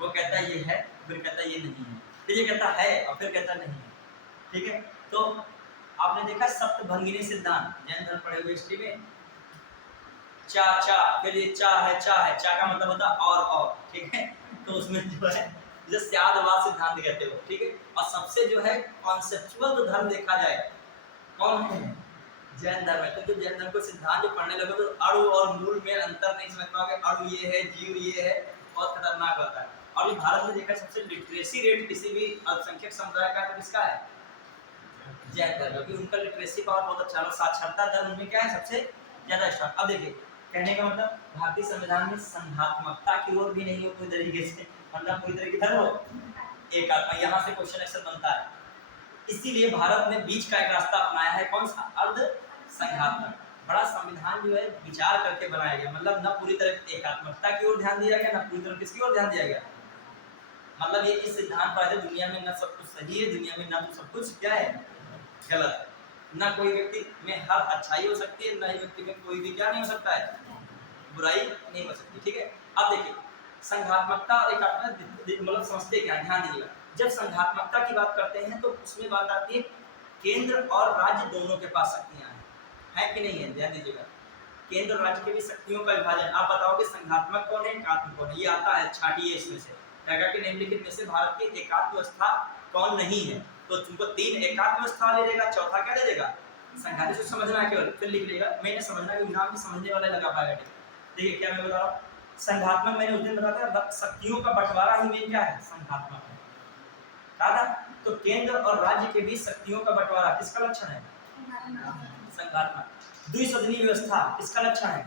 वो कहता है ये है, फिर कहता है ये नहीं है, फिर ये कहता है और फिर कहता नहीं है, ठीक है। तो आपने देखा सप्तभंगिनी सिद्धांत, जैन धर्म पढ़े हुए हिस्ट्री में, चा चा, फिर ये चा है, चा है, चा का मतलब होता है और, ठीक है। तो उसमें जो है जिसे स्यादवाद सिद्धांत कहते हो, ठीक है। और सबसे जो है कॉन्सेप्चुअल जो धर्म देखा जाए कौन है, जैन धर्म है। तो जो जैन धर्म को सिद्धांत जो पढ़ने लगे तो अणु और मूल में अंतर नहीं समझ पाओगे, अणु ये है, जीव ये है, बहुत खतरनाक होता है। और ये भारत में देखा सबसे लिटरेसी रेट किसी भी अल्पसंख्यक समुदाय का तो किसका है, जैन धर्म, क्योंकि उनका लिटरेसी पावर बहुत अच्छा है, साक्षरता दर उनमें क्या है सबसे ज्यादा स्ट्रांग। अब देखिए कहने का मतलब भारतीय संविधान में संघात्मकता की ओर भी नहीं हो कोई तरीके से, मतलब पूरी तरीके से हो एकात्मा, यहाँ से क्वेश्चन अक्सर बनता है। इसीलिए भारत ने बीच का एक रास्ता अपनाया है, कौन सा, अर्ध संघात्मक। बड़ा संविधान जो है विचार करके बनाया गया, मतलब न पूरी तरह एकात्मकता की ओर ध्यान दिया गया, न पूरी तरह किसकी ओर ध्यान दिया गया। मतलब ये इस सिद्धांत पर है दुनिया में न सब कुछ सही है, दुनिया में न तो सब कुछ क्या है, गलत है। न कोई व्यक्ति में हर अच्छाई हो सकती है, न ही व्यक्ति में कोई भी क्या नहीं हो सकता है, बुराई नहीं हो सकती, ठीक है। अब देखिए संघात्मकता और एकात्मकता मतलब समझते क्या, ध्यान दीजिएगा। जब संघात्मकता की बात करते हैं तो उसमें बात आती है केंद्र और राज्य दोनों के पास शक्तियां हैं कि नहीं है, ध्यान दीजिएगा। केंद्र और राज्य के भी शक्तियों का विभाजन। आप बताओगे संघात्मक कौन है, एकात्मक कौन है, ये आता है छाटिए इसमें से, क्या कि निम्नलिखित में से भारत की एकात्म व्यवस्था कौन नहीं है, तो तुमको 3 एकात्म व्यवस्था ले देगा, चौथा क्या दे देगा, संघाती। से समझना केवल, फिर लिख लेगा, मैंने समझना कि नाम की समझने वाले लगा पाएगा। देखिए क्या मैं बता रहा हूँ, संघात्मक मैंने उस दिन बताया था, शक्तियों का बंटवारा ही में क्या है, संघात्मक है, कहा था। तो केंद्र और राज्य के बीच शक्तियों का बंटवारा किसका लक्षण है, संघात्मक। द्विसदनीय व्यवस्था किसका लक्षण है,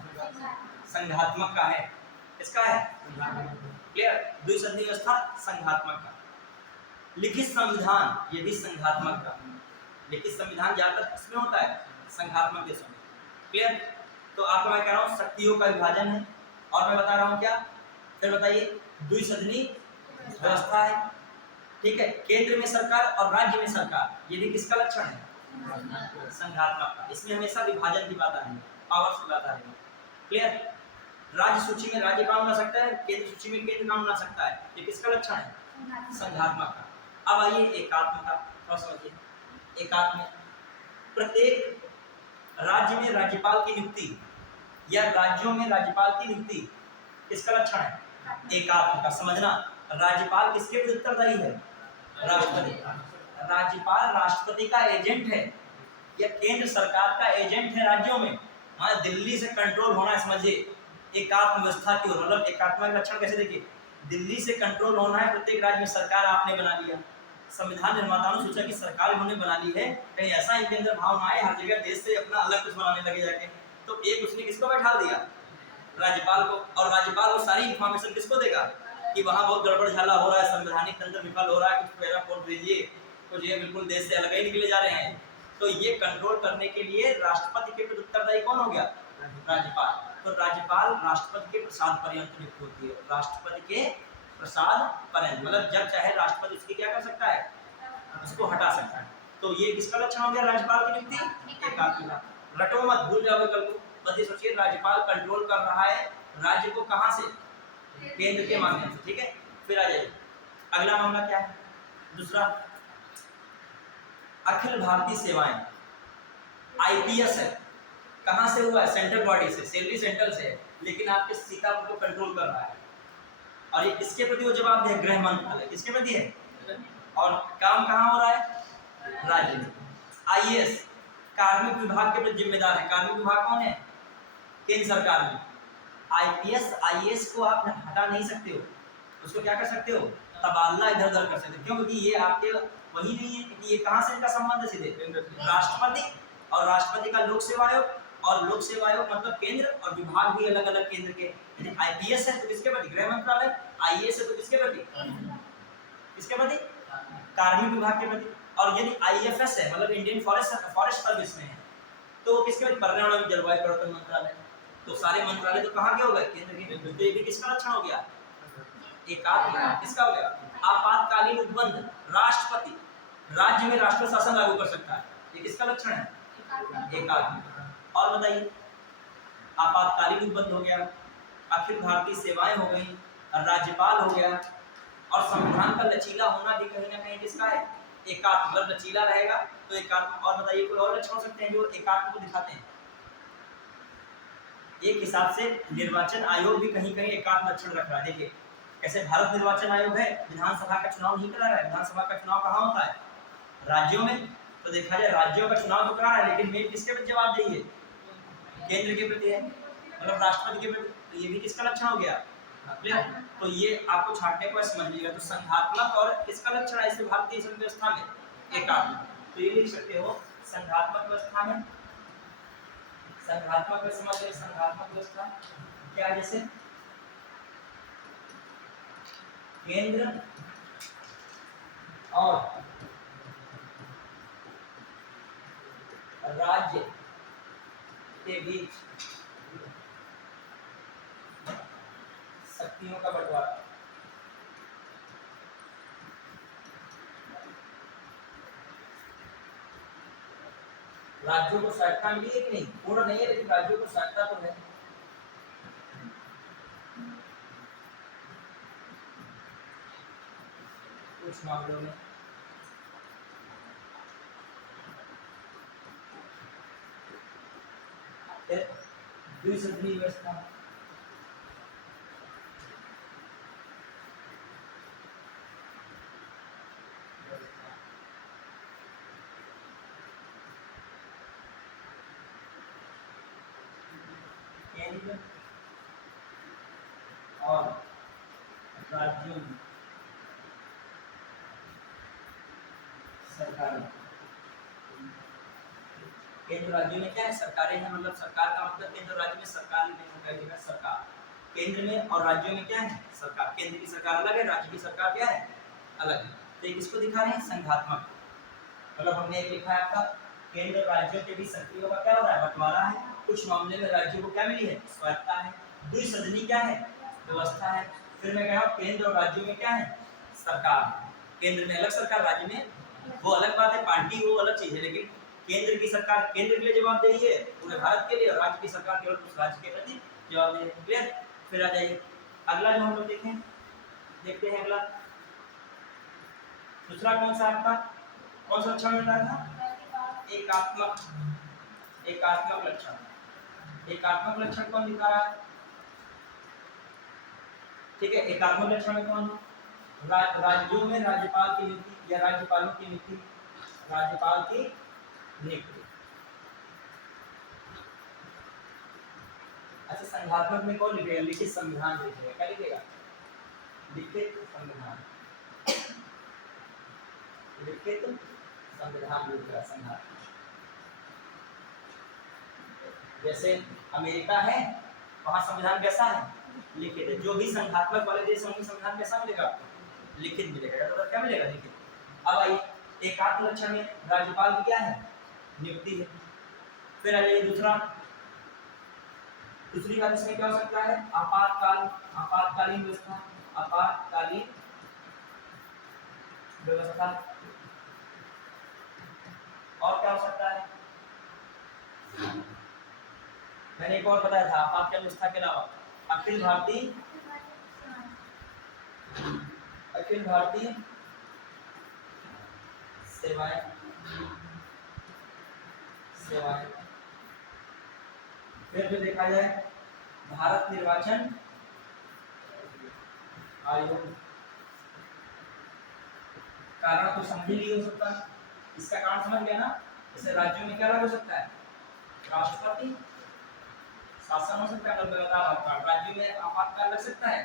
संघात्मक का है, किसका है, क्लियर। द्विसदनीय व्यवस्था संघात्मक का। लिखित संविधान ये भी संघात्मक का, लिखित संविधान ज्यादातर किसमें होता है, संघात्मक देशों में, क्लियर। तो आपको मैं कह रहा हूँ शक्तियों का विभाजन है, और मैं बता रहा हूँ क्या, फिर बताइए द्विसदनीय व्यवस्था है, ठीक है। केंद्र में सरकार और राज्य में सरकार, ये भी किसका लक्षण है, संघात्मक का। इसमें हमेशा विभाजन की बात आ रही है, पावर्स की बात आ रही है, क्लियर। राज्य सूची में राज्य काम ला सकता है, केंद्र सूची में केंद्र काम ला सकता है, ये किसका लक्षण है, संघात्मक का। अब आइए एकात्म का, और समझिए एकात्म, प्रत्येक राज्य में राज्यपाल की नियुक्ति या राज्यों में राज्यपाल की नियुक्ति किसका लक्षण है, एकात्म का। समझना, राज्यपाल किसके प्रति उत्तरदायी है, राष्ट्रपति। राज्यपाल राष्ट्रपति का एजेंट है या केंद्र सरकार का एजेंट है राज्यों में, हाँ दिल्ली से कंट्रोल होना है, समझिए एकात्म व्यवस्था की ओर। मतलब एकात्म का लक्षण कैसे, देखिए दिल्ली से कंट्रोल होना है, प्रत्येक राज्य में सरकार आपने बना लिया, संविधान निर्माताओं ने सोचा कि सरकार इन्होंने बना ली है, कहीं ऐसा इनके अंदर भाव ना आए हर जगह देश से अपना अलग कुछ बनाने लगे जाके, तो एक उसने किसको बैठा दिया, राज्यपाल को। और राज्यपाल वो सारी इंफॉर्मेशन किसको देगा कि वहाँ बहुत गड़बड़ झाला हो रहा है, संवैधानिक तंत्र विफल हो रहा है, कुछ पैरा पोल दीजिए, कुछ ये बिल्कुल देश से अलग ही निकले जा रहे हैं। तो ये कंट्रोल करने के लिए राष्ट्रपति के प्रति उत्तरदायी कौन हो गया, राज्यपाल। तो राज्यपाल राष्ट्रपति के प्रसाद पर्यंत नियुक्त होती है, राष्ट्रपति के प्रसाद पर्यंत, मतलब जब चाहे राष्ट्रपति उसकी क्या कर सकता है, उसको हटा सकता है। तो ये किसका लक्षण हो गया, राज्यपाल की नियुक्ति, एकात्म का। रटो मत, भूल जाओगे कल को, बस ये सोचिए राज्यपाल कंट्रोल कर रहा है राज्य को, कहां से, केंद्र के माध्यम से, ठीक है। फिर आ जाइए अगला मामला क्या है, दूसरा अखिल भारतीय सेवाएं, आईपीएस है, कहां से हुआ है, सेंट्रल बॉडी से, सैलरी सेंट्रल से है, लेकिन आपके सीतापुर को कंट्रोल कर रहा है, और ये किसके प्रति वो जवाबदेह है? गृह मंत्रालय। किसके प्रति है? और काम कहाँ हो रहा है? राज्य में। आईएएस कार्मिक विभाग के प्रति जिम्मेदार है। कार्मिक विभाग कौन है? केंद्र सरकार में। आईपीएस आईएएस को आप हटा नहीं सकते हो, उसको क्या कर सकते हो? तबादला इधर उधर कर सकते हो। क्यों? क्योंकि ये आपके वही नहीं है, क्योंकि ये कहाँ से इनका संबंध है? सीधे राष्ट्रपति, और राष्ट्रपति का लोक सेवा आयोग, और लोक सेवा आयोग मतलब केंद्र, और विभाग भी अलग अलग केंद्र के। आईपीएस है तो किसके प्रति? गृह मंत्रालय। आईएएस है तो किसके प्रति? किसके प्रति? कार्मिक विभाग के प्रति। और यदि आईएफएस है मतलब इंडियन फॉरेस्ट सर्विस में है तो किसके प्रति? पर्यावरण और जलवायु परिवर्तन मंत्रालय। तो सारे मंत्रालय तो कहाँ के हो गए? केंद्र के। तो ये भी किसका लक्षण हो गया? एकात्म। किसका हो गया? आपातकालीन उपबंध। राष्ट्रपति राज्य में राष्ट्रीय शासन लागू कर सकता है, ये किसका लक्षण है? एकात्म। और बताइए, आपातकालीन उपबंध हो गया, अखिल भारतीय सेवाएं हो गई, राज्यपाल हो गया, और संविधान का लचीला होना भी कहीं ना कहीं किसका है? एकात्म। मतलब लचीला रहेगा तो एकात्म। और बताइए कोई और लक्षण हो सकते हैं जो एकात्म को दिखाते हैं? एक हिसाब से निर्वाचन आयोग भी कहीं कहीं एकात्म लक्षण रख रहा है। देखिए कैसे भारत निर्वाचन आयोग है, विधानसभा का चुनाव नहीं करा रहा है। विधानसभा का चुनाव कहाँ होता है? राज्यों में। तो देखा जाए राज्यों का चुनाव तो करा रहा है, लेकिन मेन किसके प्रति जवाबदेही है? केंद्र के प्रति है, मतलब राष्ट्रपति के प्रति। तो ये भी किसका लक्षण हो गया? तो ये आपको छांटने को समझ लीजिएगा। तो संघात्मक और किसका लक्षण है इस भारतीय संघ व्यवस्था में? एकात्म। तो ये लिख सकते हो संघात्मक व्यवस्था में। संघात्मक समझ लीजिए, संघात्मक व्यवस्था क्या? जैसे केंद्र और राज्य के बीच शक्तियों का बंटवारा। राज्यों को स्वायत्तता मिली है कि नहीं? पूर्ण नहीं है लेकिन राज्यों को स्वायत्तता तो है। कुछ मामलों में द्विसदनीय व्यवस्था, केंद्र और राज्यों में सरकार। केंद्र राज्यों में क्या है? सरकारें हैं। मतलब सरकार का मतलब केंद्र राज्य में सरकार नहीं है, सरकार। केंद्र में और राज्यों में क्या है? सरकार। केंद्र की सरकार अलग है, राज्य की सरकार क्या है? अलग है। तो ये किसको दिखा रहे हैं? संघात्मक। मतलब हमने एक लिखा है आपका केंद्र राज्यों के बीच शक्तियों का क्या हो रहा है? बंटवारा है। कुछ मामले में राज्यों को क्या मिली है? स्वायत्तता है। द्विसदनीय क्या है? व्यवस्था है। फिर मैं कह रहा हूँ केंद्र और राज्यों में क्या है? सरकार। केंद्र में अलग सरकार, राज्य में वो अलग बात है, पार्टी वो अलग चीज है। लेकिन केंद्र की सरकार केंद्र के लिए जवाबदेही है पूरे भारत के लिए, और राज्य की सरकार केवल उस राज्य के प्रति जवाबदेही है। क्लियर? फिर आ जाइए अगला जो हम लोग देखें, देखते हैं अगला दूसरा कौन सा आपका, कौन सा लक्षण मिल रहा था? एकात्मक। एकात्मक लक्षण। एकात्मक लक्षण कौन दिखा रहा है? ठीक है, एकात्मक लक्षण में कौन? राज्यों में राज्यपाल की नियुक्ति या राज्यपालों की नियुक्ति। राज्यपाल की नियुक्ति। अच्छा, संघात्मक में कौन लिखेगा? लिखित संविधान लिखेगा। क्या लिखेगा? लिखित संविधान। लिखित संविधान लिखेगा संघात्मक। जैसे अमेरिका है, वहां संविधान कैसा है? लिखित है। जो भी संघात्मक वाले देश होंगे संविधान कैसा मिलेगा आपको? लिखित मिलेगा। तो क्या मिलेगा? लिखित। अब आइए एकात्म लक्षण में राज्यपाल की क्या है? नियुक्ति है। फिर आ जाइए दूसरा, दूसरी बात इसमें क्या हो सकता है? आपातकाल, आपातकालीन व्यवस्था। आपातकालीन व्यवस्था। और क्या हो सकता है? मैंने एक और बताया था आपातकालीन व्यवस्था के अलावा अखिल भारतीय सेवाएं। फिर जो देखा जाए भारत निर्वाचन आयोग। कारण तो समझ ही नहीं हो सकता, इसका कारण समझ गया ना। जैसे राज्यों में क्या लागू हो सकता है, राष्ट्रपति शासन हो सकता है, अगर लगातार आपातकाल। राज्य में आपातकाल लग सकता है,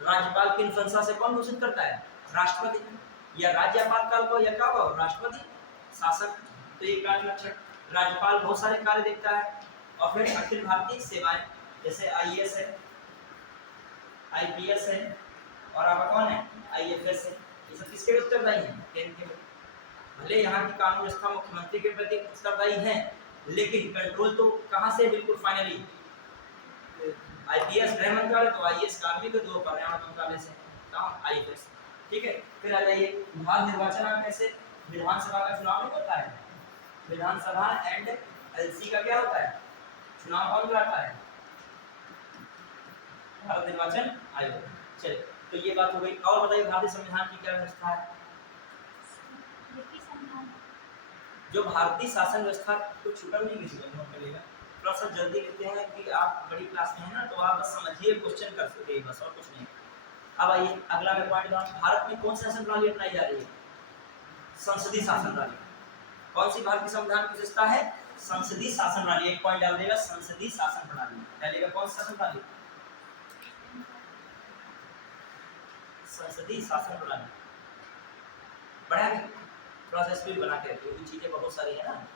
राज्यपाल की अनुशंसा से कौन घोषित करता है, राष्ट्रपति। या राज्य आपातकाल को या क्या होगा, राष्ट्रपति शासक। तो ये कार्य लक्षण, राज्यपाल बहुत सारे कार्य देखता है। और फिर अखिल भारतीय सेवाएं, जैसे आईएएस है, आईपीएस है, और आपका कौन है, आईएफएस है। ये सब किसके उत्तरदायी हैं, केंद्र के। भले यहाँ की कानून व्यवस्था मुख्यमंत्री के प्रति उत्तरदायी है, लेकिन कंट्रोल तो कहाँ से, बिल्कुल फाइनली आईपीएस गृह मंत्रालय, तो आईएएस कार्मिक, दो पर्यावरण मंत्रालय से, आईएफएस। ठीक है, फिर आ जाइए भारत निर्वाचन आयोग। कैसे, विधानसभा का चुनाव नहीं होता है, विधानसभा एंड एलसी का क्या होता है, चुनाव कौन कराता है, भारत निर्वाचन आयोग। चलिए, तो ये बात हो गई। और बताइए भारतीय संविधान की क्या व्यवस्था है। जो भारतीय शासन व्यवस्था को छूटा नहीं, किसी को नोट करिएगा। थोड़ा सा जल्दी लेते हैं कि आप बड़ी क्लास में हैं ना, तो आप बस समझिए, क्वेश्चन कर सकते हैं बस, और कुछ नहीं। अब आइए अगला मैं पॉइंट बताऊं, भारत में कौन सी शासन प्रणाली अपनाई जा रही है, संसदीय शासन प्रणाली। कौन सी भारतीय संविधान की विशेषता है, संसदीय शासन प्रणाली। एक पॉइंट डाल देगा, संसदीय शासन प्रणाली डालेगा। कौन सी शासन प्रणाली, संसदीय शासन प्रणाली। बढ़ा के थोड़ा सा स्पीड बना के रखिए, क्योंकि चीजें बहुत सारी है ना,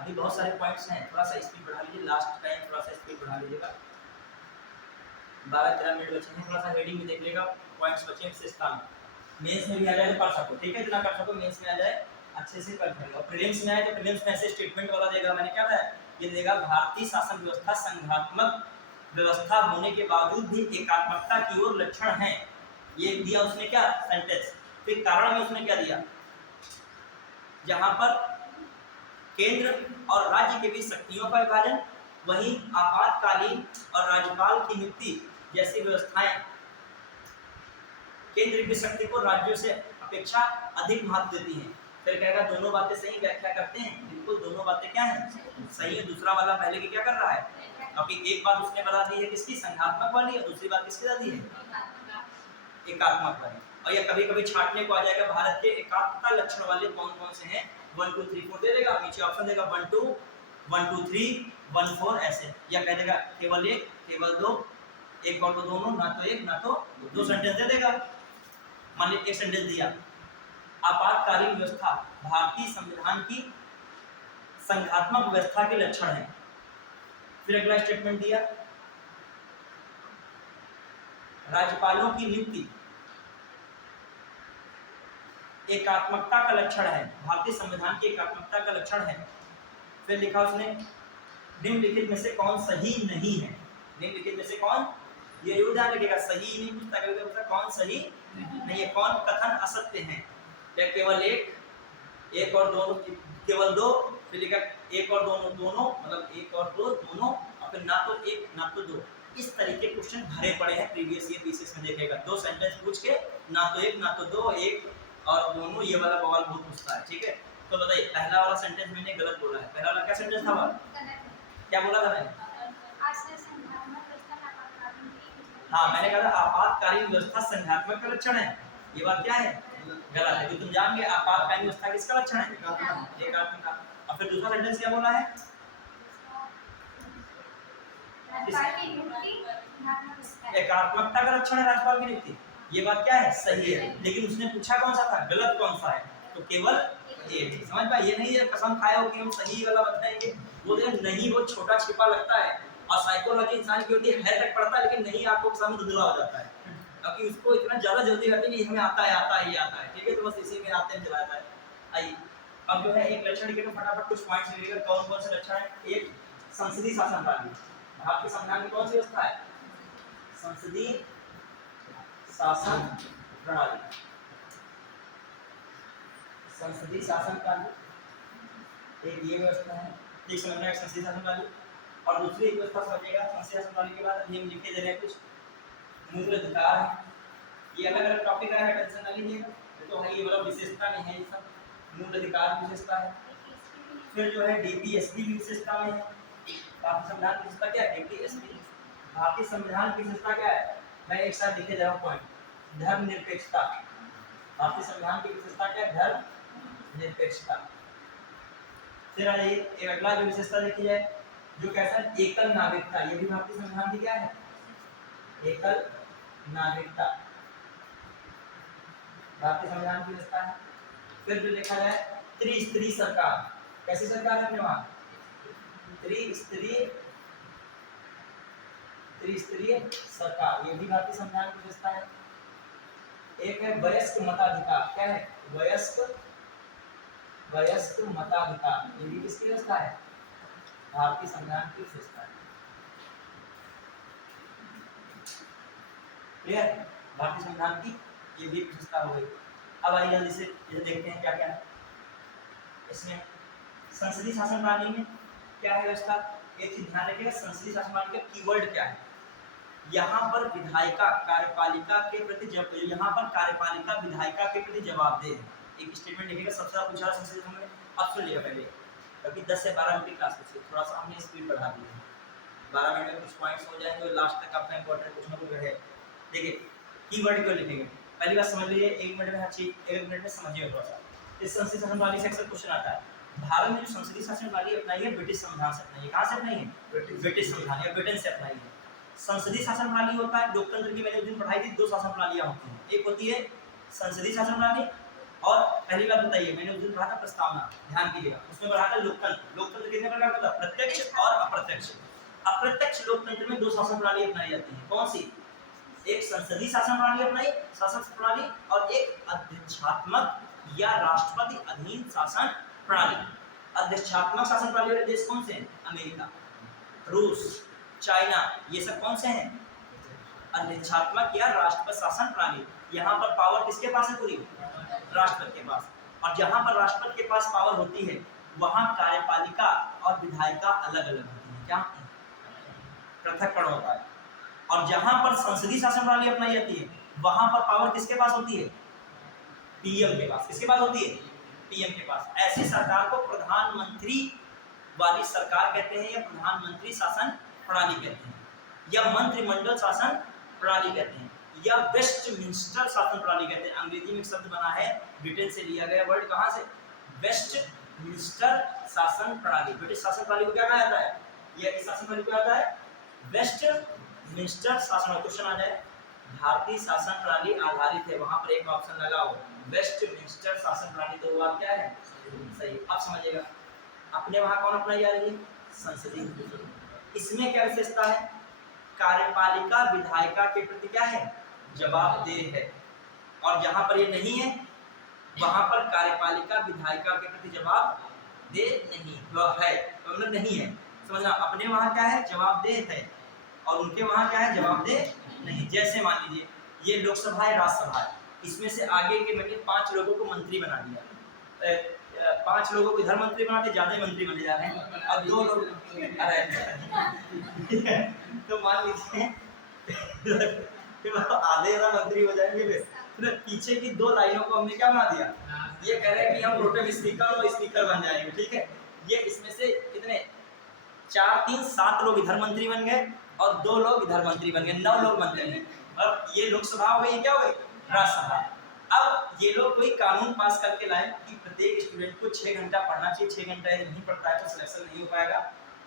अभी बहुत सारे पॉइंट्स हैं, थोड़ा सा स्पीड बढ़ा लीजिए। लास्ट टाइम थोड़ा सा स्पीड बढ़ा लीजिएगा। 12-13 मिनट बचे हैं, थोड़ा सा हेडिंग में देख लेगा, पॉइंट्स बचे हैं विशेषता में। मेंस में भी आ जाए तो कर सको, ठीक है, इतना कर सको, मेंस में आ जाए अच्छे से कर लेगा। प्रीलिम्स में आए तो प्रीलिम्स में ऐसे स्टेटमेंट वाला देगा, मैंने क्या बताया, ये देगा भारतीय शासन व्यवस्था संघात्मक व्यवस्था होने के बावजूद भी एकात्मकता की ओर लक्षण है। ये दिया उसने क्या, सेंटेंस। फिर कारण में उसने क्या दिया, जहां पर केंद्र और राज्य के बीच शक्तियों का विभाजन, वहीं आपातकालीन और राज्यपाल की नियुक्ति जैसी व्यवस्थाएं केंद्र की शक्ति को राज्यों से अपेक्षा अधिक महत्व देती हैं। फिर कहेगा दोनों बातें सही व्याख्या करते हैं, बिल्कुल दोनों बातें क्या हैं, सही है। दूसरा वाला पहले की क्या कर रहा है, क्योंकि एक बात उसने बता दी है किसकी, संघात्मक वाली, और दूसरी बात किसकी बता दी है, एकात्मक वाली। और ये कभी कभी छाटने को आ जाएगा, भारत के एकात्मकता लक्षण वाले कौन कौन से हैं, 1 2 3 4 दे देगा, नीचे ऑप्शन देगा 1 2 1 2 3 1 4 ऐसे, या कह देगा केवल एक, केवल दो, एक और दो दोनों, ना तो एक ना तो दो सेंटेंस दे देगा। मान लीजिए एक सेंटेंस दिया, आपातकालीन व्यवस्था भारतीय संविधान की संघात्मक व्यवस्था के लक्षण है। फिर अगला स्टेटमेंट दिया, राज्यपालों की नियुक्ति एकात्मकता का लक्षण है, भारतीय संविधान की एकात्मकता का लक्षण है। फिर लिखा उसने, निम्नलिखित में से कौन सही नहीं है, निम्नलिखित में से कौन, ये जरूर ध्यान रखिएगा, सही नहीं पूछता, कभी कौन सही नहीं है, कौन कथन असत्य है, या केवल एक, एक और दोनों, केवल दो, फिर लिखा एक और दोनों, दोनों मतलब एक और दो दोनों, और फिर ना तो एक ना तो दो। इस तरीके के क्वेश्चन भरे पड़े हैं प्रीवियस ईयर पीसीएस में, देखेगा दो सेंटेंस पूछ के ना तो एक ना तो दो, एक और दोनों, ये वाला सवाल बहुत पूछता है। ठीक है, तो बताइए पहला वाला सेंटेंस मैंने गलत बोला है, पहला वाला क्या सेंटेंस था, क्या बोला था मैंने, हाँ मैंने कहा था आपातकालीन व्यवस्था संघात्मक का लक्षण है, ये बात क्या है, गलत है। तुम जान गए आपातकालीन व्यवस्था किसका लक्षण है, एकात्मक का। और फिर दूसरा सेंटेंस क्या बोला है, एकात्मकता का लक्षण है राज्यपाल की नियुक्ति, ये बात क्या है, सही है। लेकिन उसने पूछा कौन सा था, गलत कौन सा है, तो केवल एक। समझ पाए, ये नहीं है कसम खाए हो कि हम सही वाला बताएंगे, वो नहीं, वो छोटा छिपा लगता है। और साइकोलॉजी इंसान की होती है तक पढ़ता है, लेकिन नहीं आपको सामने धुंधला हो जाता है, क्योंकि उसको इतना ज्यादा जल्दी रहती है कि हमें आता है आता है ये आता है। ठीक है, तो बस इसी में आते हैं चलाता है। आइए अब जो है एक लक्षण लिखे, तो फटाफट कुछ पॉइंट्स लिखिएगा, कौन कौन से लक्षण है। एक, संसदीय शासन प्रणाली, भारत के संविधान की कौन सी व्यवस्था है, संसदीय शासन प्रणाली, संसदीय शासन प्रणाली एक ये व्यवस्था है, ठीक समझना है, संसदीय शासन प्रणाली। और दूसरी एक व्यवस्था समझिएगा, संसदीय शासन प्रणाली के बाद नियम लिखे दे रहे हैं कुछ, मूल अधिकार है, ये अलग अलग टॉपिक है, टेंशन ना लीजिएगा, तो है ये वाला विशेषता में है, ये सब मूल अधिकार की विशेषता है। फिर जो है डीपीएसपी की विशेषता में है, भारतीय संविधान की विशेषता क्या है, डीपीएसपी, भारतीय संविधान की विशेषता क्या है, मैं एक साथ लिखे जा रहा हूँ पॉइंट। धर्मनिरपेक्षता, भारतीय संविधान की विशेषता क्या है? धर्मनिरपेक्षता। फिर आइए एक अगला जो विशेषता देखी जाए, जो कैसा है? एकल नागरिकता। ये भी भारतीय संविधान की क्या है? एकल नागरिकता, भारतीय संविधान की विशेषता है। फिर जो देखा जाए त्रिस्तरीय सरकार, कैसी सरकार है अपने वहां? त्रिस्तरीय सरकार, ये भी भारतीय संविधान की विशेषता है। एक है वयस्क मताधिकार, क्या है? वयस्क मताधिकार, ये भी किसकी व्यवस्था है? भारतीय संविधान की विशेषता है। क्लियर? भारतीय संविधान की ये भी विशेषता हो गई। अब आइए जल्दी से ये देखते हैं क्या क्या है इसमें। संसदीय शासन प्रणाली में क्या है व्यवस्था? एक चीज ध्यान रखिएगा, संसदीय शासन प्रणाली का कीवर्ड क्या है? यहाँ पर विधायिका कार्यपालिका के प्रति यहाँ पर कार्यपालिका विधायिका के प्रति जवाबदेह है। एक स्टेटमेंट लिखिएगा, सबसे ज्यादा पूछा संसदीय शासन में। अब सुन लिया पहले, क्योंकि 10 से 12 मिनट की क्लास में थोड़ा सा हमने स्पीड बढ़ा दी है। 12 मिनट में कुछ पॉइंट्स हो जाएंगे और लास्ट तक आपका इंपॉर्टेंट कुछ ना कुछ रहे। देखिए कीवर्ड क्यों लिखेंगे, पहली बात समझ लीजिए, 1 मिनट में हर चीज 1 मिनट में समझिए थोड़ा सा। इस संसदीय शासन प्रणाली से अक्सर क्वेश्चन आता है, भारत ने जो संसदीय शासन प्रणाली अपनाई है ब्रिटिश संविधान से अपनाई है। कहां से अपनाई है? ब्रिटिश संविधान या ब्रिटेन से अपनाई है। संसदीय शासन प्रणाली होता है लोकतंत्र की, मैंने उस दिन पढ़ाई थी, 2 शासन प्रणालियां होती हैं। एक होती है संसदीय शासन प्रणाली, और पहली बात बताइए, मैंने उस दिन पढ़ा था प्रस्तावना, ध्यान कीजिएगा, उसमें पढ़ा था लोकतंत्र। लोकतंत्र कितने प्रकार का होता है? प्रत्यक्ष और अप्रत्यक्ष। अप्रत्यक्ष लोकतंत्र में 2 शासन प्रणाली अपनाई जाती है। कौन सी? एक संसदीय शासन प्रणाली अपनाई, शासन प्रणाली, और एक अध्यक्षात्मक या राष्ट्रपति अधीन शासन प्रणाली। अध्यक्षात्मक शासन प्रणाली वाले देश कौन से हैं? अमेरिका, रूस, चाइना, ये सब कौन से हैं? अध्यक्षात्मक या राष्ट्रपति शासन प्रणाली। यहाँ पर पावर किसके पास है? पूरी राष्ट्रपति के पास। और जहाँ पर राष्ट्रपति के पास पावर होती है वहाँ कार्यपालिका और विधायिका अलग अलग होती है। क्या? पृथक्करण होता है। और जहाँ पर संसदीय शासन प्रणाली अपनाई जाती है वहाँ पर पावर किसके पास होती है? पीएम के पास। किसके पास होती है? पीएम के पास। ऐसी सरकार को प्रधानमंत्री वाली सरकार कहते हैं, या प्रधानमंत्री शासन प्रणाली कहते हैं, या मंत्रिमंडल शासन प्रणाली कहते हैं, या वेस्टमिंस्टर शासन प्रणाली कहते हैं। अंग्रेजी में एक शब्द बना है, ब्रिटेन से लिया गया वर्ड, कहाँ से? वेस्टमिंस्टर शासन प्रणाली। ब्रिटिश शासन प्रणाली को क्या कहा जाता है? यह शासन प्रणाली को आता है वेस्टमिंस्टर शासन। क्वेश्चन आ जाए, भारतीय शासन प्रणाली आधारित है, वहां पर एक ऑप्शन लगाओ वेस्टमिंस्टर शासन प्रणाली, तो वो क्या है? सही। अब समझिएगा, अपने वहां कौन अपनाई जा रही है? संसदीय। इसमें क्या विशेषता है? कार्यपालिका विधायिका के प्रति क्या है? जवाबदेह है। और जहां पर ये नहीं है वहां पर कार्यपालिका विधायिका के प्रति जवाबदेह नहीं है, मतलब नहीं है। समझना, अपने वहां क्या है? जवाबदेह है, और उनके वहां क्या है? जवाबदेह नहीं। जैसे मान लीजिए ये लोकसभा है, राज्यसभा है, इसमें से आगे के मैंने 5 लोगों को मंत्री बना दिया, 5 लोगों को इधर मंत्री बना दिया, ज्यादा मंत्री बने जा रहे हैं। अब 2 लोग तो मान लीजिए आधे ज्यादा मंत्री हो जाएंगे। फिर पीछे की 2 लाइनों को हमने क्या बना दिया? ये कह रहे हैं कि हम प्रोटेम स्पीकर और स्पीकर बन जाएंगे। ठीक है, ये इसमें से कितने? 4, 3, 7 लोग इधर मंत्री बन गए और 2 लोग इधर मंत्री बन गए, 9 लोग बन गए। और ये लोकसभा हो गई, क्या हो गई? राज्यसभा। अब ये लोग कोई कानून पास करके लाए कि प्रत्येक स्टूडेंट को 6 घंटा पढ़ना चाहिए, 6 घंटा यदि नहीं पढ़ता है तो सिलेक्शन नहीं हो पाएगा।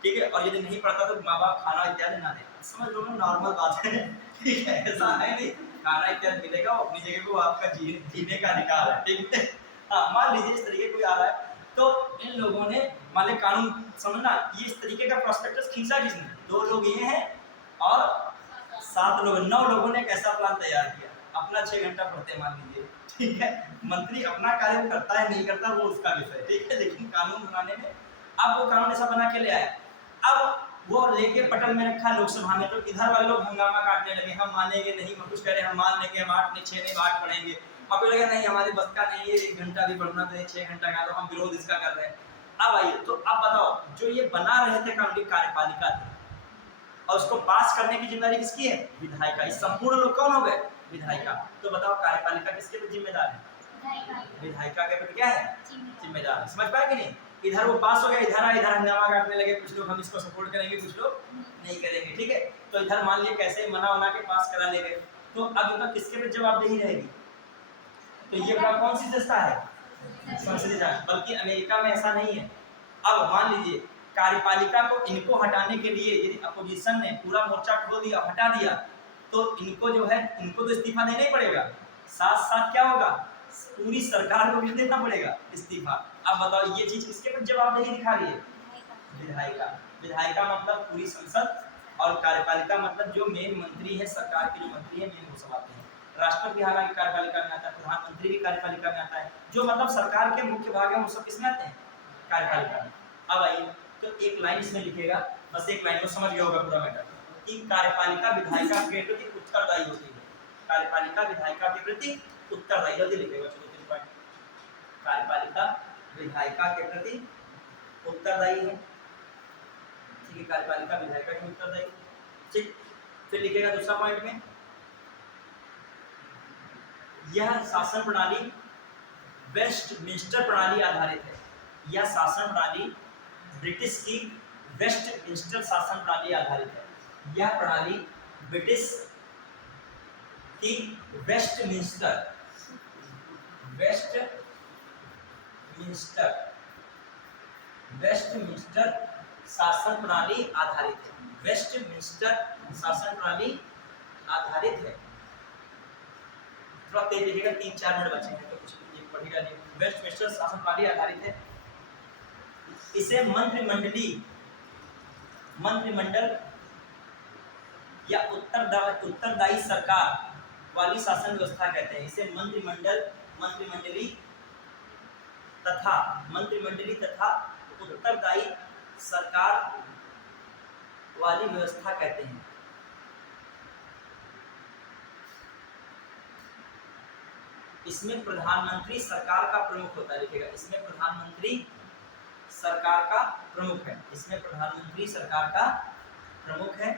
ठीक है, और यदि नहीं पढ़ता तो माँ बाप खाना इत्यादि ना दे। समझ लो ना, नॉर्मल बात है। ठीक है, ऐसा है नहीं, खाना इत्यादि मिलेगा, अपनी जगह को आपका जीने का अधिकार है। ठीक है, हाँ, मान लीजिए इस तरीके कोई आ रहा है तो इन लोगों ने मान ली कानून, समझना, ये इस तरीके का प्रोस्पेक्टस खींचा किसने? 2 लोग ये हैं और 7 लोग, 9 लोगों ने एक ऐसा प्लान तैयार किया, अपना 6 घंटा पढ़ते मान लीजिए। ठीक है, मंत्री अपना कार्य करता है नहीं करता वो उसका विषय। ठीक है, लेकिन कानून बनाने में अब वो कानून ऐसा बना के ले आए। अब वो लेके पटल में रखा लोकसभा में, तो इधर वाले लोग हंगामा काटने लगे, हम मानेंगे नहीं, हम कुछ कह रहे हम मान लेंगे, हम 8 नहीं 6 नहीं 8 पढ़ेंगे। अब लगे नहीं हमारी बस का नहीं है, 1 घंटा भी पढ़ना तो 6 घंटा का, तो हम विरोध इसका कर रहे हैं। अब आइए, तो अब बताओ, जो ये बना रहे थे कानून, कार्यपालिका थी, और उसको पास करने की जिम्मेदारी किसकी है? विधायिका। इस संपूर्ण लोग कौन हो गए? विधायिका। तो बताओ कार्यपालिका किसके प्रति जिम्मेदार है? विधायिका के प्रति क्या है? जिम्मेदार है। समझ पाए कि नहीं? इधर वो पास हो गया, इधर हंगामा काटने लगे, कुछ लोग हम इसको सपोर्ट करेंगे, कुछ लोग नहीं करेंगे। ठीक है, तो इधर मान लिया कैसे मना के पास करा ले गए। तो अब इनका किसके पे जवाबदेही रहेगी? तो ये कौन सी संस्था है? संसदीय जांच। बल्कि अमेरिका में ऐसा नहीं है। अब मान लीजिए कार्यपालिका को इनको हटाने के लिए यदि अपोजिशन ने पूरा मोर्चा खोल दिया, हटा दिया, तो इनको जो है इनको तो इस्तीफा देना ही पड़ेगा। साथ साथ क्या होगा, पूरी सरकार को भी देना पड़ेगा इस्तीफा। अब बताओ ये चीज किसके पर जवाबदेही दिखा रही है? विधायिका। विधायिका मतलब पूरी संसद, और कार्यपालिका मतलब जो मेन मंत्री है, सरकार के जो मंत्री है मेन वो सब आते हैं। राष्ट्रपति हालांकि कार्यपालिका में आता है, प्रधानमंत्री भी कार्यपालिका में आता है, जो मतलब सरकार के मुख्य भाग है वो सब किसमें आते हैं? कार्यपालिका में। अब आइए तो एक लाइन इसमें लिखेगा, बस एक लाइन में समझ गया होगा पूरा मैटर, कि कार्यपालिका विधायिका के प्रति उत्तरदायी होती है। कार्यपालिका विधायिका के प्रति उत्तरदायी, जल्दी लिखेगा। चलो 3 पॉइंट। कार्यपालिका विधायिका के प्रति उत्तरदायी है, ठीक है। कार्यपालिका विधायिका के उत्तरदायी, ठीक। फिर लिखेगा दूसरा पॉइंट में, यह शासन प्रणाली वेस्टमिंस्टर प्रणाली आधारित है। यह शासन प्रणाली ब्रिटिश की वेस्टमिंस्टर शासन प्रणाली आधारित है। यह प्रणाली ब्रिटिश की वेस्टमिंस्टर शासन प्रणाली आधारित है। वेस्टमिंस्टर शासन प्रणाली आधारित है। थोड़ा तेज लिखिएगा, 3-4 मिनट बचे हैं तो कुछ पढ़ ही डालिए। वेस्टमिंस्टर शासन प्रणाली आधारित है। इसे मंत्रिमंडल या उत्तरदायी सरकार वाली शासन व्यवस्था कहते हैं। इसे मंत्रिमंडली तथा उत्तरदायी सरकार वाली व्यवस्था कहते हैं। इसमें प्रधानमंत्री सरकार का प्रमुख होता है, लिखेगा। इसमें प्रधानमंत्री सरकार का प्रमुख है। इसमें प्रधानमंत्री सरकार का प्रमुख है।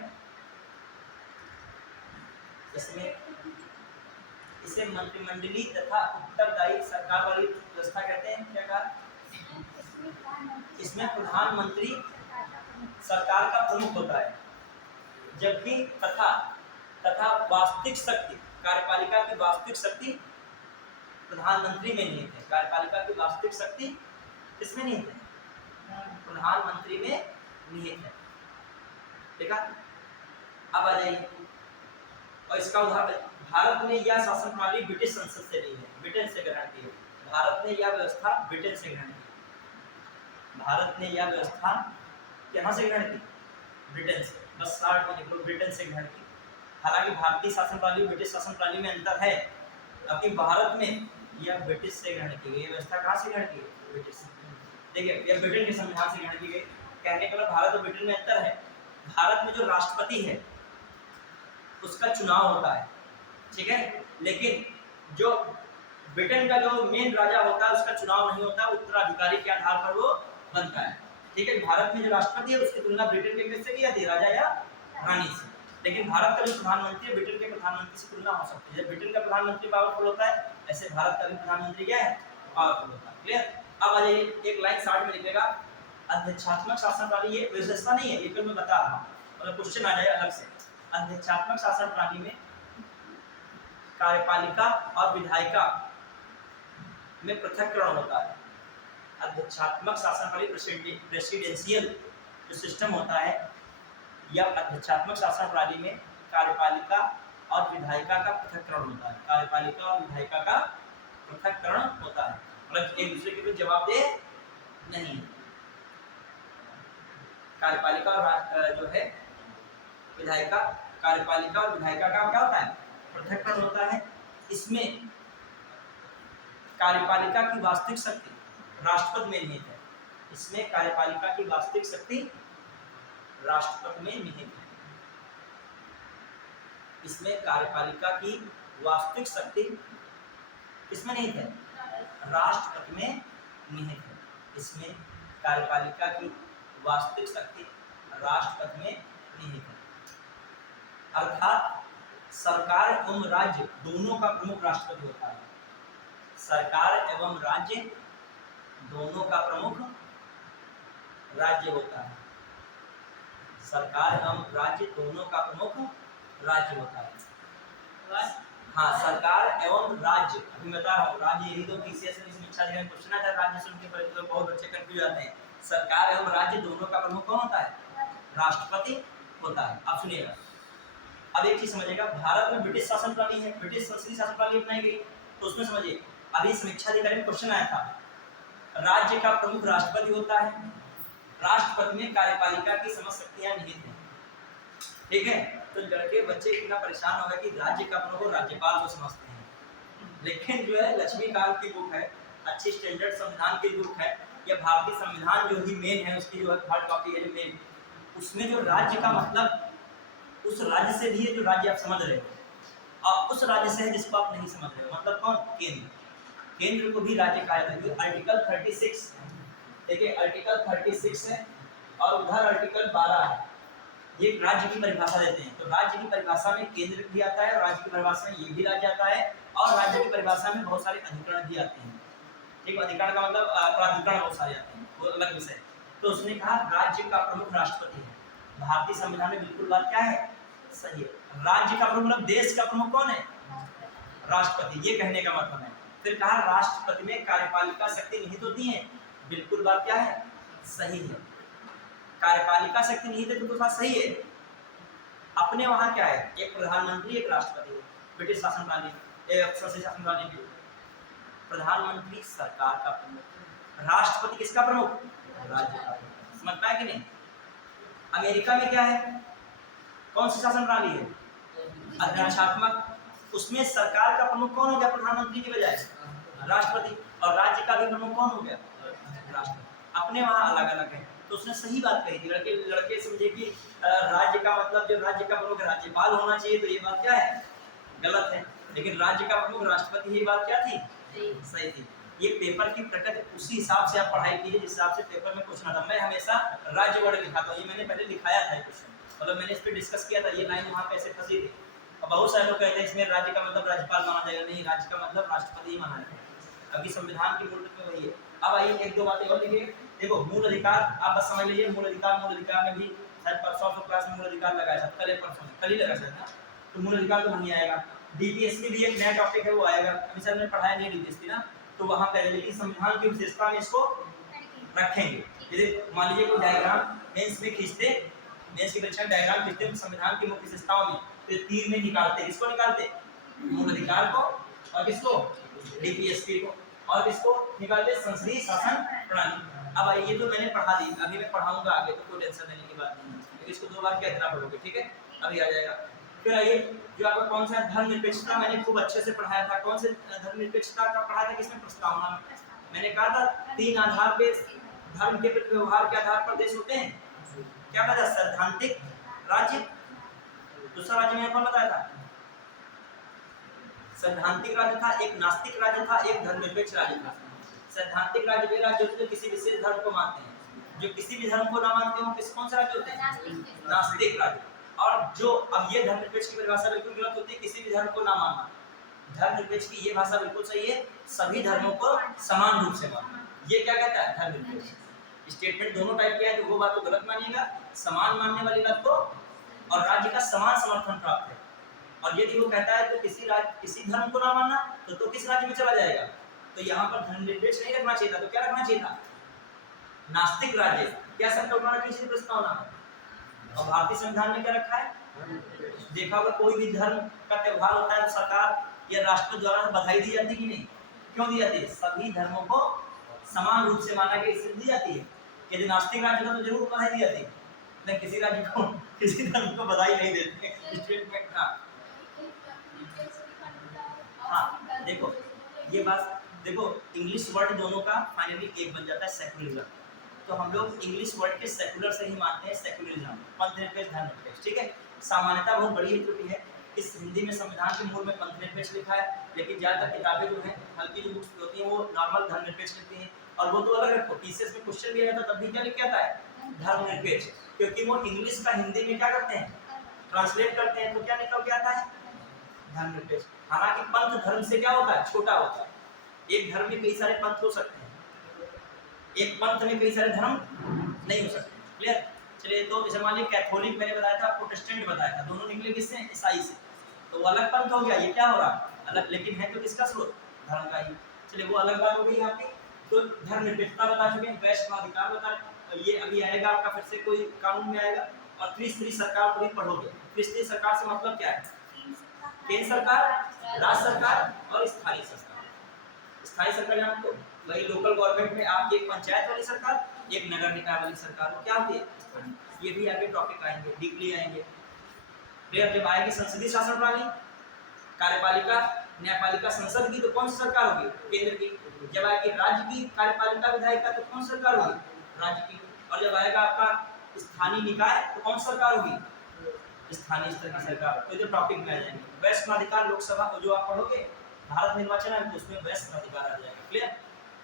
इसे मंत्रिमंडली तथा उत्तरदायी सरकार वाली व्यवस्था कहते हैं। क्या कहा? इसमें प्रधानमंत्री सरकार का प्रमुख होता है, जबकि तथा वास्तविक शक्ति, कार्यपालिका की वास्तविक शक्ति प्रधानमंत्री में निहित है। कार्यपालिका की वास्तविक शक्ति किसमें निहित है? प्रधानमंत्री में निहित है। देखा? अब आ जाइए, और इसका उदाहरण, भारत ने यह शासन प्रणाली ब्रिटिश संसद से ली है, ब्रिटेन से ग्रहण की है। भारत ने यह व्यवस्था ब्रिटेन से ग्रहण की। भारत ने यह व्यवस्था कहाँ से ग्रहण की? ब्रिटेन से। बस 60 में लिखो, ब्रिटेन से ग्रहण की। हालांकि भारतीय शासन प्रणाली ब्रिटिश शासन प्रणाली में अंतर है, अभी भारत में यह ब्रिटिश से ग्रहण की गई व्यवस्था। कहाँ से ग्रहण की गई? ब्रिटिश से। देखिए यह ब्रिटेन के संविधान से ग्रहण की गई। कहने का मतलब भारत और ब्रिटेन में अंतर है। भारत में जो राष्ट्रपति है उसका चुनाव होता है, ठीक है, लेकिन जो ब्रिटेन का जो मेन राजा होता है उसका चुनाव नहीं होता, उत्तराधिकारी के आधार पर वो बनता है, ठीक है। भारत में जो राष्ट्रपति है उसकी तुलना ब्रिटेन के किससे की जाती है? राजा या रानी से। लेकिन भारत का जो प्रधानमंत्री है ब्रिटेन के प्रधानमंत्री से तुलना हो सकती है। ब्रिटेन का प्रधानमंत्री पावरफुल होता है, ऐसे भारत का भी प्रधानमंत्री क्या है? पावरफुल होता है। क्लियर? अब आ जाइए, एक लाइन 60 में लिखेगा, अध्यक्षात्मक शासन प्रणाली। ये विशेषता नहीं है, ये तो मैं बता रहा हूँ, मतलब क्वेश्चन आ जाए अलग से। अध्यक्षात्मक शासन प्रणाली में कार्यपालिका और विधायिका में पृथक्करण होता है। अध्यक्षात्मक शासन प्रणाली, प्रेसिडेंशियल जो सिस्टम होता है, या अध्यक्षात्मक शासन प्रणाली में कार्यपालिका और विधायिका का पृथक्करण होता है। कार्यपालिका और विधायिका का पृथक्करण होता है, मतलब एक दूसरे के बीच जवाब दे नहीं। कार्यपालिका और जो है विधायिका, कार्यपालिका और विधायिका का क्या होता है? पृथक्करण होता है। इसमें कार्यपालिका की वास्तविक शक्ति राष्ट्रपति में निहित है। इसमें कार्यपालिका की वास्तविक शक्ति राष्ट्रपति में निहित है। इसमें कार्यपालिका की वास्तविक शक्ति किसमें निहित है? राष्ट्रपति में निहित है। इसमें कार्यपालिका की वास्तविक शक्ति राष्ट्रपति में निहित है। अर्थात सरकार एवं राज्य दोनों का प्रमुख राष्ट्रपति होता है। सरकार एवं राज्य दोनों का प्रमुख राज्य होता है। सरकार एवं राज्य दोनों का प्रमुख राज्य होता है। हाँ, सरकार एवं राज्य, अभी मैं बता रहा हूँ, राज्य यही तो पीसीएस में समीक्षा अधिकारी क्वेश्चन आता है, राज्य सुन के तो बहुत बच्चे कंफ्यूज आते हैं। सरकार एवं राज्य दोनों का प्रमुख कौन होता है? राष्ट्रपति होता है। अब सुनिएगा, अब एक चीज समझिएगा, भारत में ब्रिटिश शासन प्रणाली है, ब्रिटिश संसदीय शासन प्रणाली अपनाई गई, तो उसमें समझिए अभी समीक्षा अधिकारी में क्वेश्चन आया था, राज्य का प्रमुख राष्ट्रपति होता है, राष्ट्रपति में कार्यपालिका की समस्त शक्तियां निहित हैं। ठीक है, तो लड़के बच्चे इतना परेशान होगा कि राज्य का प्रमुख राज्यपाल को समझते हैं, लेकिन जो है लक्ष्मीकांत की बुक है, अच्छी स्टैंडर्ड संविधान की बुक है, या भारतीय संविधान जो ही मेन है उसकी जो है हार्ड कॉपी है जो मेन, उसमें जो राज्य का मतलब उस राज्य से भी है जो राज्य आप समझ रहे हो, और उस राज्य से है जिसको आप नहीं समझ रहे हो, मतलब कौन? केंद्र। केंद्र को भी राज्य कहा जाता है। आर्टिकल 36 देखिए, आर्टिकल 36 है और उधर आर्टिकल 12 है, ये राज्य की परिभाषा देते हैं। तो राज्य की परिभाषा में केंद्र भी आता है, राज्य की परिभाषा में ये भी राज्य आता है, और राज्य की परिभाषा में बहुत सारे अधिकरण भी आते हैं। ठीक, अधिकरण का मतलब प्राधिकरण बहुत सारे आते हैं, वो अलग विषय। तो उसने कहा राज्य का प्रमुख राष्ट्रपति है। भारतीय संविधान में बिल्कुल बात क्या है? सही है। राज्य का प्रमुख मतलब देश का प्रमुख कौन है? राष्ट्रपति, ये कहने का मतलब है। फिर कहा राष्ट्रपति में कार्यपालिका शक्ति निहित होती है, बिल्कुल बात क्या है? सही है। कार्यपालिका शक्ति निहित है तो बात सही है। अपने वहां क्या है? एक प्रधानमंत्री, एक राष्ट्रपति है। ब्रिटिश शासन प्रणाली, संसदीय शासन प्रणाली की प्रधानमंत्री सरकार का प्रमुख, राष्ट्रपति किसका प्रमुख? राज्य का। समझ पाए कि नहीं? अमेरिका में क्या है? कौन सी शासन प्रणाली है? अध्यक्षात्मक। उसमें सरकार का प्रमुख कौन हो गया प्रधानमंत्री की बजाय? राष्ट्रपति। और राज्य का भी प्रमुख कौन हो गया? राष्ट्रपति। अपने वहां अलग अलग है। तो उसने सही बात कही थी। लड़के समझे कि राज्य का मतलब जो राज्य का प्रमुख राज्यपाल होना चाहिए, तो ये बात क्या है? गलत है। लेकिन राज्य का प्रमुख राष्ट्रपति, ये बात क्या थी? सही थी। ये पेपर की प्रकृति, उसी हिसाब से आप पढ़ाई कीजिए जिस हिसाब से पेपर में पूछना था। मैं हमेशा राज्य वर्ड लिखाता हूँ, ये मैंने पहले लिखाया था क्वेश्चन, मतलब मैंने इस पर डिस्कस किया था, ये लाइन वहाँ पे ऐसे फंसी थी। और बहुत सारे लोग कहते हैं इसमें राज्य का मतलब राज्यपाल माना जाएगा, नहीं, राज्य का मतलब राष्ट्रपति ही माना जाएगा। अभी संविधान की मूल में वही है। अब आइए एक दो बातें और लिखिए। देखो, मूल अधिकार आप बस समझ लीजिए, मूल अधिकार में भी शायद परसों क्लास में मूल अधिकार लगाया था, कल ही लगा था, तो मूल अधिकार तो नहीं आएगा। डीपीएसपी भी एक नया टॉपिक है, वो आएगा। अभी सर ने पढ़ाया नहीं डीपीएसपी ना, तो वहाँ पे लेकिन संविधान की विशेषता में इसको रखेंगे। जैसे मान लीजिए कोई डायग्राम मेंस में खींचते, मेंस की परीक्षा में डायग्राम खींचते हैं संविधान की मुख्य विशेषताओं में, तो तीर में निकालते, किसको निकालते? मूल अधिकार को, और किसको? डीपीएसपी को, और किसको निकालते? संसदीय शासन प्रणाली। अब ये तो मैंने पढ़ा दी, अभी मैं पढ़ाऊंगा आगे, तो कोई टेंशन लेने की बात नहीं है, क्योंकि इसको 2 बार क्या इतना पढ़ोगे, ठीक है? अभी आ जाएगा। फिर आइए, जो आपका कौन सा धर्मनिरपेक्षता मैंने खूब अच्छे से पढ़ाया था। कौन से धर्मनिरपेक्षता का पढ़ाया था? किसमें? प्रस्तावना में। मैंने कहा था 3 आधार पे धर्म के प्रति व्यवहार के आधार पर देश होते हैं। क्या कहा था? सैद्धांतिक राज्य। दूसरा राज्य मैंने कौन बताया था? सैद्धांतिक राज्य था, एक नास्तिक राज्य था, एक धर्मनिरपेक्ष राज्य था। सैद्धांतिक राज्य वे राज्य होते हैं जो किसी विशेष धर्म को मानते हैं, जो किसी भी धर्म को ना मानते हो, कौन सा राज्य होते हैं? नास्तिक राज्य। और जो, अब ये धर्मनिरपेक्ष की परिभाषा बिल्कुल गलत होती है, किसी भी धर्म को ना मानना। धर्मनिरपेक्ष की ये भाषा बिल्कुल सही है, सभी धर्मों को समान रूप से मानना। ये क्या कहता है? धर्मनिरपेक्ष। स्टेटमेंट दोनों टाइप के हैं, तो वो बात को गलत मानिएगा, समान मानने वाली बात को, और राज्य का समान समर्थन प्राप्त है। और यदि वो कहता है तो किसी धर्म को ना मानना, तो किस राज्य में चला जाएगा? तो यहाँ पर धर्मनिरपेक्ष नहीं रखना चाहिए था, तो क्या रखना चाहिए था? नास्तिक राज्य। क्या संकल्पना रखनी चाहिए प्रस्तावना में? और भारतीय संविधान में क्या रखा है? देखा होगा, कोई भी धर्म का त्योहार होता है तो सरकार या राष्ट्र द्वारा बधाई दी जाती कि नहीं? क्यों दी जाती है? सभी धर्मों को समान रूप से माना के इसलिए दी जाती है। यदि नास्तिक राज्य था तो जरूर बधाई दी जाती है, लेकिन किसी राज्य को, किसी धर्म को बधाई नहीं देते। स्टेटमेंट का हाँ, देखो ये बात, देखो इंग्लिश वर्ड दोनों का फाइनली एक बन जाता है, सेक्युलरिज्म। तो हम लोग इंग्लिश वर्ड के सेक्युलर से ही मानते हैं, सेक्युलरिज्म, पंथनिरपेक्ष, धर्मनिरपेक्ष, ठीक है? सामान्यता बहुत बड़ी त्रुटि है। इस हिंदी में संविधान के मूल में पंथनिरपेक्ष लिखा है, लेकिन ज़्यादातर किताबें जो हैं हल्की जो बुक्स होती हैं वो नॉर्मल धर्मनिरपेक्ष लिखती हैं। और वो तो अलग रखो, पीसीएस में क्वेश्चन भी आया था तब भी क्या लिख के आता है? धर्मनिरपेक्ष, क्योंकि वो इंग्लिश का हिंदी में क्या करते हैं? ट्रांसलेट करते हैं, तो क्या निकल के आता है? धर्मनिरपेक्ष। हालांकि पंथ धर्म से क्या होता है? छोटा होता है। एक धर्म में कई सारे पंथ हो सकते हैं, एक पंथ में कई सारे धर्म नहीं हो सकते। क्लियर? चलिए, तो जैसे मान लीजिए कैथोलिक मैंने बताया था, प्रोटेस्टेंट बताया था, दोनों निकले किससे? ईसाई से। तो वो अलग पंथ हो गया, ये क्या हो रहा अलग, लेकिन है तो किसका स्रोत, धर्म का ही। चलिए वो अलग बात हो गई यहाँ की। तो धर्मनिरपेक्षता बता चुके हैं, वैश्वाधिकार बता, ये अभी आएगा आपका फिर से कोई कानून में आएगा। और त्रिस्तरीय सरकार को भी पढ़ोगे। त्रिस्तरीय सरकार से मतलब क्या है, केंद्र सरकार, राज्य सरकार और स्थानीय सरकार। स्थानीय सरकार जानते हो, वही लोकल गवर्नमेंट में आपकी एक पंचायत वाली सरकार, एक नगर निकाय वाली सरकार, वो क्या होती है, ये भी आगे टॉपिक आएंगे, डीपली आएंगे। फिर जब आएगी संसदीय शासन प्रणाली, कार्यपालिका, न्यायपालिका, संसद की, तो कौन सी सरकार होगी, केंद्र की। जब आएगी राज्य की कार्यपालिका विधायिका, तो कौन सी सरकार होगी, राज्य की। और जब आएगा आपका स्थानीय निकाय, तो कौन सी सरकार होगी, स्थानीय स्तर की सरकार। तो जो टॉपिक में आ जाएंगे, वैश्वाधिकार लोकसभा को जो आप पढ़ोगे, भारत निर्वाचन है तो उसमें वैश्वाधिकार आ जाएगा। क्लियर।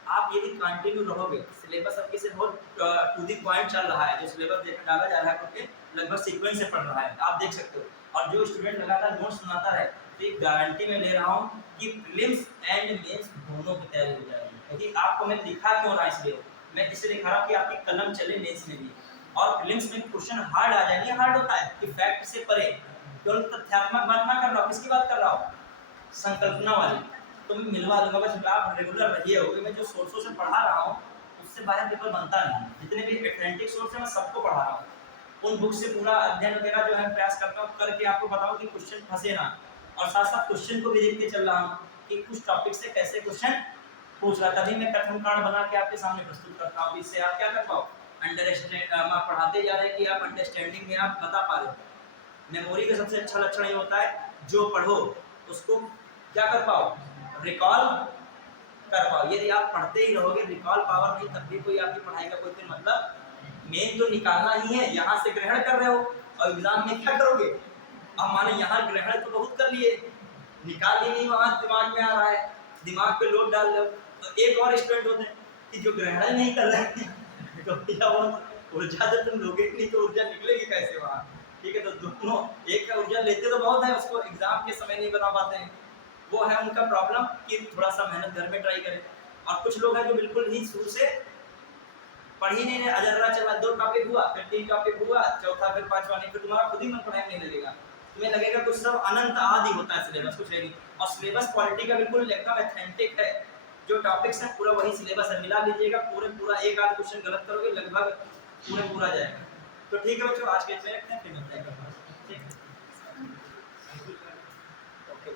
आप यदि कंटिन्यू रहोगे, सिलेबस आपके से बहुत टू द पॉइंट चल रहा है, जो सिलेबस डाला जा रहा है आपके लगभग सीक्वेंस से पढ़ रहा है, आप देख सकते हो। और जो स्टूडेंट लगातार नोट्स सुनाता है, तो एक गारंटी में ले रहा हूँ कि प्रीलिम्स एंड मेंस दोनों की तैयारी हो जाएगी। क्योंकि आपको मैं दिखा क्यों रहा, इसलिए मैं इसे दिखा रहा हूँ कि आपकी कलम चले मेंस में भी। और प्रीलिम्स में क्वेश्चन हार्ड आ जाएंगे, हार्ड होता है कि फैक्ट से परे, केवल तथ्यात्मक बात ना कर रहा हूँ, किसकी बात कर रहा हूँ, संकल्पना वाली। तो मैं मिलवा दूंगा, बस आप रेगुलर रहिए होगे। मैं जो सोर्सों से पढ़ा रहा हूँ उससे बाहर पेपर बनता नहीं। जितने भी ऑथेंटिक सोर्स है मैं सबको पढ़ा रहा हूँ, उन बुक से पूरा अध्ययन वगैरह जो है प्रयास करता हूँ करके आपको बताऊँ कि क्वेश्चन फंसे ना। और साथ साथ क्वेश्चन को भी देखते चल रहा हूँ कि कुछ टॉपिक से कैसे क्वेश्चन पूछ रहा, तभी मैं कथन कार्ड बना के आपके सामने प्रस्तुत करता हूँ। इससे आप क्या कर पाओ, आप पढ़ाते जा रहे हैं कि आप अंडरस्टैंडिंग में आप बता पा रहे हो। मेमोरी का सबसे अच्छा लक्षण ये होता है, जो पढ़ो उसको क्या कर पाओ, रिकॉल कर पाओ। यदि आप पढ़ते ही रहोगे, रिकॉल पावर नहीं, तब भी कोई आपकी पढ़ाई का कोई मतलब। मेन तो निकालना ही है, यहाँ से ग्रहण कर रहे हो और एग्जाम में क्या करोगे। अब माने यहाँ ग्रहण तो बहुत कर लिए, निकाल ही नहीं, वहाँ दिमाग में आ रहा है, दिमाग पे लोड डाल दो। तो एक और स्टूडेंट होते हैं कि जो ग्रहण नहीं कर रहे हैं तो भैया वो ऊर्जा जब तुम लोगे नहीं तो ऊर्जा निकलेगी कैसे वहाँ। ठीक है, तो दोनों एक का ऊर्जा लेते तो बहुत है, उसको एग्जाम के समय नहीं बना पाते हैं, वो है उनका प्रॉब्लम कि थोड़ा सा मेहनत घर में ट्राई करें। और कुछ लोग हैं जो बिल्कुल ही शुरू से पढ़ ही नहीं, अजर्रा चला, 2 टॉपिक हुआ, फिर 3 टॉपिक हुआ, चौथा फिर 5वां नहीं, फिर तुम्हारा खुद ही मन पढ़ाई नहीं लगेगा, तुम्हें लगेगा कुछ सब अनंत आदि होता है सिलेबस, कुछ है नहीं। और सिलेबस क्वालिटी का बिल्कुल एकदम ऑथेंटिक है, जो टॉपिक्स है पूरा वही सिलेबस है, मिला लीजिएगा पूरा एक आध क्वेश्चन गलत करोगे लगभग पूरा जाएगा। तो ठीक है बच्चों, आज के इतने रखते हैं, फिर मिलते हैं। ठीक है, ओके।